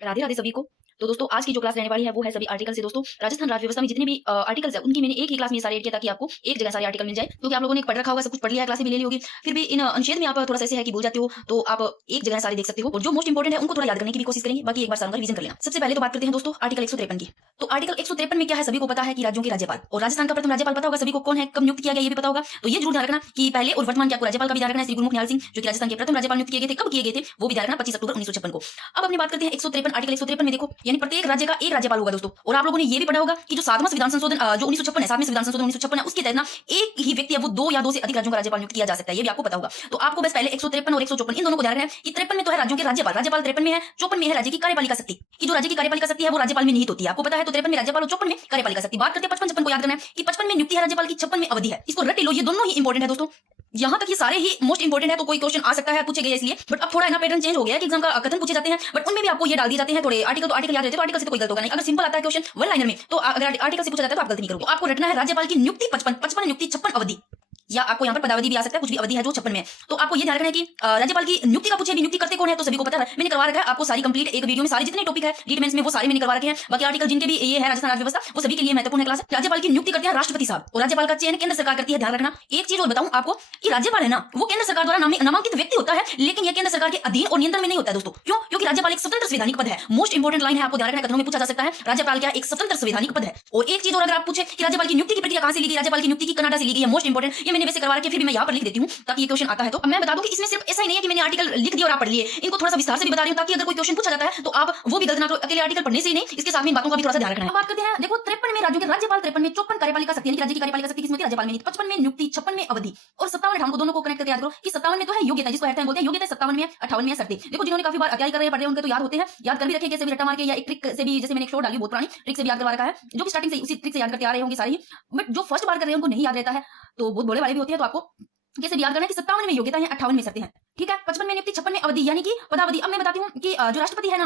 राधे राधे सभी को। तो दोस्तों आज की जो क्लास रहने वाली है वो है सभी आर्टिकल से। दोस्तों राजस्थान राज्य व्यवस्था में जितने भी आर्टिकल्स है उनकी मैंने एक ही क्लास में सारे ऐड किया ताकि आपको एक जगह सारे आर्टिकल मिल जाए, क्योंकि आप लोगों ने पढ़ रखा होगा, सब कुछ पढ़ लिया है, क्लासें भी ले ली होगी, फिर भी इन अनुच्छेद में आप थोड़ा सा ऐसे है कि भूल जाते हो, तो आप एक जगह सारे देख सकते हो और जो मोस्ट इंपोर्टेंट है उनको थोड़ा याद करने की भी कोशिश करेंगे, बाकी एक बार सारा रिवीजन कर लेना। सबसे पहले तो बात करते हैं दोस्तों आर्टिकल 153 की। तो आर्टिकल 153 में क्या है, सभी को पता है कि राज्यों के राज्यपाल, और राजस्थान का प्रथम राज्यपाल पता होगा सभी को कौन है, कब नियुक्त किया गया ये भी पता होगा। तो ये जरूर ध्यान रखना कि पहले और वर्तमान के आपको राज्यपाल का भी ध्यान रखना है। श्री गुरुमुख निहाल सिंह जो कि राजस्थान के प्रथम राज्यपाल नियुक्त किए गए थे, कब किए गए थे वो भी ध्यान रखना, 25 अक्टूबर 1956 को। अब अपनी बात करते हैं 153 आर्टिकल 153 में। देखो यानी प्रत्येक राज्य का एक राज्यपाल होगा दोस्तों, और आप लोगों ने ये भी पढ़ा होगा कि जो 7वां संविधान संशोधन जो 1956 है, 7वें संविधान संशोधन 1956 है, उसके तहत ना एक ही व्यक्ति है वो 2 या 2 से अधिक राज्यों का राज्यपाल नियुक्त किया जा सकता है, ये भी आपको पता होगा। तो आपको बस पहले 153 और 154 इन दोनों को ध्यान रखना है कि 53 में तो है राज्यों के राज्यपाल, राज्यपाल 53 में है, 54 में है राज्य की कार्यपालिका शक्ति, कि जो राज्य की कार्यपालिका शक्ति है वो राज्यपाल में निहित होती है, आपको पता है। तो 53 में राज्यपाल और 54 में कार्यपालिका शक्ति। बात करते हैं 55 को याद करना है कि 55 में नियुक्ति है राज्यपाल की, 56 में अवधि है, इसको रट लो, ये दोनों ही इंपॉर्टेंट है दोस्तों। यहाँ तक ये सारे ही मोस्ट इंपोर्टेंट है, तो कोई क्वेश्चन आ सकता है, पूछे गए इसलिए, बट अब थोड़ा है ना पैटर्न चेंज हो गया है कि एग्जाम का कथन पूछे जाते हैं, बट उनमें भी आपको ये डाल दिए जाते हैं थोड़े आर्टिकल, तो आर्टिकल याद रहते हैं, तो आर्टिकल से तो कोई गलत होगा नहीं। अगर सिंपल आता है क्वेश्चन वन लाइनर में, तो अगर आर्टिकल से पूछा जाता है तो आप गलती नहीं करोगे। तो आपको रटना है राज्यपाल की नियुक्ति 55 नियुक्ति 56 अवधि, या आपको यहाँ पर पदावधि भी आ सकता है, कुछ भी अवधि है जो 56 में है। तो आपको ये ध्यान रखना है कि राज्यपाल की नियुक्ति का पूछे भी, नियुक्ति करते कौन है तो सभी को पता है, मैंने करवा रखा है आपको सारी कंप्लीट एक वीडियो में, सारे जितने टॉपिक है रीड मेंस में वो सारे मैंने करवा रखे हैं। बाकी आर्टिकल जिनके भी ये है राजस्थान राज्य व्यवस्था वो सभी के लिए महत्वपूर्ण क्लास है। राज्यपाल की नियुक्ति करते हैं राष्ट्रपति साहब, और राज्यपाल का चयन केंद्र सरकार करती है। ध्यान रखना एक चीज और बताऊं आपको कि राज्यपाल है ना वो केंद्र सरकार द्वारा नामांकित व्यक्ति होता है, लेकिन यह केंद्र सरकार के अधीन और नियंत्रण में नहीं होता है दोस्तों। क्यों? क्योंकि राज्यपाल एक स्वतंत्र संवैधानिक पद है। मोस्ट इंपोर्टेंट लाइन है, आपको ध्यान रखना, कथनों में पूछा जा सकता है राज्यपाल क्या एक स्वतंत्र संवैधानिक पद है। और एक चीज और अगर आप पूछे कि राज्यपाल की नियुक्ति की प्रक्रिया कहां से ली गई, राज्यपाल की नियुक्ति की कनाडा से ली गई है। मोस्ट इंपोर्टेंट, ये मैंने वैसे करवा रखी है, फिर भी मैं यहाँ पर लिख देती हूँ ताकि ये क्वेश्चन आता है। तो अब मैं बता दूं कि इसमें सिर्फ ऐसा ही नहीं है कि मैंने आर्टिकल लिख दिया और आप पढ़ लिए, इनको थोड़ा सा विस्तार से भी बता रही हूँ ताकि अगर कोई क्वेश्चन पूछा जाता है तो आप वो भी गलत ना करो। अकेले आर्टिकल पढ़ने से ही नहीं, इसके साथ में बातों का भी थोड़ा सा ध्यान रखना है। बात करते हैं देखो 53 में राज्यों के राज्यपाल, 53 में 54 कार्यपालिका शक्ति, राज्य की कार्यपालिका शक्ति किसमें होती है, राज्यपाल में। 55 में नियुक्ति, 56 में अवधि, और 57 58 को दोनों को कनेक्ट करके याद करो कि 57 में तो है योग्यता, जिसको हेड बोलते हैं योग्यता, 57 में 58 में शर्तें। देखो जिन्होंने काफी बार तैयारी कर रहे हैं, पढ़ रहे हैं, उनके तो याद होते हैं, याद कर भी रखे, कैसे भी रट्टा मार के या एक ट्रिक से भी, जैसे मैंने एक शो डाली बहुत पुरानी ट्रिक से भी याद करवा रखा है, जो कि स्टार्टिंग से उसी ट्रिक से याद करते आ रहे होंगे सारे ही, बट जो फर्स्ट बार कर रहे हैं उनको नहीं याद रहता है, तो बहुत बड़े वाले भी होते हैं, तो आपको कैसे भी याद करना है कि 57 में योग्यता है, 58 में शर्तें हैं, ठीक है। 55 में नियुक्ति, 56 में अवधि यानी कि पदावधि। अब मैं बताती हूँ कि जो राष्ट्रपति है ना,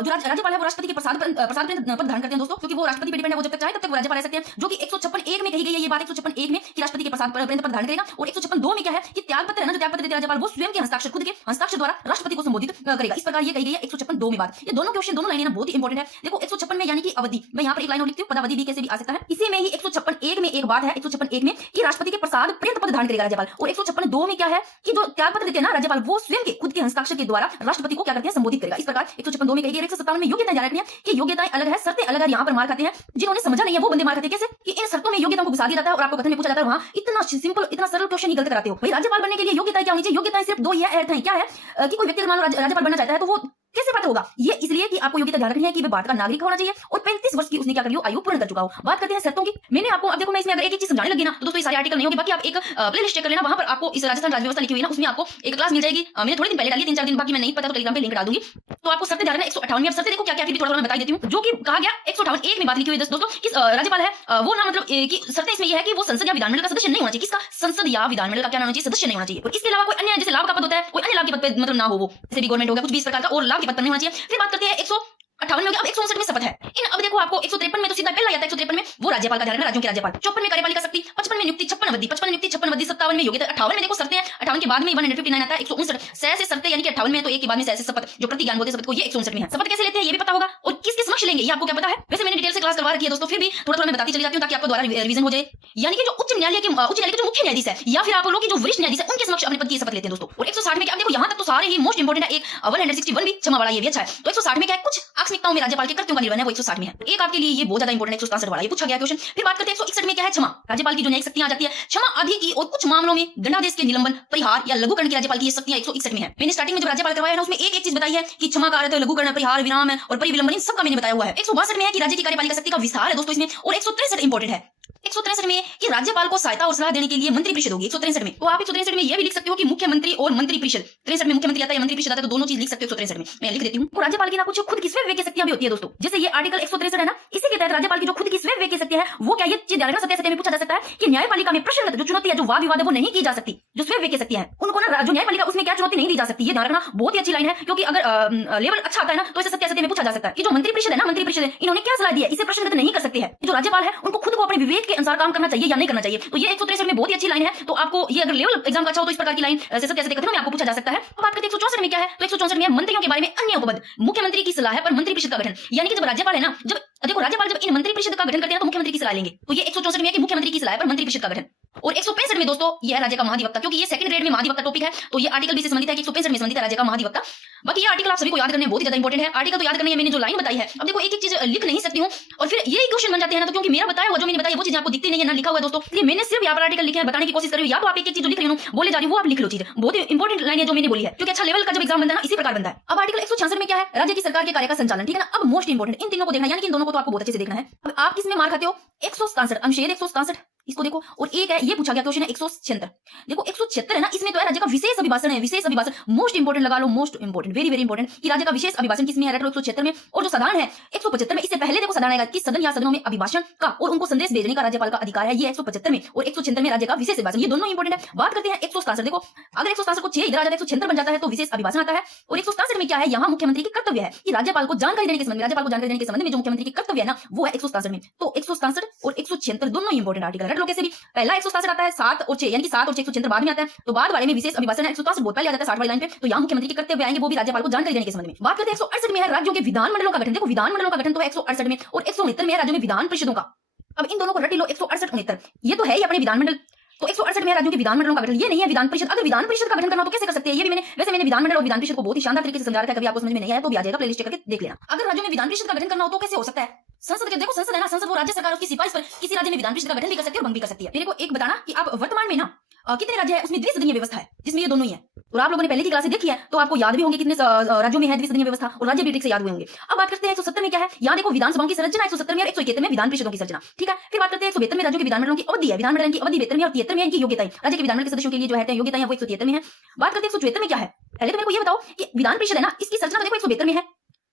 जो राज्यपाल है वो राष्ट्रपति के प्रसाद पद धारण करते हैं दोस्तों, क्योंकि वो राष्ट्रपति पे डिपेंड है, वो जब तक चाहे तब तक वो राज्यपाल रह सकते हैं, जो कि 156 में कही गई है ये बात, 156 में कि राष्ट्रपति के प्रसाद पद धारण करेगा। और 156 में क्या है कि त्याग पत्र है ना, जो त्याग पत्र देते राज्यपाल वो स्वयं के हस्ताक्षर, खुद के हस्ताक्षर द्वारा राष्ट्रपति को संबोधित करेगा। इस प्रकार ये कही गई है 156 में बात। ये दोनों क्वेश्चन, दोनों लाइनें बहुत ही इंपॉर्टेंट है। देखो 156 में यानी कि अवधि, मैं यहाँ पर एक लाइन और लिखती हूँ, पदावधि भी कैसे भी आ सकता है। इसी में ही 156 में एक बात है, 156 में कि राष्ट्रपति के प्रसाद पर्यंत पद धारण करेगा राज्यपाल। और 156 में क्या है कि जो त्याग पत्र देते हैं ना राज्यपाल वो स्वयं के खुद के हस्ताक्षर के द्वारा राष्ट्रपति को क्या करते हैं, संबोधित करेगा। इस प्रकार 156 में कही गई। 157 में योग्यताएं ध्यान रखनी है कि योग्यताएं अलग है, शर्तें अलग है। यहाँ पर मार खाते हैं जिन्होंने समझा नहीं है वो बंदे मार खाते हैं। कैसे कि इन शर्तों में योग्यताओं को घुसा दिया जाता है और आपको कथन में पूछा जाता है वहां इतना सिंपल, इतना सरल क्वेश्चन ही गलत कराते हो। भाई राज्यपाल बनने के लिए योग्यताएं क्या होनी चाहिए? योग्यताएं सिर्फ 2 ही अर्थ है। क्या है कि कोई व्यक्ति मान लो राज्यपाल बनना चाहता है तो वो कैसे पता होगा? ये इसलिए कि आपको योग्यता ध्यान रखनी है कि वह भारत का नागरिक होना चाहिए और 35 वर्ष की उसने क्या कर लियो, आयु पूर्ण कर चुका हो। बात करते हैं शर्तों की। मैंने आपको, अब देखो मैं इसमें अगर एक चीज समझाने लगी ना तो दोस्तों ये सारे आर्टिकल नहीं होंगे, बाकी आप एक प्लेलिस्ट चेक कर लेना, वहां पर आपको इस राजस्थान राज्य व्यवस्था लिखी हुई है ना, उसमें आपको एक क्लास मिल जाएगी। मैंने थोड़े दिन पहले डाली, 3-4 दिन, बाकी मैं नहीं पता तो टेलीग्राम पे लिंक डाल दूंगी। तो आपको शर्तें ध्यान रखना 158 में। अब शर्तें देखो क्या क्या, फिर भी थोड़ा मैं बता देती हूँ। जो कि कहा गया 158 में बात लिखी हुई है दोस्तों कि राज्यपाल है वो ना, मतलब कि शर्तें इसमें यह है कि वो संसद या विधानमंडल का सदस्य नहीं होना चाहिए। किसका? संसद या विधानमंडल का क्या होना चाहिए? सदस्य नहीं होना चाहिए। और इसके अलावा कोई अन्य, जैसे लाभ का पद होता है, कोई अन्य लाभ के पद पे मतलब ना हो, वो जैसे भी गवर्नमेंट होगा कुछ भी इस प्रकार का, और लाभ के पद पर नहीं होना चाहिए। फिर बात करते हैं 158 में हो गया। अब 159 में शपथ है। इन अब देखो आपको 153 में तो सीधा पहला आता है, 153 में वो राज्यपाल का ध्यान रखना, राज्यों के राज्यपाल। 54 में कार्यपालिका शक्ति, 55 में नियुक्ति, 56 अवधि, 55 नियुक्ति, 56 अवधि, 57 में योग्यता, 58 में देखो शर्तें हैं, 58 के बाद में 159 आता है, 159 से शर्तें यानी कि 58 में तो एक के बाद में से शपथ, जो प्रतिज्ञान बोलते हैं शपथ को, ये 159 में है। शपथ कैसे लेते हैं ये भी पता होगा, और किसके समक्ष लेंगे ये आपको क्या पता है? वैसे मैंने डिटेल से क्लास करवा रखी है दोस्तों, फिर भी थोड़ा थोड़ा मैं बताती चली जाती हूँ ताकि आपको दोबारा रिवीजन हो जाए। यानी कि जो उच्च न्यायालय के जो मुख्य न्यायाधीश है या फिर आप लोग की जो वरिष्ठ न्यायाधीश है उनके समक्ष अपने पद की शपथ लेते हैं दोस्तों। और 160 में क्या, देखो यहाँ तक तो सारे ही मोस्ट इंपोर्टेंट है। एक 161 भी क्षमा वाला, ये भी अच्छा है। तो 160 में क्या है, कुछ आकस्मिकताओं में राज्यपाल के कर्तव्यों का निर्वहन है, वो 160 में है। एक आपके लिए ये बहुत ज्यादा इंपोर्टेंट है, 167 वाला, ये पूछा गया क्वेश्चन। फिर बात करते हैं 161 में क्या है, क्षमा। राज्यपाल की जो न्यायिक शक्तियां आ जाती है, क्षमा आदि की, और कुछ मामलों में दंडादेश के निलंबन, परिहार या लघुकरण की राज्यपाल की शक्तियां 161 में है। मैंने स्टार्टिंग में जो राज्यपाल करवाया है ना उसमें एक चीज बताई है कि क्षमा का अर्थ लघुकरण, परिहार, विराम और परिविलंबन, इन सब का मैंने बताया हुआ है। 162 में है कि राज्य की कार्यपालिका शक्ति का विस्तार है दोस्तों इसमें। और 163 इंपोर्टेंट है 163 में कि राज्यपाल को सहायता और सलाह देने के लिए मंत्री परिषद होगी 163 में। तो आप 163 में ये भी लिख सकते हो कि मुख्यमंत्री और मंत्री परिषद, 63 में मुख्यमंत्री आता है, मंत्री परिषद आता है, तो दोनों चीज लिख सकते हो 163 में। मैं लिख देती हूँ। राज्यपाल की ना कुछ खुद की स्वयं विवेक शक्तियां भी होती है दोस्तों, जैसे ये आर्टिकल 163 है ना, इसी के तहत राज्यपाल की जो खुद की स्वयं विवेक शक्ति है वो क्या, ये चीज ध्यान रखना। सत्य में पूछा जा सकता है कि न्यायपालिका में प्रश्न जो चुनौती है, जो वाद विवाद है वो नहीं की जा सकती। जो स्वयं विवेक शक्ति है उनको ना, जो न्यायपालिका उसमें क्या चुनौती नहीं दी जा सकती, ये ध्यान रखना। बहुत ही अच्छी लाइन है, क्योंकि अगर लेवल अच्छा आता है ना तो इसे सत्य में पूछा जा सकता है कि जो मंत्री परिषद है ना, मंत्री परिषद है, इन्होंने क्या सलाह दी है, इसे प्रश्नगत नहीं कर सकते हैं। जो राज्यपाल है उनको खुद को अपने विवेक के के अनुसार काम करना चाहिए या नहीं करना चाहिए। तो ये 163 में बहुत ही अच्छी लाइन है। तो आपको ये अगर लेवल एग्जाम का अच्छा हो तो इस प्रकार की लाइन ऐसे कथनों में आपको पूछा जा सकता है। अब बात करते हैं 164 में क्या है, तो 164 में मंत्रियों के बारे में अन्य उपपद, मुख्यमंत्री की सलाह पर मंत्री परिषद का गठन। यानी कि जब राज्यपाल है ना, जब देखो राज्यपाल जब इन मंत्री परिषद का गठन करते हैं तो मुख्यमंत्री की सलाह लेंगे। तो ये 164 में है कि मुख्यमंत्री की सलाह पर मंत्री परिषद का गठन। और 165 में दोस्तों ये है राज्य का महाधिवक्ता, क्योंकि ये सेकंड ग्रेड में महाधिवक्ता टॉपिक है तो ये आर्टिकल भी से संबंधित है कि 165 में संबंधित है राज्य का महाधिवक्ता। बाकी ये आर्टिकल आप सभी को याद करने बहुत ही ज्यादा इंपॉर्टेंट है। आर्टिकल तो याद करने है, मैंने जो लाइन बताई है। अब देखो एक एक चीज लिख नहीं सकती हूँ और फिर ये क्वेश्चन बन जाते हैं ना, तो क्योंकि मेरा बताया हुआ जो मैंने बताया वो चीज आपको दिखती नहीं है ना, लिखा हुआ है दोस्तों। ये मैंने सिर्फ यहाँ पर आर्टिकल लिखे हैं, बताने की कोशिश कर रही हूँ, या तो आप एक एक चीज जो लिख रही हूँ बोले जा रही हूँ वो आप लिख लो चीज। बहुत ही इंपॉर्टेंट लाइन है जो मैंने बोली है, क्योंकि अच्छा लेवल का जब एग्जाम बनता है ना इसी प्रकार बनता है। अब आर्टिकल 166 में क्या है, राज्य की सरकार के कार्य का संचालन, ठीक है ना। अब मोस्ट इंपॉर्टेंट इन तीनों को देखना, यानी कि इन दोनों को तो आपको बहुत अच्छे से देखना है। अब आप किसमें मार खाते हो, 167 अनुच्छेद 167 इसको देखो, और एक है ये पूछा गया क्वेश्चन है 176। देखो 176 है ना, इसमें तो है राज्य का विशेष अभिभाषण है, विशेष अभिभाषण मोस्ट इंपोर्टेंट लगा लो, most important, very very important कि राज्य का विशेष अभिभाषण किसमें है, रट लो 176 में। और जो साधारण है 175 में, इससे पहले देखो साधारण आएगा कि सदन या सदनों में अभिभाषण का और उनको संदेश भेजने का राज्यपाल का अधिकार है, ये 175 में। और 176 में राज्य का विशेष अभिभाषण, ये दोनों इंपोर्टेंट है। बात करते हैं 167, देखो अगर 167 को 6 इधर आ जाता है 176 बन जाता है तो विशेष अभिभाषण आता है। और 167 में क्या है, यहाँ मुख्यमंत्री के कर्तव्य है कि राज्यपाल को जानकारी देने के संबंध में, राज्यपाल को जानकारी देने के संबंध में जो मुख्यमंत्री के कर्तव्य है ना वो है 167 में। तो 167 और 176 दोनों इंपोर्टेंट आर्टिकल, रट लो कैसे भी। पहला 167 आता है 7 और 6, यानी कि 7 और 176 बाद में आता है, तो बाद वाले में विशेष अभिभाषण है 167 बहुत पहले आ जाता है 60 वाली लाइन पे। तो यहाँ मुख्यमंत्री के कर्तव्य आएंगे वो भी राज्यपाल को जानकारी देने के संबंध में। बात करते हैं 168 में है राज्यों के विधानमंडलों का गठन। देखो विधानमंडलों का गठन तो है 168 में, और 169 में है राज्यों में विधान परिषदों का। अब इन दोनों को रट लो 168 69, ये तो है ही अपने विधानमंडल। तो 168 में राज्यों के विधानमंडलों का गठन, ये नहीं है विधान परिषद। अगर विधान परिषद का गठन करना तो कैसे कर सकते हैं, ये भी मैंने विधानमंडल और विधान परिषद को बहुत ही शानदार तरीके से समझा रखा है। कभी आपको समझ में नहीं आया तो भी आ जाएगा, प्लेलिस्ट चेक करके देख लेना। अगर राज्यों में विधान परिषद का गठन करना हो तो कैसे हो सकता है, संसद के देखो संसद है ना, संसद वो राज्य सरकार उसकी सिफारिश पर किसी राज्य में विधान परिषद का गठन भी कर सकती है और भंग भी कर सकती है। मेरे को एक बताना कि आप वर्तमान में ना कितने राज्य है उसमें द्विसदनीय व्यवस्था है, जिसमें ये दोनों ही है। और आप लोगों ने पहले की क्लासें देखी है तो आपको याद भी होंगे कितने राज्यों में है द्विसदनीय व्यवस्था, और राज्य भी ठीक से याद हुए होंगे। अब बात करते हैं 170 में क्या है, यहाँ देखो विधानसभाओं की संरचना 170 में और 171 में विधान परिषदों की संरचना, ठीक है। फिर बात करते हैं 172 में राज्यों के विधानमंडलों की अवधि है, विधानमंडल की अवधि 72 में और 73 में इनकी योग्यताएं, राज्य के विधानमंडल के सदस्यों के लिए जो है योग्यताएं वो 173 में है। बात करते हैं 174 में क्या है, पहले तो मेरे को ये बताओ कि विधान परिषद है ना इसकी संरचना देखो 172 में है,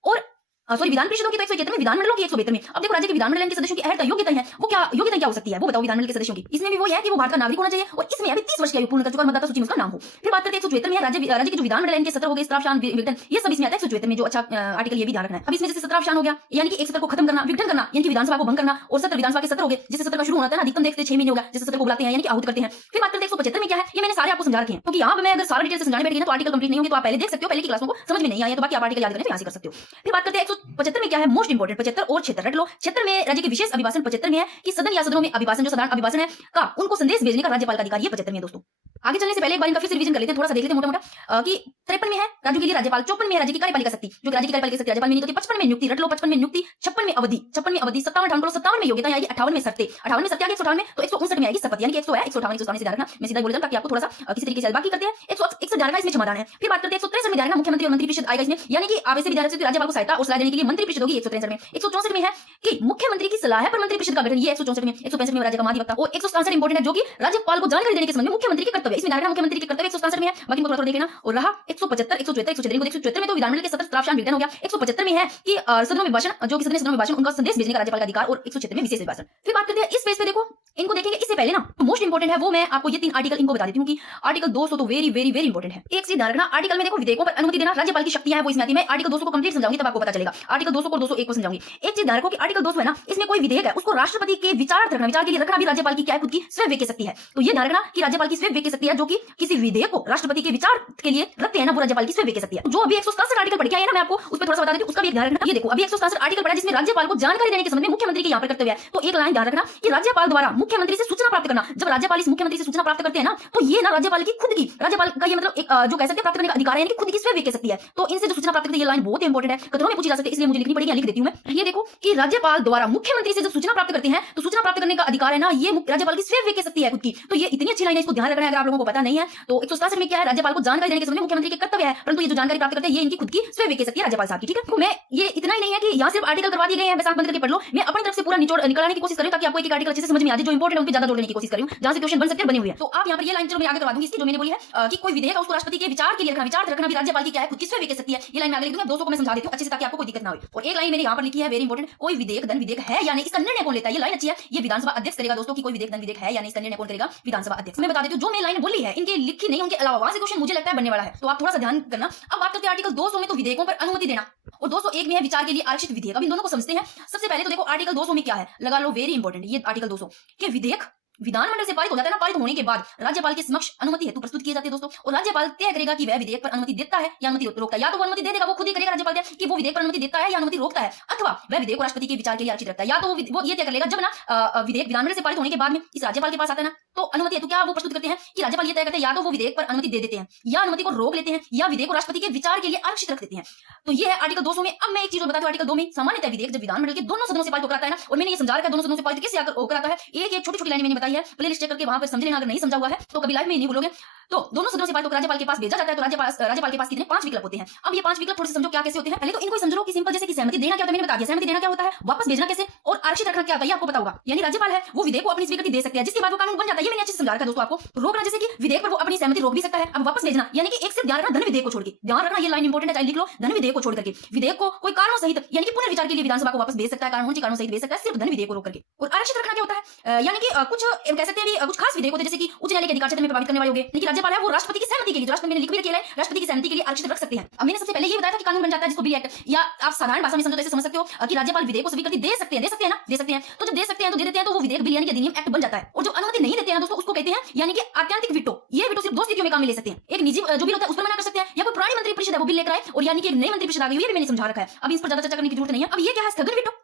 और सॉरी विधान परिषदों की तो 171 में, विधानमंडलों की 172 में। अब देखो राज्य के विधानमंडल के सदस्यों की अहर्ता योग्यता है, वो क्या योग्यता क्या हो सकती है वो बताओ विधानमंडल के सदस्यों की। इसमें भी वो है कि वो भारत का नागरिक होना चाहिए और इसमें अभी 30 वर्ष की आयु पूर्ण कर चुका मतदाता सूची में उसका नाम हो। फिर बात करते हैं 174 में राज्य के जो विधानमंडल इनके सत्र हो गए, सत्रावशान विघटन, ये सब इसमें आता है 174 में। जो अच्छा आर्टिकल ये भी ध्यान रखना है। अब इसमें जैसे सत्रावशान हो गया यानी कि एक सत्र को खत्म करना, विघटन करना यानी कि विधानसभा को भंग करना, और सत्र विधानसभा के सत्र हो गए जिससे सत्र का शुरू होता है ना अधिकतम देखते 6 महीने होगा, जिससे सत्र को बुलाते हैं यानी कि आहूत करते हैं। फिर बात करते हैं 175 में क्या है, ये मैंने सारे आपको समझा रखे हैं, क्योंकि यहाँ पे मैं अगर सारा डिटेल से समझाने बैठ गई ना तो आर्टिकल कंप्लीट नहीं होंगे, तो आप पहले देख सकते हो, पहले की क्लासों को समझ में नहीं आया तो बाकी आप आर्टिकल याद करने यहाँ से कर सकते हो। फिर बात करते हैं 175 में क्या है, मोस्ट इंपोर्टेंट 75 और 76 रट लो। 76 में राज्य के विशेष अभिभाषण 75 में है कि सदन या सदनों में अभिभाषण जो साधारण अभिभाषण है का उनको संदेश भेजने का राज्यपाल का अधिकार, ये 75 में है दोस्तों। आगे चलने से पहले एक बार इनका फिर से रिवीजन कर लेते हैं, थोड़ा सा देख लेते हैं मोटा-मोटा कि 53 में है राज्यों के लिए राज्यपाल, 54 में है राज्य की कार्यपालिका शक्ति, जो राज्य की कार्यपालिका शक्ति राज्यपाल में नहीं होती, 55 में नियुक्ति रट लो, 55 में नियुक्ति, 56 में अवधि, 56 में अवधि, 57 में योग्यता आएगी, 58 में शर्तें, 58 में शर्तें आएगी, 158 में तो 159 में आएगी शपथ, यानी कि 100 है 158 से ध्यान रखना, मैं सीधा बोल देता हूं ताकि आपको थोड़ा सा किसी तरीके से बाकी करते हैं। 161 ध्यान रखना, इसमें क्षमादान है। फिर बात करते हैं 163 में ध्यान रखना, मुख्यमंत्री और मंत्री परिषद आएगा इसमें, यानी कि आप ऐसे भी ध्यान रख सकते हो राज्यपाल को सहायता और सलाह देने के लिए मंत्री परिषद होगी 163 में। 164 में है कि मुख्यमंत्री की सलाह पर मंत्री परिषद का गठन, ये 164 में। 165 में राज्य का महाधिवक्ता, और 167 इंपोर्टेंट है जो कि राज्यपाल को जानकारी देने के संबंध में मुख्यमंत्री के कर्तव्य, इसमें ध्यान रखना मुख्यमंत्री के कर्तव्य 167 में है, बाकी थोड़ा देख लेना। और रहा 175 174 174 में तो विधानमंडल के सत्र सत्रावशान विघटन हो गया। 175 में है कि सदनों में भाषण, जो कि सदनों में भाषण उनका संदेश भेजने का राज्यपाल का अधिकार, और 176 में विशेष भाषण। फिर बात करते हैं इस पेज पे, देखो इनको देखेंगे इससे पहले ना मोस्ट इंपोर्टेंट है वो मैं आपको ये 3 आर्टिकल इनको बता देती हूँ कि आर्टिकल 200 तो वेरी वेरी वेरी इंपोर्टेंट है। एक चीज ध्यान रखना, आर्टिकल में देखो विधेयकों पर अनुमति देना राज्यपाल की शक्तियां है वो इसमें आती है। मैं आर्टिकल 200 को कंप्लीट समझाऊंगी तब आपको पता चलेगा। आर्टिकल 200 को 201 को समझाऊंगी। एक चीज ध्यान रखो कि आर्टिकल 200 है ना, इसमें कोई विधेयक है उसको राष्ट्रपति के विचार के लिए रखना भी राज्यपाल की क्या है, खुद की स्वयं व्यक्ति शक्ति है। तो ये ध्यान रखना कि राज्यपाल की स्वयं व्यक्ति शक्ति है, जो कि किसी विधेयक को राष्ट्रपति के विचार के लिए रखते हैं ना, वो राज्यपाल की स्वयं व्यक्ति शक्ति है। जो अभी 167 आर्टिकल पढ़ के आए ना, मैं आपको उस पर थोड़ा सा बता देती हूं, उसका भी ध्यान रखना। ये देखो अभी 167 आर्टिकल पढ़ा जिसमें राज्यपाल को जानकारी देने के संबंध में मुख्यमंत्री के यहाँ पर कर्तव्य है। तो एक लाइन ध्यान रखना कि राज्यपाल द्वारा मुख्यमंत्री से सूचना प्राप्त करना। जब राज्यपाल इस मुख्यमंत्री से सूचना प्राप्त करते हैं ना, तो ये ना राज्यपाल की खुद की, राज्यपाल का ये मतलब एक जो कह सकते हैं प्राप्त करने का अधिकार है, यानी कि खुद की स्वयं व्यक्ति शक्ति है। तो इनसे जो सूचना प्राप्त करते हैं, ये लाइन बहुत इंपॉर्टेंट है, कथनों में पूछी जा सकती है, इसलिए मुझे लिखनी पड़ेगी, लिख देती हूं मैं। ये देखो कि राज्यपाल द्वारा मुख्यमंत्री से जब सूचना प्राप्त करते हैं तो सूचना प्राप्त करने का अधिकार है ना, ये राज्यपाल की स्वयं व्यक्ति शक्ति है खुद की। तो ये इतनी अच्छी लाइन है, इसको ध्यान रखना है अगर आप लोगों को पता नहीं है। तो 167 में क्या है, राज्यपाल को जानकारी देने के संबंध में मुख्यमंत्री के कर्तव्य है, परंतु ये जो जानकारी प्राप्त करते हैं ये इनकी खुद की स्वयं व्यक्ति शक्ति है राज्यपाल साहब की, ठीक है। तो मैं ये इतना ही नहीं है कि यहाँ सिर्फ आर्टिकल करवा दिए गए हैं, बस आप बंद करके पढ़ लो। मैं अपनी तरफ से पूरा निचोड़ निकालने की कोशिश करूँ ताकि आपको एक आर्टिकल अच्छे से समझ में आ जाए, जो इंपॉर्टेंट है उन पे ज्यादा जोड़ देने की कोशिश करूँ, जहां से क्वेश्चन बन सकते हैं बने हुए हैं। तो आप यहाँ पर ये लाइन चलो मैं आगे करवा दूंगी, इसकी जो मैंने बोली है कि कोई विधेयक उसको राष्ट्रपति के विचार के लिए रखना, विचार रखना भी राज्यपाल की क्या है, खुद की स्वयं व्यक्ति शक्ति है। ये लाइन मैं आगे लिख दूंगा, 200 को मैं समझा देती हूँ अच्छे से ताकि आपको कोई दिक्कत ना हो। और एक लाइन मैंने यहाँ पर लिखी है वेरी इंपॉर्टेंट, कोई विधेयक धन विधेयक है या नहीं, इसका निर्णय कौन लेता है। ये लाइन अच्छी है, ये विधानसभा अध्यक्ष करेगा दोस्तों कि कोई विधेयक धन विधेयक है या नहीं, इसका निर्णय कौन करेगा, विधानसभा अध्यक्ष। मैं बता देती हूँ, जो मैं लाइन बोली है, इनके लिखी नहीं, उनके अलावा वहां से क्वेश्चन मुझे लगता है बनने वाला है, तो आप थोड़ा सा ध्यान करना। अब बात करते हैं आर्टिकल 200 में, तो विधेयकों पर अनुमति देना, और 201 में है विचार के लिए आरक्षित विधेयक। अब इन दोनों को समझते हैं। सबसे पहले तो देखो आर्टिकल 200 में क्या है, लगा लो, वेरी इंपॉर्टेंट ये आर्टिकल 200 के विधेयक विधानमंडल से पारित हो जाता है ना, पारित होने के बाद राज्यपाल के समक्ष अनुमति हेतु प्रस्तुत किए जाते हैं दोस्तों, और राज्यपाल तय करेगा कि वह विधेयक पर अनुमति देता है या अनुमति रोकता है। या तो वो अनुमति दे देगा, वो खुद ही करेगा राज्यपाल कि वो विधेयक पर अनुमति देता है या अनुमति रोकता है, अथवा वह विधेयक को राष्ट्रपति के विचार के लिए आरक्षित रखता है। या तो वो ये तय कर लेगा, जब ना विधेयक विधानमंडल से पारित होने के बाद में इस राज्यपाल के पास आता है ना, तो अनुमति हेतु क्या वो प्रस्तुत करते हैं कि राज्यपाल ये तय करते हैं, या तो वो विधेयक पर अनुमति दे देते हैं, या अनुमति को रोक लेते हैं, या विधेयक को राष्ट्रपति के विचार के लिए आरक्षित रख देते हैं। तो ये है आर्टिकल 200 में। अब मैं एक चीज बता दूं, आर्टिकल 2 में सामान्यतः विधेयक जब विधानमंडल के दोनों सदनों से पारित होकर आता है ना, और मैंने ये समझा रखा है दोनों सदनों से पारित कैसे होकर आता है, एक छोटी छोटी लाइन मैंने बताई है, प्लेलिस्ट चेक करके वहां पर समझ लेना, अगर नहीं समझा हुआ है तो कभी लाइव में नहीं भूलोगे। तो दोनों सदनों से पारित होकर राज्यपाल के पास भेजा जाता है, तो राज्यपाल के पास कितने 5 विकल्प होते हैं। अब ये 5 विकल्प थोड़े से समझो क्या कैसे होते हैं। पहले तो इनको समझ लो कि सिंपल, जैसे कि सहमति देना क्या होता है, मैंने बता दिया सहमति देना क्या होता है, वापस भेजना कैसे, और आरक्षित रखना क्या होता है आपको पता होगा। यानी राज्यपाल है वो विधेयक को अपनी स्वीकृति दे सकते हैं, जिसके बाद वो कानून बन जाता है। ये मैंने अच्छे से समझा रखा है दोस्तों आपको। रोकना जैसे कि विधेयक पर वो अपनी सहमति रोक भी सकता है। अब वापस भेजना यानी कि एक सिर्फ ध्यान रखना, धन विधेयक को छोड़ के, ध्यान रखना ये लाइन इंपॉर्टेंट है, चाहे लिख लो, धन विधेयक को छोड़ करके विधेयक को कोई कारणों सहित यानी कि पुनर्विचार के लिए विधानसभा को वापस भेज सकता है, कारणों सहित भेज सकता है, सिर्फ धन विधेयक को रोक करके। और आरक्षित रखना क्या होता है, यानी कि कुछ कह सकते हैं कुछ खास विधेयक होते हैं, जैसे कि उच्च न्यायालय के अधिकार क्षेत्र में प्रभावित करने वाले होंगे, लेकिन राज्यपाल है वो राष्ट्रपति की सहमति के लिए, जो राष्ट्रपति ने लिख भी रखा है, राष्ट्रपति की सहमति के लिए आरक्षित रख सकते हैं। अब मैंने सबसे पहले ये बताया था कि कानून बन जाता है जिसको बिल एक्ट, या आप साधारण भाषा में समझो तो ऐसे समझ सकते हो कि राज्यपाल विधेयक को स्वीकृति दे सकते हैं ना, दे सकते हैं। तो जब दे सकते हैं तो दे देते हैं, तो वो विधेयक बिल यानी कि अधिनियम एक्ट बन जाता है। और जो अनुमति नहीं देते हैं दोस्तों, उसको कहते हैं यानी कि आत्यांतिक वीटो। ये वीटो सिर्फ 2 स्थितियों में काम में ले सकते हैं, एक निजी जो बिल होता है उस पर मना कर सकते हैं, या कोई पुरानी मंत्री परिषद है वो बिल लेकर आए, और यानी कि एक नई मंत्री परिषद आ गई, ये भी मैंने समझा रखा है, अब इस पर ज्यादा चर्चा करने की जरूरत नहीं है। अब ये क्या है, स्थगन वीटो।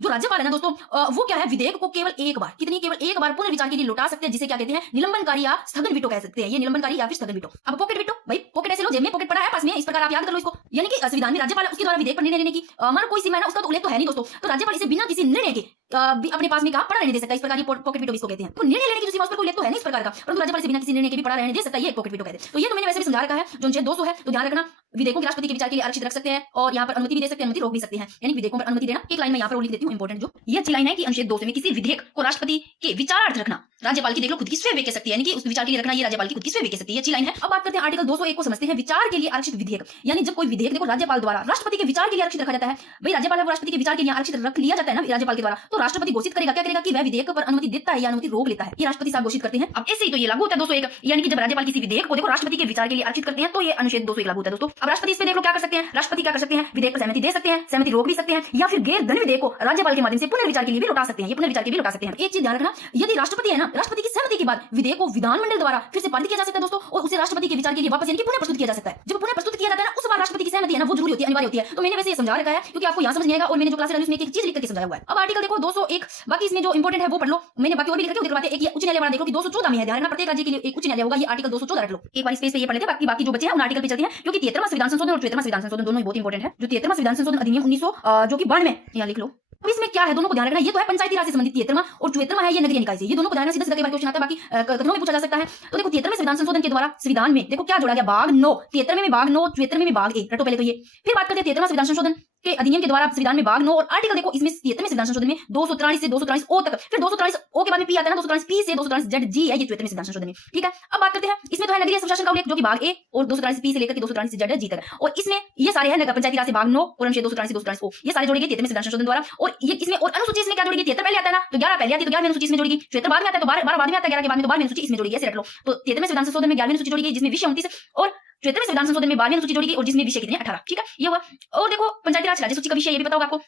जो राज्यपाल है ना दोस्तों, वो क्या है, विधेयक को केवल एक बार, केवल एक बार पुनर्विचार के लिए लौटा सकते हैं, जिसे क्या कहते हैं, निलंबनकारी या स्थगन वीटो कह सकते हैं। ये निलंबनकारी या फिर स्थगन वीटो। अब पॉकेट वीटो, भाई पॉकेट ऐसे लो, जेब में पॉकेट पड़ा है पास में, इस प्रकार आप याद कर लो इसको। यानी कि संविधान में राज्यपाल उसके द्वारा विधेयक पर निर्णय लेने की मानो कोई सीमा है ना, उसका तो उल्लेख तो है नहीं दोस्तों, तो राज्यपाल इसे बिना किसी निर्णय के अपने पास में कहा पड़ा रहने दे सकता है, इस प्रकार पॉकेट वीटो इसको कहते हैं। तो निर्णय लेने की जो सीमा उस पर कोई उल्लेख तो है नहीं इस प्रकार का, परंतु राज्यपाल इसे बिना किसी निर्णय के भी पड़ा रहने दे सकता है, ये पॉकेट वीटो कहते हैं। तो ये तो मैंने वैसे भी समझा रखा है। जो अनुच्छेद 200 है, तो ध्यान रखना, विधेयकों के राष्ट्रपति के विचार के लिए आरक्षित रख सकते हैं, और यहाँ पर अनुमति भी दे सकते हैं, अनुमति रोक भी सकते हैं, यानी विधेयकों पर अनुमति देना। एक लाइन में यहाँ पर लिख देती हूँ इंपॉर्टेंट, जो ये अच्छी लाइन है कि अनुच्छेद 200 में किसी विधेयक को राष्ट्रपति के विचारार्थ रखना राज्यपाल की, देख लो, खुद की स्वयं व्यक्त सकती है, यानी कि उस विचार के लिए रखना ये राज्यपाल की खुद की स्वयं व्यक्त सकती है, अच्छी लाइन है। अब बात करते हैं आर्टिकल 201 को समझते हैं, विचार के लिए आरक्षित विधेयक। यानी जब कोई विधेयक देखो राज्यपाल द्वारा राष्ट्रपति के विचार के लिए आरक्षित रखा जाता है, भाई राज्यपाल है वो राष्ट्रपति के विचार के लिए आरक्षित रख लिया जाता है ना राज्यपाल के द्वारा, तो राष्ट्रपति घोषित करेगा, क्या करेगा कि वह विधेयक पर अनुमति देता है या अनुमति रोक लेता है, ये राष्ट्रपति साहब घोषित करते हैं। अब ऐसे ही तो ये लागू होता है 201, यानी कि जब राज्यपाल किसी विधेयक को देखो राष्ट्रपति के विचार के लिए आरक्षित करते हैं, तो ये अनुच्छेद 201 लागू होता है दोस्तों। अब राष्ट्रपति इसमें देख लो क्या कर सकते हैं, राष्ट्रपति क्या कर सकते हैं, विधेयक पर सहमति दे सकते हैं, सहमति रोक भी सकते हैं, या फिर गैर धन विधेयक को राज्यपाल के माध्यम से पुनर्विचार के लिए भी लौटा सकते हैं, ये पुनर्विचार के लिए लौटा सकते हैं। एक चीज ध्यान रखना, यदि राष्ट्रपति है ना, राष्ट्रपति की सहमति के बाद विधेयक को विधानमंडल द्वारा फिर से पारित किया जा सकता है दोस्तों, और उसे राष्ट्रपति के विचार के लिए वापस यानी कि पुनः प्रस्तुत किया जा सकता है। जब पुनः प्रस्तुत किया जाता है ना, उस बार राष्ट्रपति की सहमति है ना वो जरूरी होती है, अनिवार्य होती है। तो मैंने वैसे ये समझा रखा है क्योंकि आपको यहाँ समझ नहीं आएगा, और मैंने जो क्लास डाली उसमें एक चीज लिख करके समझाया हुआ है। अब आर्टिकल देखो 201, बाकी इसमें जो इंपॉर्टेंट है वो पढ़ लो, मैंने बाकी और भी लिख रखे हैं। एक उच्च न्यायालय वाला देखो कि 214 में है, ध्यान रखना प्रत्येक राज्य के लिए एक उच्च न्यायालय होगा, ये आर्टिकल 214 रख लो। एक बार स्पेस पे ये पढ़ लेते हैं, बाकी जो बचे हैं उन आर्टिकल पे चलते हैं, क्योंकि 73वां संविधान संशोधन और 74वां संविधान संशोधन दोनों ही बहुत इंपॉर्टेंट है। जो 73वां संविधान संशोधन अधिनियम 1900 जो कि 92 यहाँ लिख लो। अब इसमें क्या है, दोनों को ध्यान रखना, ये तो है पंचायती राज से संबंधित 73वां, और 74वां है ये नगरीय निकाय से, ये दोनों को ध्यान रखना, सीधा सीधा क्वेश्चन आता है, बाकी कथनों में पूछा जा सकता है। तो देखो 73वें संविधान संशोधन के द्वारा संविधान में देखो क्या जोड़ा गया, भाग 9, 73वें में भाग 9, 74वें में भाग 1, रटो पहले तो ये। फिर बात करते हैं 73वां संविधान संशोधन के अधिनियम के द्वारा संविधान में भाग 9 और आर्टिकल देखो इसमें 73वें संविधान संशोधन में 243 से 243 ओ तक, फिर 243 ओ के बाद में पी आता है ना, 243 पी से 243 जेड जी है, ये 74वें संविधान संशोधन में, ठीक है। अब बात करते हैं इसमें तो है नगरीय स्वशासन का उल्लेख, जो कि भाग ए, और 243 पी से लेकर के 243 जेड जी तक, और इसमें ये सारे हैं नगर पंचायती राज से भाग 9 और अनुच्छेद 243 से 243 ओ, ये सारे जोड़े गए 73वें संविधान संशोधन द्वारा। और ये इसमें और अनुसूची इसमें क्या जोड़ेगी, 73 पहले आता है ना, तो 11 पहले आती है, तो 11वें अनुसूची इसमें जोड़ेगी, 74 बाद में आता है, तो 12 बाद में आता है, 11 के बाद में तो 12वें अनुसूची इसमें जोड़ेगी, ऐसे रख लो। तो 73वें संविधान संशोधन में 11वें अनुसूची जोड़ी गई जिसमें विषय 29, और 74वें संविधान संशोधन में 12वें अनुसूची जोड़ी गई और जिसमें विषय कितने 18, ठीक है, ये हुआ। और देखो पंचायती राज राज्य सूची का विषय ये भी पता होगा आपको।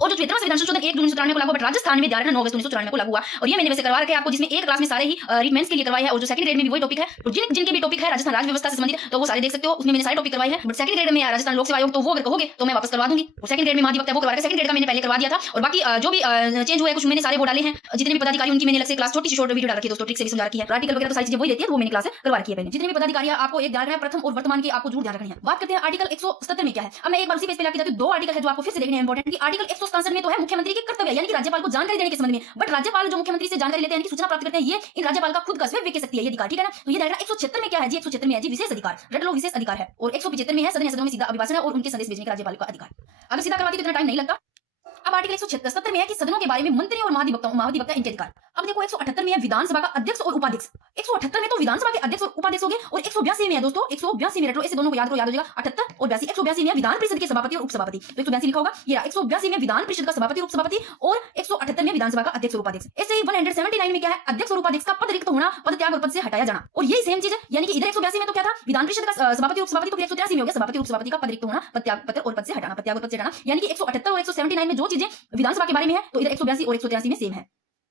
और जो 73वां संविधान संशोधन 1 जून 1993 को लागू, बट राजस्थान में 9 अगस्त 1994 को लागू हुआ, और ये मैंने वैसे करवा रखे हैं आपको, जिसमें एक क्लास में सारे ही रिमेंस के लिए करवाए हैं, और जो सेकंड ग्रेड में भी वही टॉपिक है, तो जिनके भी टॉपिक है राजस्थान राज्य व्यवस्था से संबंधित, तो वो सारे देख सकते हो, उसमें मैंने सारे टॉपिक करवाए हैं। बट सेकंड ग्रेड में राजस्थान लोक सेवा आयोग, तो वो अगर कहोगे तो मैं वापस करवा दूंगी, और सेकंड ग्रेड में महाधिवक्ता वो करवा रहे, सेकंड ग्रेड का मैंने पहले करवा दिया था, और बाकी जो भी चेंज हुआ है कुछ मैंने सारे वो डाले हैं, जितने भी पदाधिकारी उनकी मैंने अलग से क्लास छोटी सी शॉर्ट वीडियो डाल रखी है दोस्तों, ट्रिक से भी समझा रखी है, आर्टिकल वगैरह तो सारी चीजें वही रहती है, वो मैंने क्लास करवा रखी है पहले। जितने भी पदाधिकारी आपको एक ध्यान रखना है, प्रथम और वर्तमान के आपको जरूर ध्यान रखनी है। बात करते हैं आर्टिकल 177 में क्या है। अब मैं एक बार उसी पेज पे लाके जाती हूं, 2 आर्टिकल है जो आपको फिर से देखने हैं इंपॉर्टेंट, कि आर्टिकल 167 में तो है मुख्यमंत्री के कर्तव्य, यानी कि राज्यपाल को जानकारी देने के संबंध में, बट राज्यपाल जो मुख्यमंत्री से जानकारी लेते हैं, सूचना प्राप्त करते हैं, ये इन राज्यपाल का खुद का स्वयं व्यक्त सकती है, ये अधिकार, ठीक है ना। तो ये दायरा 176 में क्या है जी, 176 में है जी विशेष अधिकार, रट लो विशेष अधिकार है, और 175 में है सदनों में सीधा अभिभाषण है और उनके संदेश भेजने का राज्यपाल का अधिकार। अगर सीधा करवाती तो इतना टाइम नहीं लगता। अब आर्टिकल 177 में है कि सदनों के बारे में मंत्री और महाधिवक्ता इनके अधिकार। अब देखो 178 में है विधानसभा का अध्यक्ष और उपाध्यक्ष। 178 में तो विधानसभा के अध्यक्ष और उपाध्यक्ष हो गए, और 182 में है दोस्तों, 182 में रख लो, ऐसे दोनों को याद करो, याद हो जाएगा 78 और 82। 182 में विधान परिषद के सभापति और उपसभापति, तो 182 लिखा होगा, ये 182 में विधान परिषद का सभापति और उपसभापति, और 178 में विधानसभा का अध्यक्ष और उपाध्यक्ष। ऐसे ही 179 में क्या है, अध्यक्ष और उपाध्यक्ष का पद रिक्त होना, पद त्याग और पद से हटाया जाना, और यही सेम चीज है, यानी कि इधर 182 में तो क्या था, विधान परिषद का सभापति और उपसभापति, तो 183 में हो गया सभापति और उपसभापति का पद रिक्त होना, पद त्याग पत्र और पद से हटाना, पद त्याग और पद से हटाना, यानी कि 178 और 179 में जो चीजें विधानसभा के बारे में है, तो इधर 182 और 183 में सेम है,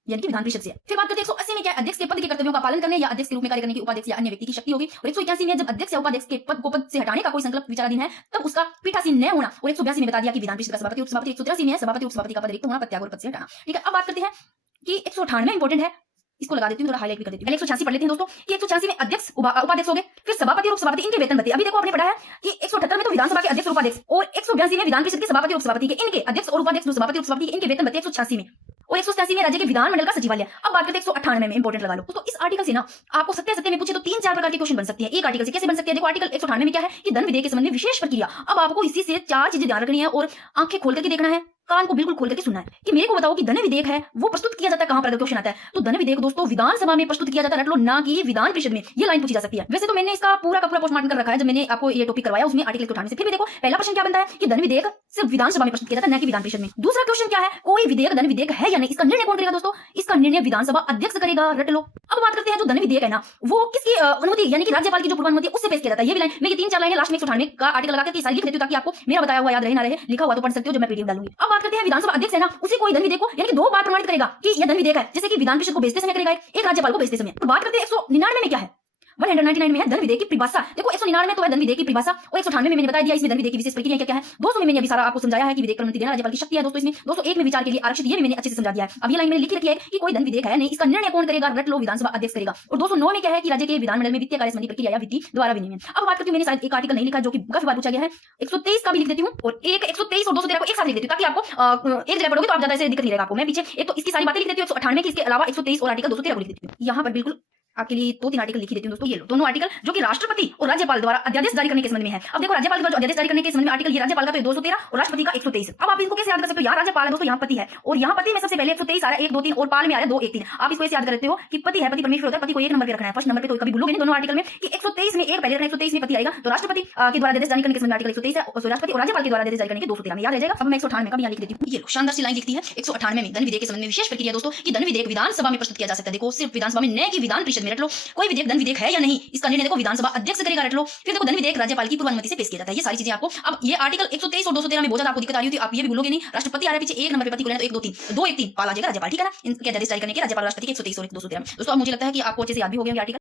यानी कि विधान परिषद से। फिर बात करते हैं 180 में क्या है, अध्यक्ष के पद के कर्तव्यों का पालन करने या अध्यक्ष के रूप में कार्य करने की उपाध्यक्ष या अन्य व्यक्ति की शक्ति होगी। और 181 में जब अध्यक्ष या उपाध्यक्ष के पद को पद से हटाने का कोई संकल्प विचाराधीन है, तब उसका पीठासीन न होना। और 182 में बता दिया कि विधान परिषद का सभापति उपसभापति, 183 में है सभापति उपसभापति का पद रिक्त होना, पद त्याग और पद से हटाना। ठीक है, अब बात करते हैं कि 198 इंपॉर्टेंट है, इसको लगा देती हूँ, थोड़ा हाईलाइट भी कर देती हूँ। 186 पढ़ लेते हैं दोस्तों कि 186 में अध्यक्ष उपाध्यक्ष हो गए, फिर सभापति और उपसभापति इनके वेतन भत्ते। अभी देखो आपने पढ़ा है कि 178 में तो विधानसभा के अध्यक्ष और उपाध्यक्ष, और 182 में विधान परिषद के सभापति और उपसभापति के इनके अध्यक्ष और उपाध्यक्ष सभापति और उपसभापति के इनके वेतन भत्ते 186 में, और 187 में राज्य के विधानमंडल का सचिवालय। अब बात करते हैं 198 में, इंपॉर्टेंट लगा लो। तो इस आर्टिकल से ना आपको सत्य में पूछे तो 3-4 प्रकार के क्वेश्चन बन सकते हैं एक आर्टिकल से। कैसे बन सकते हैं, देखो आर्टिकल 198 में क्या है कि धन विधेयक के संबंध में विशेष प्रक्रिया। अब आपको इसी से 4 चीजें ध्यान रखनी है, और आंखें खोल करके देखना है, कान को बिल्कुल खोल करके सुनना है कि मेरे को बताओ कि धन विधेयक है वो प्रस्तुत किया जाता है कहां पर, अगर क्वेश्चन आता है तो धन विधेयक दोस्तों विधानसभा में प्रस्तुत किया जाता है, रट लो, ना कि विधान परिषद में। ये लाइन पूछी जा सकती है। वैसे तो मैंने इसका पूरा का पूरा पोस्टमार्टम कर रखा है जब मैंने आपको ये टॉपिक करवाया उसमें आर्टिकल 198 से। फिर भी देखो पहला प्रश्न क्या बनता है कि धन विधेयक सिर्फ विधानसभा में प्रस्तुत किया जाता है, न कि विधान परिषद में। दूसरा क्वेश्चन क्या है, कोई विधेयक धन विधेयक है या नहीं, इसका निर्णय कौन करेगा दोस्तों, इसका निर्णय विधानसभा अध्यक्ष करेगा, रट लो। अब बात करते हैं जो धन विधेयक है ना वो किसकी अनुमति, यानी कि राज्यपाल की जो पूर्व अनुमति उससे पेश किया जाता है। ये भी लाइन मैं ये 3-4 लाइनें लास्ट में 198 का आर्टिकल लगा के सारी लिख देती हूं ताकि आपको मेरा बताया हुआ याद रहे ना रहे, लिखा हुआ तो पढ़ सकते हो जब मैं पीडीएफ डालूंगी। अब बात करते हैं विधानसभा अध्यक्ष है ना उसी कोई धन विधेयक को यानी कि 2 बार प्रमाणित करेगा कि यह धन विधेयक है, जैसे कि विधान परिषद को भेजते समय करेगा एक राज्यपाल को भेजते समय। तो बात करते हैं 199 में क्या है, 199 में है धन विधेयक की परिभाषा। देखो 199 में तो है धन विधेयक की परिभाषा, और 198 में मैंने बता दिया इसमें धन विधेयक की विशेष प्रक्रिया क्या है। 200 में मैंने अभी सारा आपको समझाया है कि विधेयक पर अनुमति देना राज्यपाल की शक्ति है दोस्तों। इसमें 201 में विचार के लिए आरक्षित, ये भी मैंने अच्छे से समझा दिया है। अब ये लाइन मैंने लिखी रखी है कि कोई धन विधेयक है नहीं, इसका निर्णय कौन करेगा, रट लो, विधानसभा अध्यक्ष करेगा। और 209 में क्या है कि राज्य के विधानमंडल में वित्तीय कार्य संबंधी प्रक्रिया या विधि द्वारा विनियमन। अब बात करती हूं, मैंने शायद एक आर्टिकल नहीं लिखा जो कि काफी बार पूछा गया है, 123 का भी लिख देती हूं, और एक 123 और 213 को एक साथ लिख देती हूं ताकि आपको एक जगह पढ़ोगे तो आप ज्यादा ऐसे दिक्कत नहीं रहेगा आपको। मैं पीछे एक तो इसकी सारी बातें लिख देती हूं 198 की, इसके अलावा 123 और आर्टिकल 213 को लिख देती हूं। यहाँ पर बिल्कुल आपके लिए 2-3 आर्टिकल लिखी देती हूं दोस्तों। ये लो दोनों आर्टिकल जो कि राष्ट्रपति और राज्यपाल द्वारा अध्यादेश जारी करने के संबंध में है। अब देखो राज्यपाल द्वारा अध्यादेश जारी करने के संबंध में आर्टिकल ये राज्यपाल का तो 213 और राष्ट्रपति का 123। अब आप इनको कैसे याद कर सकते हो, यहाँ राज्यपाल है दोस्तों, यहाँ पति है, और यहाँ पति में सबसे पहले 123 आ रहा है 1 2 3 और पाल में आ रहा है 2 1 3। आप इसको ऐसे याद करते हो कि पति है, पति परमेश्वर होता है, पति को 1 नंबर पे रखना है, फर्स्ट नंबर पे। तो कभी भूलोगे नहीं दोनों आर्टिकल में कि 123 में एक पहले रखना है, 123 में पति आएगा, तो राष्ट्रपति के द्वारा आदेश जारी करने के संबंध में आर्टिकल 123 है, और राष्ट्रपति और राज्यपाल के द्वारा आदेश जारी करने के 213 में याद रहेगा। अब मैं 198 का भी यहाँ लिख देती हूँ। ये शानदार सी लाइन लिखती है 198 में धन विधेयक के संबंध में विशेष प्रक्रिया दोस्तों कि धन विधेयक विधानसभा में प्रस्तुत किया जा सकता है। देखो सिर्फ विधानसभा में, न कि विधान परिषद में, रट लो। कोई विधेयक धन विधेयक है या नहीं इसका निर्णय देखो विधानसभा अध्यक्ष करेगा, रट लो। फिर देखो धन विधेयक राज्यपाल की पूर्व अनुमति से पेश किया जाता है। ये सारी चीजें आपको, अब ये आर्टिकल 123 और 213 में बहुत ज्यादा आपको दिक्कत आ रही होती है, आप ये भी भूलोगे नहीं। राष्ट्रपति आ रहा है पीछे 1 नंबर पे, पति को लेना तो 1 2 3 2 1 3 पाल आ जाएगा राज्यपाल, ठीक है ना। इनके आदेश जारी करने के राज्यपाल राष्ट्रपति के 123 और 213 दोस्तों। अब मुझे लगता है कि आपको अच्छे से याद भी हो गया आर्टिकल।